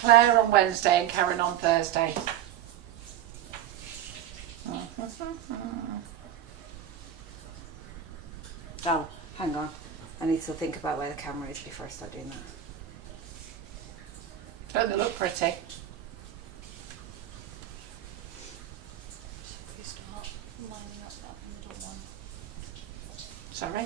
Claire on Wednesday, and Karen on Thursday. Oh, hang on. I need to think about where the camera is before I start doing that. Don't they look pretty? If we start lining up that middle one, Sorry?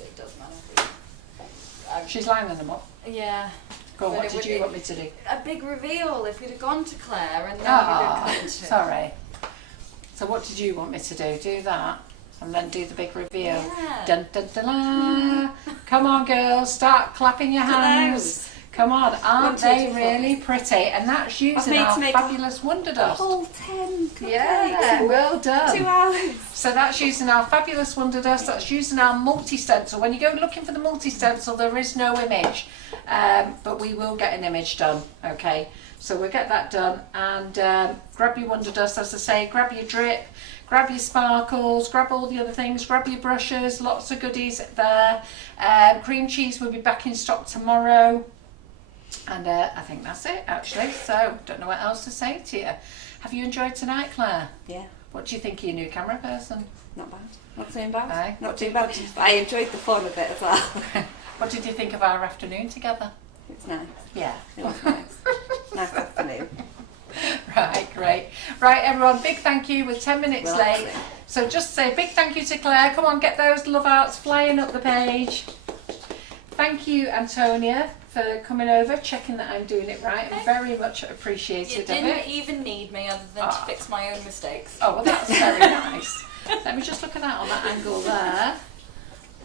it does matter. She's lining them up. Yeah. Go on, But what it did would you be- want me to do? A big reveal if we'd have gone to Claire and then Ah, you'd have come to. sorry. So what did you want me to do? Do that and then do the big reveal. Yeah. Dun dun dun la. Come on girls, start clapping your hands. Come on, aren't 1, 2, they 3, 4. really pretty? And that's using made our to make fabulous A Wonderdust. whole 10 cupcakes. Yeah, well done. 2 hours. So that's using our fabulous Wonderdust, that's using our multi-stencil. When you go looking for the multi-stencil, there is no image, but we will get an image done, okay? So we'll get that done, and grab your Wonderdust, as I say, grab your drip, grab your sparkles, grab all the other things, grab your brushes, lots of goodies there. Cream cheese will be back in stock tomorrow. And I think that's it actually, so don't know what else to say to you. Have you enjoyed tonight, Claire? Yeah, What do you think of your new camera person? not bad. Not too bad. Aye. Not too bad. But I enjoyed the fun of it as well. What did you think of our afternoon together? It's nice. Yeah. It was nice. Nice afternoon. Right, great. Right, everyone, big thank you. We're 10 minutes Relaxing. late. So just say big thank you to Claire. Come on, get those love arts flying up the page. Thank you, Antonia, for coming over, checking that I'm doing it right. I'm very much You appreciated of didn't it. even need me other than to fix my own mistakes. Oh, well, that's very nice. Let me just look at that on that angle there.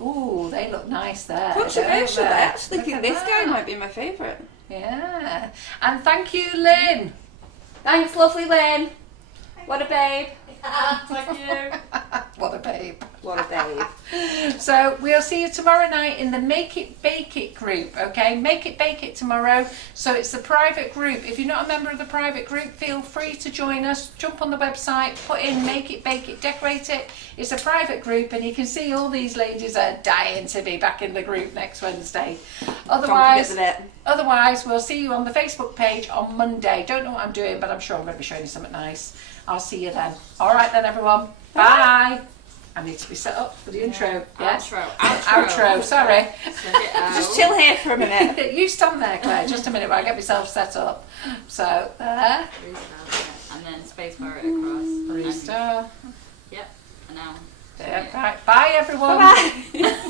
Ooh, they look nice there. Controversial. don't I they? actually Look think at this guy that. might be my favourite. Yeah. And thank you, Lynn. Thanks, lovely Lynn. What a babe. Thank you. What a babe. What a babe. So we'll see you tomorrow night in the Make It Bake It group, okay? Make It Bake It tomorrow. So it's the private group. If you're not a member of the private group, feel free to join us. Jump on the website, put in Make It Bake It, decorate it. It's a private group, and you can see all these ladies are dying to be back in the group next Wednesday. Otherwise, we'll see you on the Facebook page on Monday. Don't know what I'm doing, but I'm sure I'm going to be showing you something nice. I'll see you then. All right then, everyone. Bye. I need to be set up for the intro. Yes. Outro. Sorry. Just chill here for a minute. You stand there, Claire. Just a minute while I get myself set up. So there. And then spacebar it across. Restart. Yep. And now. Yeah, right. Bye, everyone. Bye.